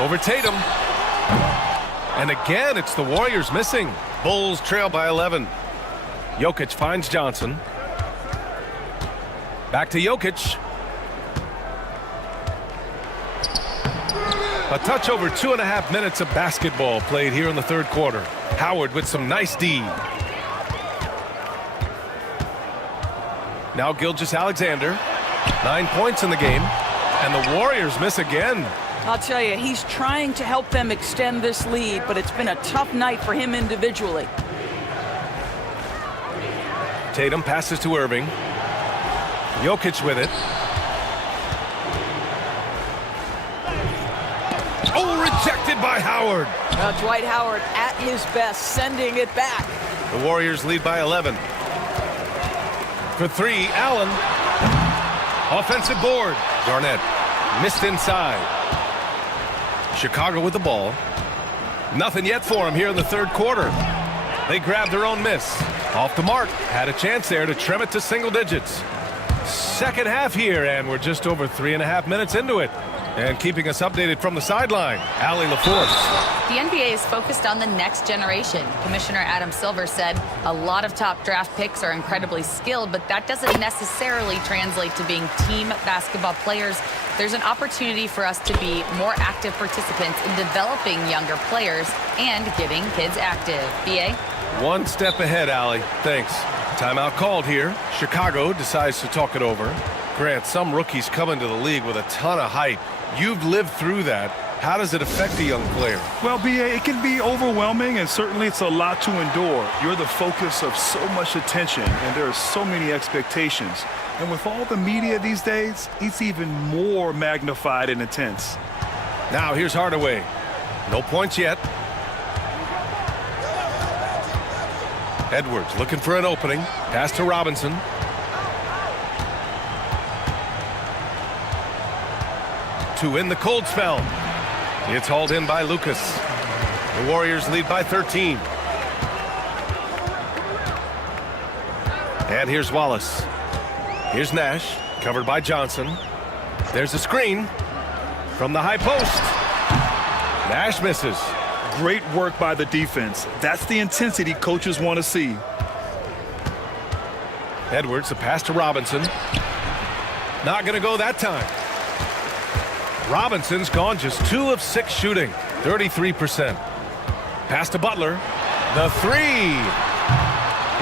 Over Tatum. And again, it's the Warriors missing. Bulls trail by 11. Jokic finds Johnson. Back to Jokic. A touch over 2.5 minutes of basketball played here in the third quarter. Howard with some nice D. Now Gilgeous-Alexander. 9 points in the game. And the Warriors miss again. I'll tell you, he's trying to help them extend this lead, but it's been a tough night for him individually. Tatum passes to Irving. Jokic with it. Oh, rejected by Howard. Dwight Howard at his best, sending it back. The Warriors lead by 11. For 3, Allen. Offensive board. Garnett missed inside. Chicago with the ball. Nothing yet for him here in the third quarter. They grabbed their own miss. Off the mark. Had a chance there to trim it to single digits. Second half here, and we're just over 3.5 minutes into it. And keeping us updated from the sideline, Allie LaForce. The NBA is focused on the next generation. Commissioner Adam Silver said a lot of top draft picks are incredibly skilled, but that doesn't necessarily translate to being team basketball players. There's an opportunity for us to be more active participants in developing younger players and getting kids active. BA? One step ahead, Allie. Thanks. Timeout called here. Chicago decides to talk it over. Grant, some rookies come into the league with a ton of hype. You've lived through that. How does it affect a young player? Well, BA, it can be overwhelming, and certainly it's a lot to endure. You're the focus of so much attention, and there are so many expectations. And with all the media these days, it's even more magnified and intense. Now here's Hardaway. No points yet. Edwards looking for an opening. Pass to Robinson. To win the cold spell. It's hauled in by Lucas. The Warriors lead by 13. And here's Wallace. Here's Nash, covered by Johnson. There's a screen from the high post. Nash misses. Great work by the defense. That's the intensity coaches want to see. Edwards, a pass to Robinson. Not going to go that time. Robinson's gone just 2 of 6 shooting, 33%. Pass to Butler. The 3.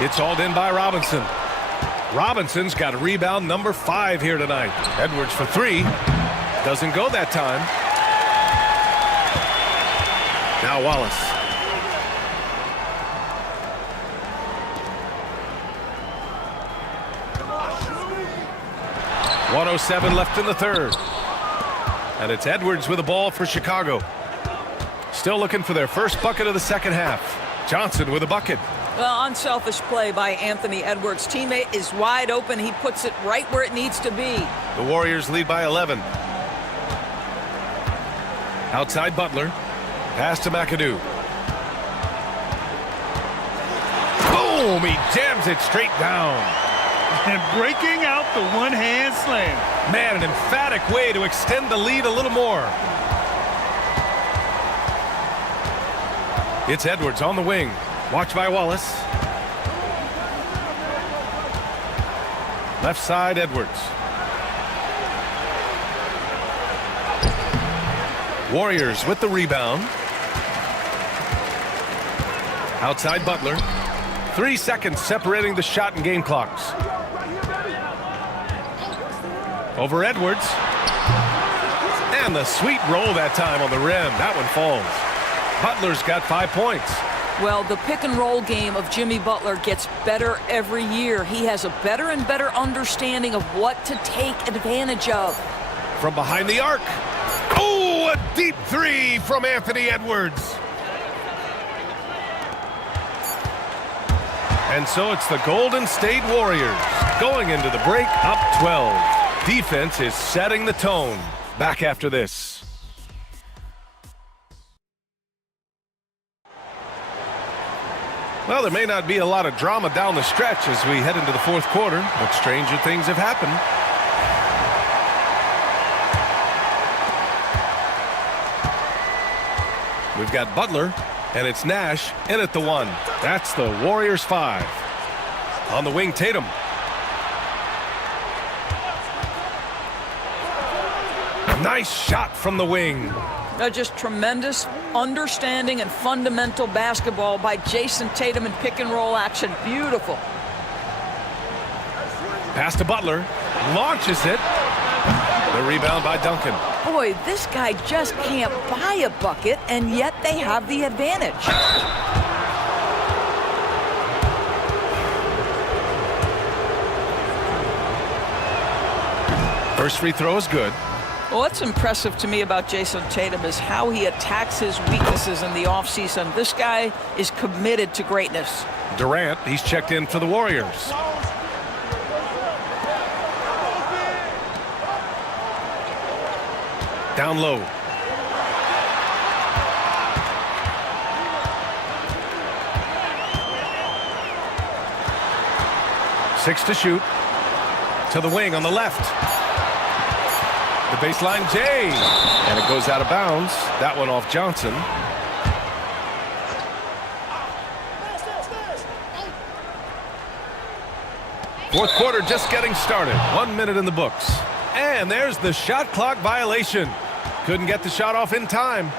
It's hauled in by Robinson. Robinson's got a rebound number 5 here tonight. Edwards for 3. Doesn't go that time. Now Wallace. .107 left in the third. And it's Edwards with the ball for Chicago. Still looking for their first bucket of the second half. Johnson with a bucket. Well, unselfish play by Anthony Edwards. Teammate is wide open. He puts it right where it needs to be. The Warriors lead by 11. Outside Butler. Pass to McAdoo. Boom! He jams it straight down. And breaking out the one-hand slam. Man, an emphatic way to extend the lead a little more. It's Edwards on the wing. Watched by Wallace. Left side, Edwards. Warriors with the rebound. Outside Butler. 3 seconds separating the shot and game clocks. Over Edwards. And the sweet roll that time on the rim. That one falls. Butler's got 5 points. Well, the pick and roll game of Jimmy Butler gets better every year. He has a better and better understanding of what to take advantage of. From behind the arc. Oh, a deep three from Anthony Edwards. And so it's the Golden State Warriors going into the break up 12. Defense is setting the tone. Back after this. Well, there may not be a lot of drama down the stretch as we head into the fourth quarter, but stranger things have happened. We've got Butler, and it's Nash in at the 1. That's the Warriors 5. On the wing, Tatum. Nice shot from the wing. Just tremendous understanding and fundamental basketball by Jason Tatum in pick and roll action. Beautiful. Pass to Butler. Launches it. The rebound by Duncan. Boy, this guy just can't buy a bucket, and yet they have the advantage. First free throw is good. Well, what's impressive to me about Jason Tatum is how he attacks his weaknesses in the offseason. This guy is committed to greatness. Durant, he's checked in for the Warriors. Down low. Six to shoot. To the wing on the left. The baseline J. And it goes out of bounds. That one off Johnson. Fourth quarter just getting started. 1 minute in the books. And there's the shot clock violation. Couldn't get the shot off in time.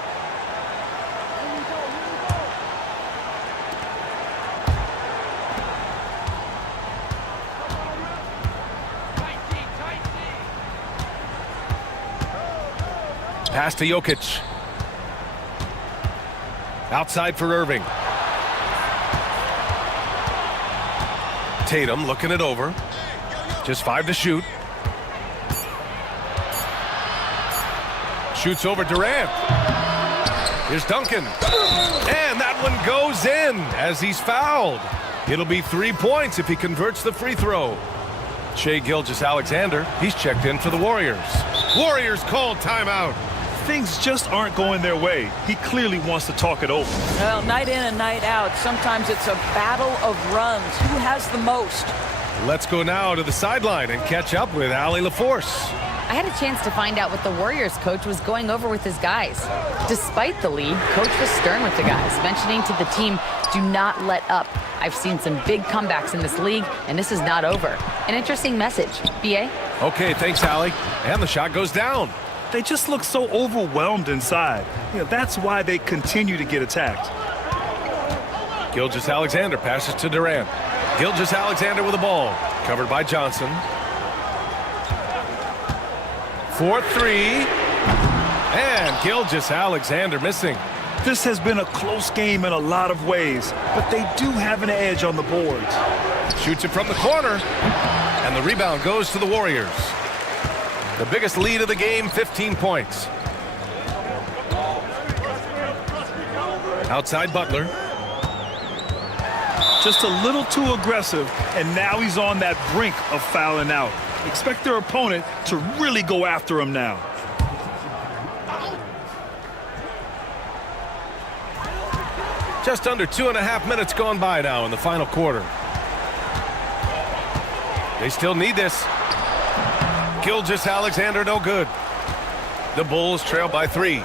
Pass to Jokic. Outside for Irving. Tatum looking it over. Just 5 to shoot. Shoots over Durant. Here's Duncan. And that one goes in as he's fouled. It'll be 3 points if he converts the free throw. Shai Gilgeous-Alexander, he's checked in for the Warriors. Warriors called timeout. Things just aren't going their way. He clearly wants to talk it over. Well, night in and night out, sometimes it's a battle of runs. Who has the most? Let's go now to the sideline and catch up with Allie LaForce. I had a chance to find out what the Warriors coach was going over with his guys. Despite the lead, coach was stern with the guys, mentioning to the team, do not let up. I've seen some big comebacks in this league, and this is not over. An interesting message. B.A.? Okay, thanks, Allie. And the shot goes down. They just look so overwhelmed inside. That's why they continue to get attacked. Gilgeous-Alexander passes to Durant. Gilgeous-Alexander with the ball. Covered by Johnson. 4-3. And Gilgeous-Alexander missing. This has been a close game in a lot of ways, but they do have an edge on the boards. Shoots it from the corner. And the rebound goes to the Warriors. The biggest lead of the game, 15 points. Outside Butler. Just a little too aggressive, and now he's on that brink of fouling out. Expect their opponent to really go after him now. Just under 2.5 minutes gone by now in the final quarter. They still need this. Gilgeous-Alexander no good. The Bulls trail by 3.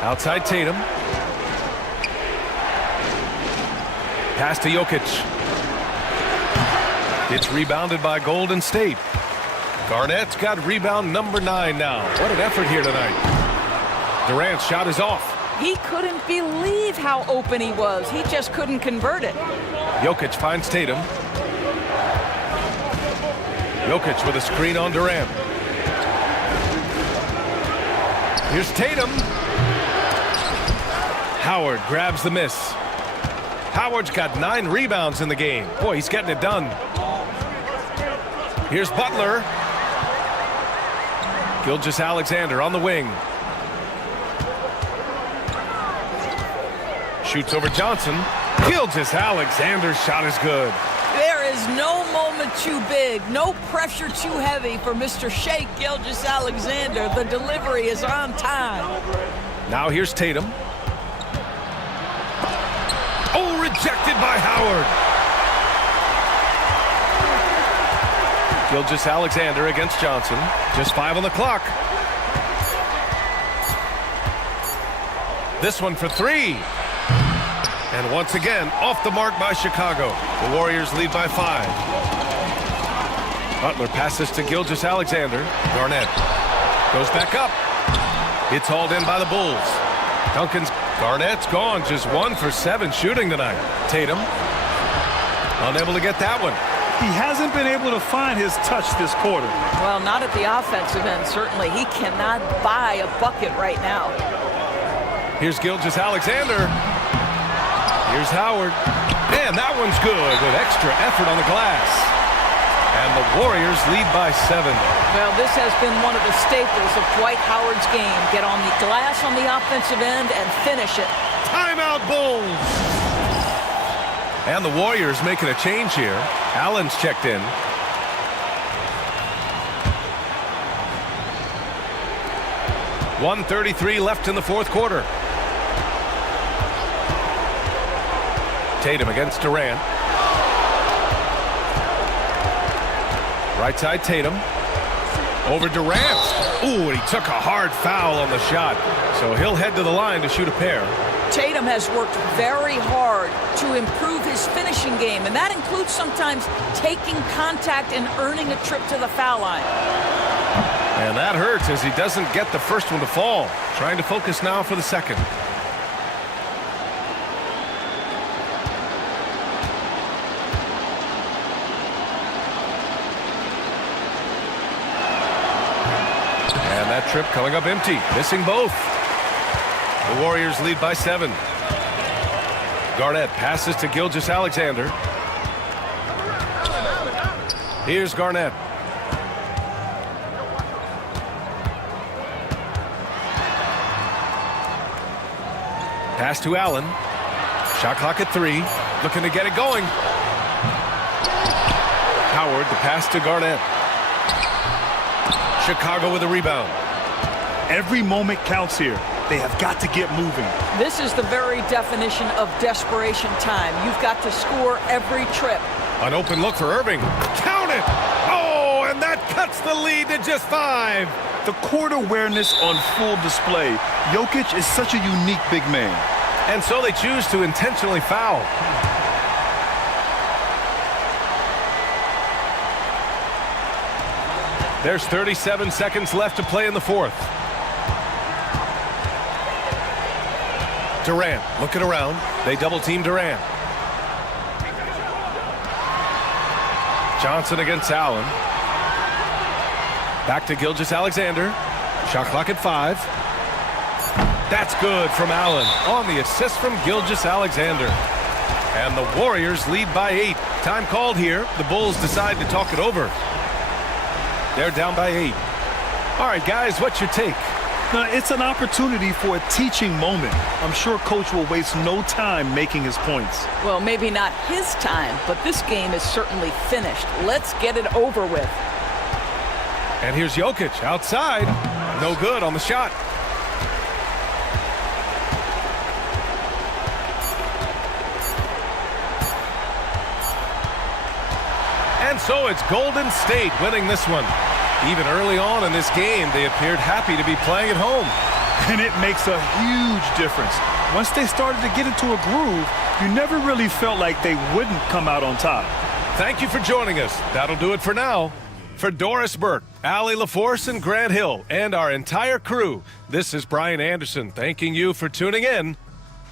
Outside Tatum. Pass to Jokic. It's rebounded by Golden State. Garnett's got rebound number 9 now. What an effort here tonight. Durant's shot is off. He couldn't believe how open he was. He just couldn't convert it. Jokic finds Tatum. Jokic with a screen on Durant. Here's Tatum. Howard grabs the miss. Howard's got 9 rebounds in the game. Boy, he's getting it done. Here's Butler. Gilgeous-Alexander on the wing. Shoots over Johnson. Gilgeous-Alexander's shot is good. There is no moment too big, no pressure too heavy for Mr. Shai Gilgeous-Alexander. The delivery is on time. Now here's Tatum. Oh, rejected by Howard. Gilgeous-Alexander against Johnson. Just 5 on the clock. This one for 3. And once again, off the mark by Chicago. The Warriors lead by 5. Butler passes to Gilgeous-Alexander. Garnett goes back up. It's hauled in by the Bulls. Garnett's gone. Just 1 for 7 shooting tonight. Tatum unable to get that one. He hasn't been able to find his touch this quarter. Well, not at the offensive end, certainly. He cannot buy a bucket right now. Here's Gilgeous-Alexander. Here's Howard. And that one's good with extra effort on the glass. And the Warriors lead by 7. Well, this has been one of the staples of Dwight Howard's game. Get on the glass on the offensive end and finish it. Timeout, Bulls! And the Warriors making a change here. Allen's checked in. .133 left in the 4th quarter. Tatum against Durant. Right side Tatum. Over Durant. Ooh, and he took a hard foul on the shot. So he'll head to the line to shoot a pair. Tatum has worked very hard to improve his finishing game, and that includes sometimes taking contact and earning a trip to the foul line. And that hurts as he doesn't get the first one to fall. Trying to focus now for the second. And that trip coming up empty, missing both. The Warriors lead by 7. Garnett passes to Gilgeous-Alexander. Here's Garnett. Pass to Allen. Shot clock at 3. Looking to get it going. Howard, the pass to Garnett. Chicago with a rebound. Every moment counts here. They have got to get moving. This is the very definition of desperation time. You've got to score every trip. An open look for Irving. Count it! Oh, and that cuts the lead to just 5. The court awareness on full display. Jokic is such a unique big man. And so they choose to intentionally foul. There's 37 seconds left to play in the 4th. Durant looking around. They double team Durant. Johnson against Allen. Back to Gilgeous-Alexander. Shot clock at 5. That's good from Allen on the assist from Gilgeous-Alexander. And the Warriors lead by 8. Time called here. The Bulls decide to talk it over. They're down by 8. All right, guys, what's your take? Now, it's an opportunity for a teaching moment. I'm sure Coach will waste no time making his points. Well, maybe not his time, but this game is certainly finished. Let's get it over with. And here's Jokic outside. No good on the shot. And so it's Golden State winning this one. Even early on in this game, they appeared happy to be playing at home. And it makes a huge difference. Once they started to get into a groove, you never really felt like they wouldn't come out on top. Thank you for joining us. That'll do it for now. For Doris Burke, Allie LaForce, and Grant Hill, and our entire crew, this is Brian Anderson thanking you for tuning in.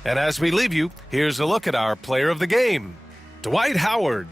And as we leave you, here's a look at our player of the game, Dwight Howard.